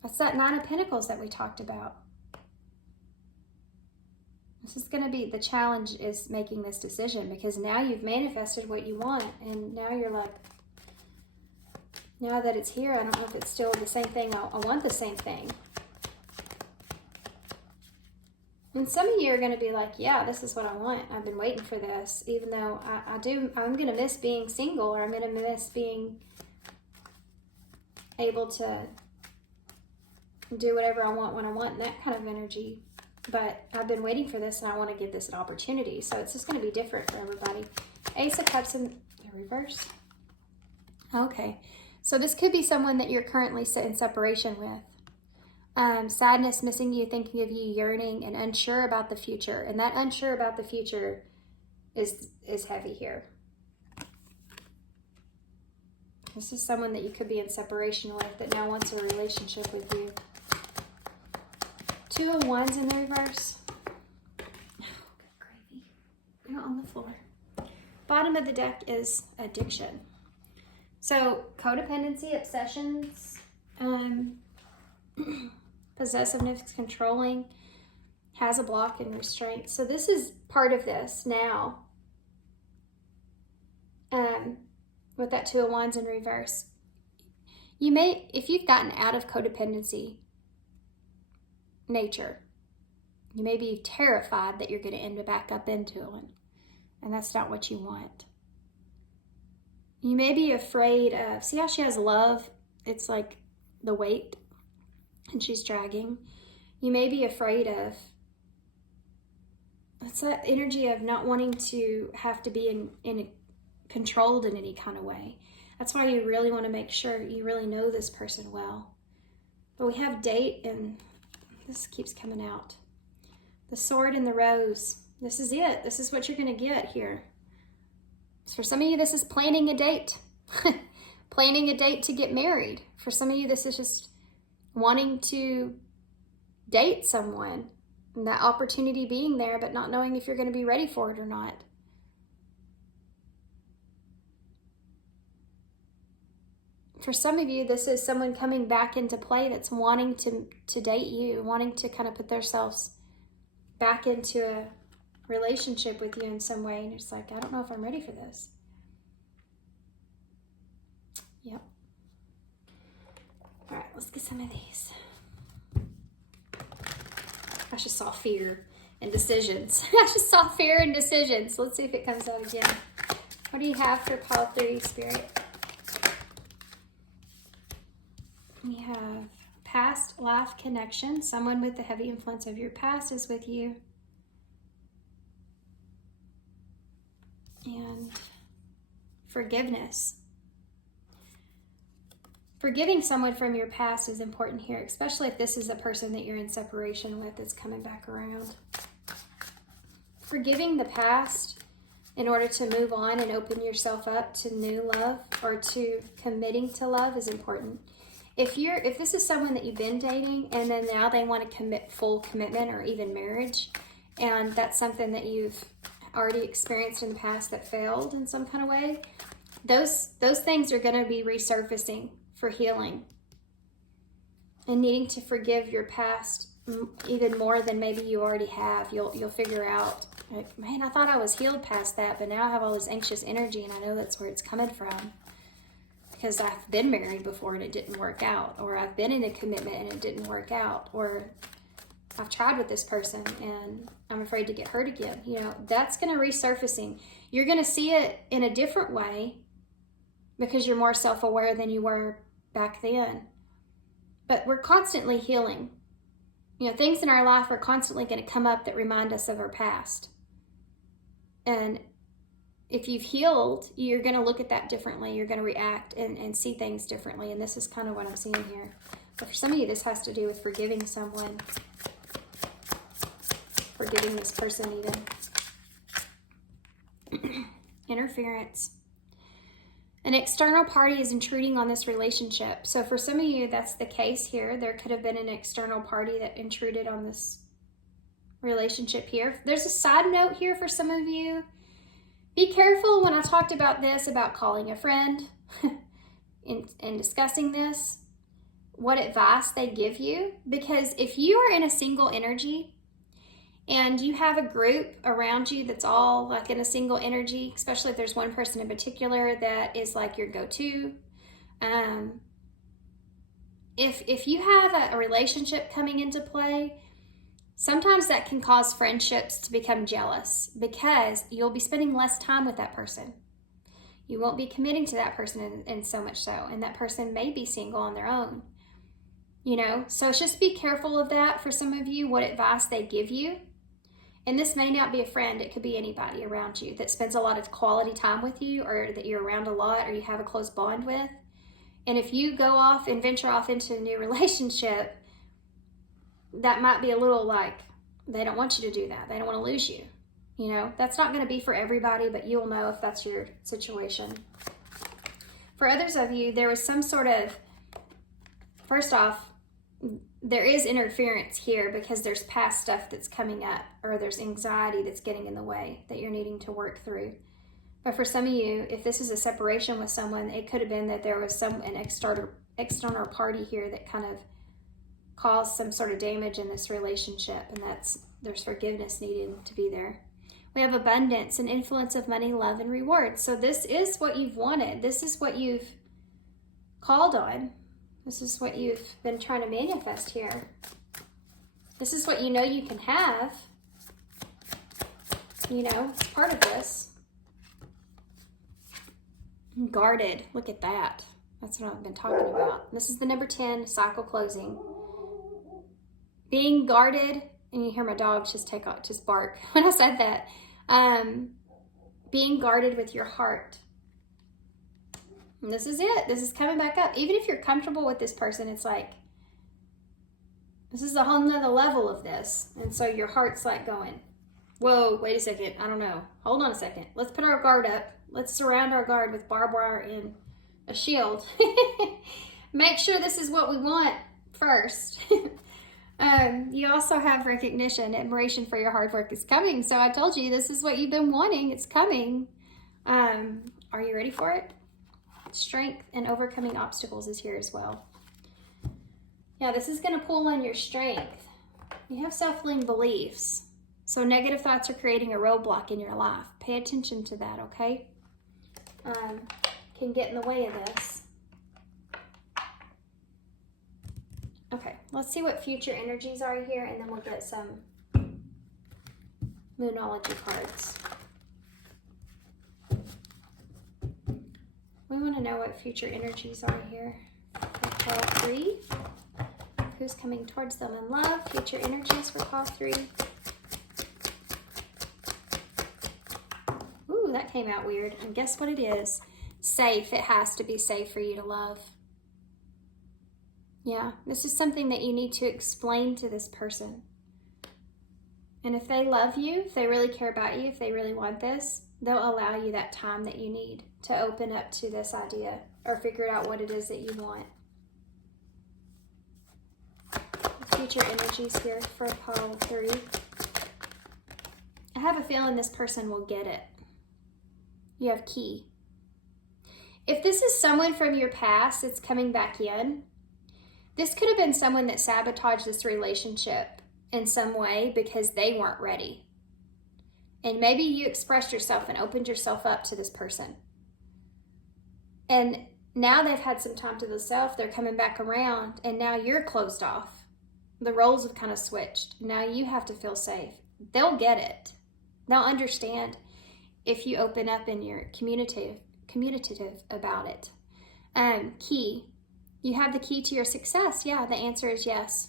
That's that 9 of Pentacles that we talked about. This is going to be, the challenge is making this decision because now you've manifested what you want and now you're like, now that it's here, I don't know if it's still the same thing. I want the same thing. And some of you are going to be like, yeah, this is what I want. I've been waiting for this, even though I'm going to miss being single, or I'm going to miss being able to do whatever I want when I want, and that kind of energy. But I've been waiting for this and I want to give this an opportunity. So it's just going to be different for everybody. Ace of Cups in the reverse. Okay. So this could be someone that you're currently in separation with. Sadness, missing you, thinking of you, yearning, and unsure about the future. And that unsure about the future is heavy here. This is someone that you could be in separation with that now wants a relationship with you. 2 of Wands in the reverse. Oh, good gravy. You're on the floor. Bottom of the deck is addiction. So codependency, obsessions, possessiveness, controlling, has a block and restraint. So this is part of this now. With that 2 of Wands in reverse. You may, if you've gotten out of codependency nature, you may be terrified that you're going to end back up into it. And that's not what you want. You may be afraid of, see how she has love? It's like the weight and she's dragging. You may be afraid of, it's that energy of not wanting to have to be controlled in any kind of way. That's why you really want to make sure you really know this person well. But we have date, and this keeps coming out. The Sword and the Rose. This is it. This is what you're going to get here. So for some of you, this is planning a date. Planning a date to get married. For some of you, this is just wanting to date someone. And that opportunity being there, but not knowing if you're going to be ready for it or not. For some of you, this is someone coming back into play that's wanting to date you, wanting to kind of put themselves back into a relationship with you in some way. And it's like, I don't know if I'm ready for this. Yep. All right, let's get some of these. I just saw fear and decisions. I just saw fear and decisions. Let's see if it comes out again. What do you have for pile 3, Spirit? We have past life connection. Someone with the heavy influence of your past is with you. And forgiveness. Forgiving someone from your past is important here, especially if this is a person that you're in separation with that's coming back around. Forgiving the past in order to move on and open yourself up to new love or to committing to love is important. If this is someone that you've been dating and then now they want to commit full commitment or even marriage, and that's something that you've already experienced in the past that failed in some kind of way, those things are going to be resurfacing for healing and needing to forgive your past even more than maybe you already have. You'll figure out, like, man, I thought I was healed past that, but now I have all this anxious energy and I know that's where it's coming from. Because I've been married before and it didn't work out, or I've been in a commitment and it didn't work out, or I've tried with this person and I'm afraid to get hurt again. You know, that's going to resurfacing. You're going to see it in a different way because you're more self-aware than you were back then. But we're constantly healing. You know, things in our life are constantly going to come up that remind us of our past. And if you've healed, you're going to look at that differently. You're going to react and see things differently. And this is kind of what I'm seeing here. But for some of you, this has to do with forgiving someone. Forgiving this person even. Interference. An external party is intruding on this relationship. So for some of you, that's the case here. There could have been an external party that intruded on this relationship here. There's a side note here for some of you. Be careful when I talked about this, about calling a friend and discussing this, what advice they give you. Because if you are in a single energy and you have a group around you that's all like in a single energy, especially if there's one person in particular that is like your go-to, if you have a relationship coming into play, sometimes that can cause friendships to become jealous because you'll be spending less time with that person. You won't be committing to that person and so much so. And that person may be single on their own. You know, so just be careful of that for some of you, what advice they give you. And this may not be a friend. It could be anybody around you that spends a lot of quality time with you or that you're around a lot or you have a close bond with. And if you go off and venture off into a new relationship, that might be a little like, they don't want you to do that. They don't want to lose you. You know, that's not going to be for everybody, but you'll know if that's your situation. For others of you, there was some sort of, first off, there is interference here because there's past stuff that's coming up, or there's anxiety that's getting in the way that you're needing to work through. But for some of you, if this is a separation with someone, it could have been that there was an external party here that kind of caused some sort of damage in this relationship, and there's forgiveness needing to be there. We have abundance and influence of money, love, and rewards. So this is what you've wanted. This is what you've called on. This is what you've been trying to manifest here. This is what you know you can have. You know, it's part of this. Guarded. Look at that. That's what I've been talking about. This is the number 10, cycle closing. Being guarded, and you hear my dog just bark when I said that. Being guarded with your heart. And this is it. This is coming back up. Even if you're comfortable with this person, it's like, this is a whole nother level of this. And so your heart's like going, whoa, wait a second. I don't know. Hold on a second. Let's put our guard up. Let's surround our guard with barbed wire and a shield. Make sure this is what we want first. You also have recognition, admiration for your hard work is coming. So I told you, this is what you've been wanting. It's coming. Are you ready for it? Strength and overcoming obstacles is here as well. Yeah, this is going to pull on your strength. You have self-limiting beliefs. So negative thoughts are creating a roadblock in your life. Pay attention to that, okay? Can get in the way of this. Okay, let's see what future energies are here, and then we'll get some Moonology cards. We want to know what future energies are here. Pile 3. Who's coming towards them in love? Future energies for pile 3. Ooh, that came out weird. And guess what it is? Safe. It has to be safe for you to love. Yeah, this is something that you need to explain to this person. And if they love you, if they really care about you, if they really want this, they'll allow you that time that you need to open up to this idea or figure out what it is that you want. Future energies here for pile 3. I have a feeling this person will get it. You have key. If this is someone from your past that's coming back in, this could have been someone that sabotaged this relationship in some way because they weren't ready. And maybe you expressed yourself and opened yourself up to this person. And now they've had some time to themselves, they're coming back around, and now you're closed off. The roles have kind of switched. Now you have to feel safe. They'll get it. They'll understand if you open up and you're communicative about it. Key. You have the key to your success. Yeah, the answer is yes.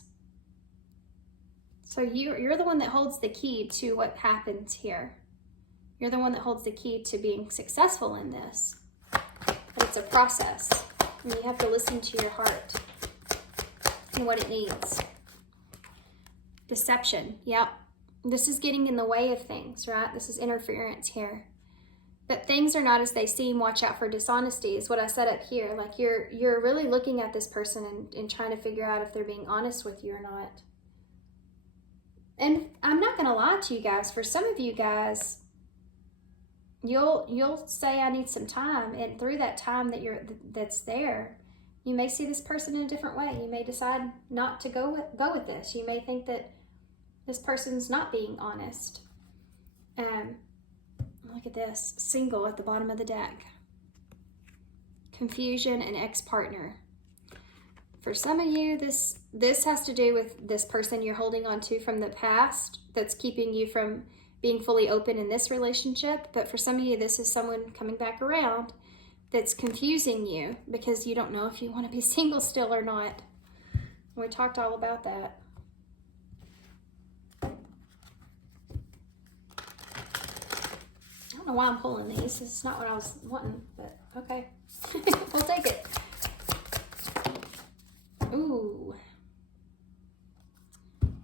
So you're the one that holds the key to what happens here. You're the one that holds the key to being successful in this. But it's a process. And you have to listen to your heart and what it needs. Deception. Yep. This is getting in the way of things, right? This is interference here. But things are not as they seem. Watch out for dishonesty is what I said up here. Like you're really looking at this person and trying to figure out if they're being honest with you or not. And I'm not going to lie to you guys. For some of you guys, you'll say, I need some time. And through that time that's there, you may see this person in a different way. You may decide not to go with this. You may think that this person's not being honest. Look at this. Single at the bottom of the deck. Confusion and ex-partner. For some of you, this has to do with this person you're holding on to from the past that's keeping you from being fully open in this relationship. But for some of you, this is someone coming back around that's confusing you because you don't know if you want to be single still or not. We talked all about that. I don't know why I'm pulling these. This is not what I was wanting, but okay. We'll take it. Ooh.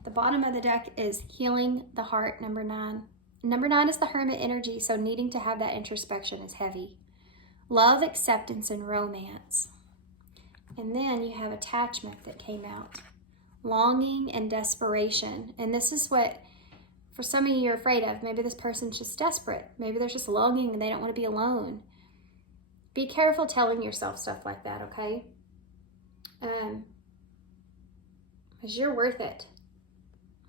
The bottom of the deck is healing the heart, number 9. Number 9 is the hermit energy, so needing to have that introspection is heavy. love, acceptance, and romance. And then you have attachment that came out. Longing and desperation. And this is what, for some of you, you're afraid of. Maybe this person's just desperate. Maybe they're just longing and they don't want to be alone. Be careful telling yourself stuff like that, okay? Because you're worth it.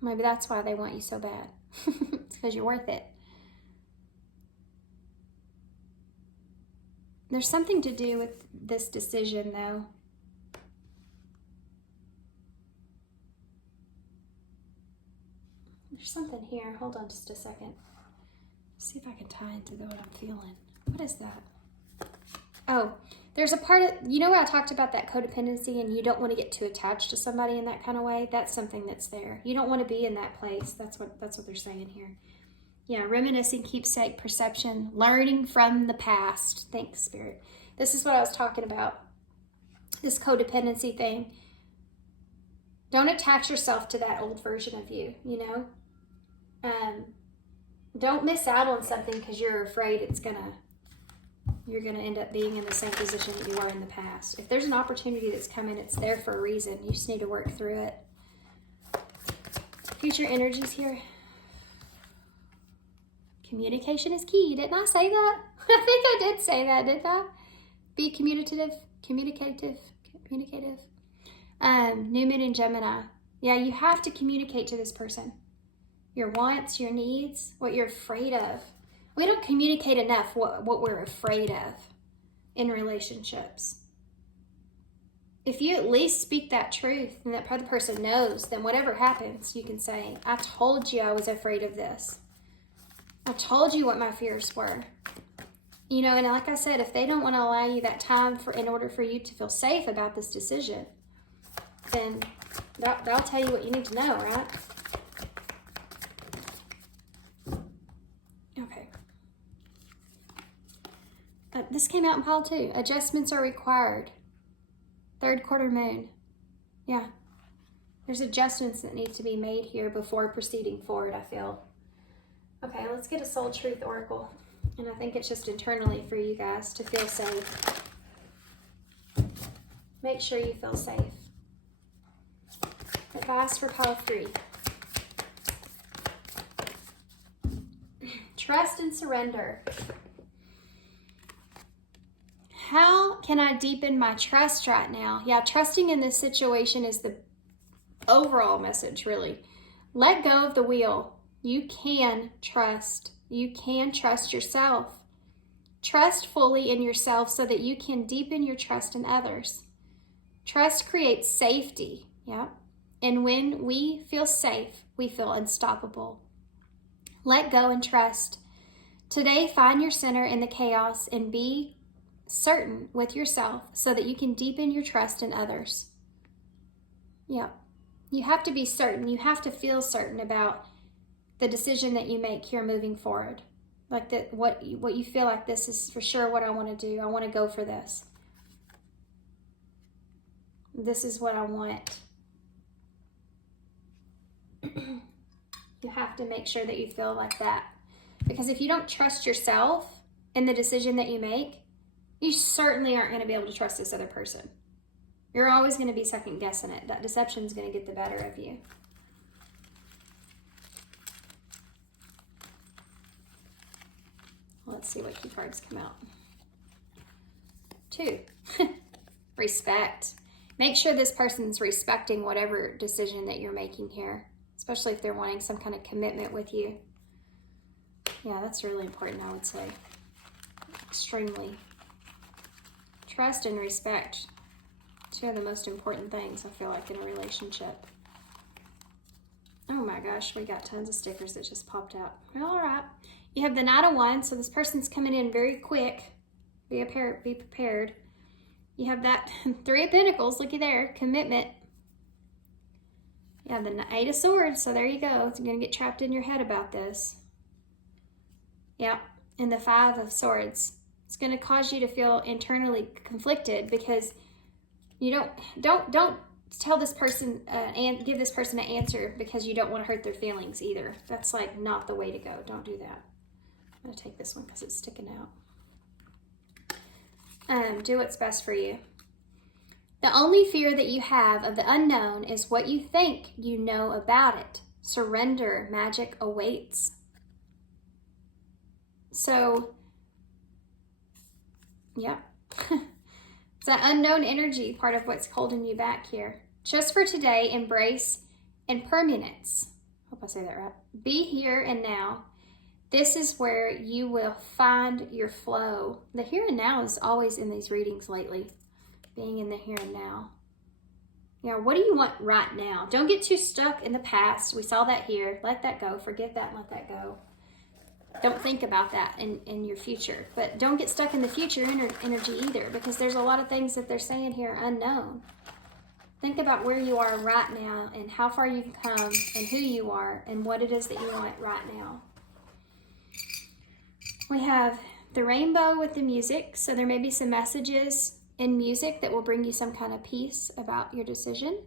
Maybe that's why they want you so bad. It's because you're worth it. There's something to do with this decision, though. There's something here. Hold on just a second. See if I can tie into what I'm feeling. What is that? Oh, there's a part of, you know, I talked about that codependency and you don't want to get too attached to somebody in that kind of way. That's something that's there. You don't want to be in that place. That's what they're saying here. Yeah, reminiscing, keepsake, perception, learning from the past. Thanks, Spirit. This is what I was talking about. This codependency thing. Don't attach yourself to that old version of you, you know? Don't miss out on something because you're afraid you're gonna end up being in the same position that you were in the past. If there's an opportunity that's coming, it's there for a reason. You just need to work through it. Future energies here. Communication is key. Didn't I say that? I think I did say that, didn't I? Be communicative. New Moon in Gemini. Yeah, you have to communicate to this person. Your wants, your needs, what you're afraid of. We don't communicate enough what we're afraid of in relationships. If you at least speak that truth and that other person knows, then whatever happens, you can say, I told you I was afraid of this. I told you what my fears were. You know, and like I said, if they don't want to allow you that time in order for you to feel safe about this decision, then that'll tell you what you need to know, right? Okay. This came out in pile 2. Adjustments are required. 3rd quarter moon. Yeah. There's adjustments that need to be made here before proceeding forward, I feel. Okay, let's get a soul truth oracle. And I think it's just internally for you guys to feel safe. Make sure you feel safe. Advice for pile 3. Trust and surrender. How can I deepen my trust right now? Yeah, trusting in this situation is the overall message, really. Let go of the wheel. You can trust. You can trust yourself. Trust fully in yourself so that you can deepen your trust in others. Trust creates safety. Yeah. And when we feel safe, we feel unstoppable. Let go and trust. Today, find your center in the chaos and be certain with yourself so that you can deepen your trust in others. Yeah. You have to be certain. You have to feel certain about the decision that you make here moving forward. Like that, what you feel like, this is for sure what I want to do. I want to go for this. This is what I want. You have to make sure that you feel like that. Because if you don't trust yourself in the decision that you make, you certainly aren't going to be able to trust this other person. You're always going to be second guessing it. That deception is going to get the better of you. Let's see what key cards come out. 2. Respect. Make sure this person's respecting whatever decision that you're making here, especially if they're wanting some kind of commitment with you. Yeah, that's really important, I would say. Extremely. Trust and respect. 2 of the most important things, I feel like, in a relationship. Oh my gosh, we got tons of stickers that just popped out. All right. You have the Knight of Wands, so this person's coming in very quick. Be prepared. You have that 3 of Pentacles, looky there, commitment. You have the 8 of Swords, so there you go. You're going to get trapped in your head about this. Yeah, and the 5 of Swords. It's going to cause you to feel internally conflicted because you don't tell this person and give this person an answer because you don't want to hurt their feelings either. That's like not the way to go. Don't do that. I'm going to take this one because it's sticking out. Do what's best for you. The only fear that you have of the unknown is what you think you know about it. Surrender, magic awaits. So, yeah. It's that unknown energy, part of what's holding you back here. Just for today, embrace impermanence. Hope I say that right. Be here and now. This is where you will find your flow. The here and now is always in these readings lately. Being in the here and now. Yeah, what do you want right now? Don't get too stuck in the past. We saw that here. Let that go. Forget that and let that go. Don't think about that in your future. But don't get stuck in the future energy either, because there's a lot of things that they're saying here unknown. Think about where you are right now and how far you've come and who you are and what it is that you want right now. We have the rainbow with the music. So there may be some messages in music that will bring you some kind of peace about your decision.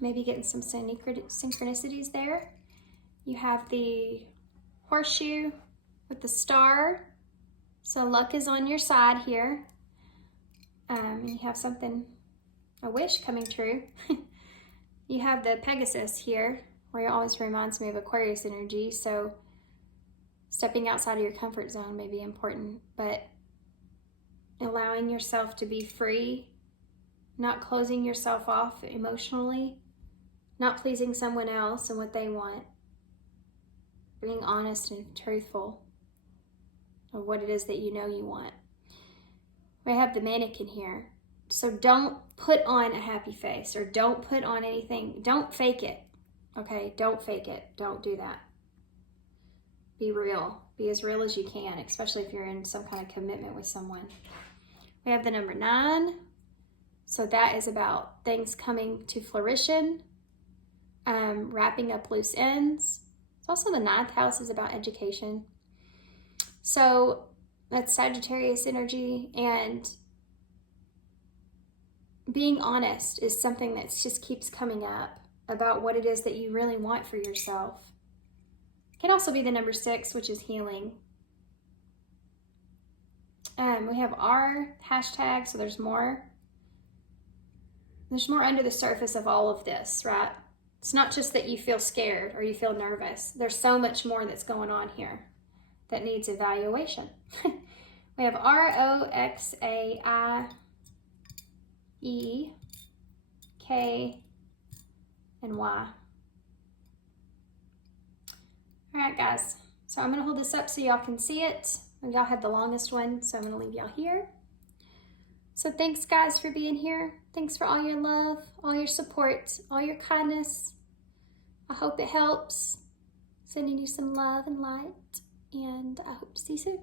Maybe getting some synchronicities there. You have the horseshoe with the star. So luck is on your side here. You have something, a wish coming true. You have the Pegasus here, where it always reminds me of Aquarius energy. So stepping outside of your comfort zone may be important, but allowing yourself to be free, not closing yourself off emotionally, not pleasing someone else and what they want, being honest and truthful of what it is that you know you want. We have the mannequin here. So don't put on a happy face or don't put on anything. Don't fake it, okay? Don't fake it. Don't do that. Be real. Be as real as you can, especially if you're in some kind of commitment with someone. We have the number 9. So that is about things coming to fruition, wrapping up loose ends. It's also the 9th house is about education. So that's Sagittarius energy, and being honest is something that just keeps coming up about what it is that you really want for yourself. It can also be the number 6, which is healing. We have our hashtag, so there's more. There's more under the surface of all of this, right? It's not just that you feel scared or you feel nervous. There's so much more that's going on here that needs evaluation. We have ROXAIEK and Y. All right, guys. So I'm going to hold this up so y'all can see it. Y'all had the longest one, so I'm going to leave y'all here. So thanks, guys, for being here. Thanks for all your love, all your support, all your kindness. I hope it helps. Sending you some love and light, and I hope to see you soon.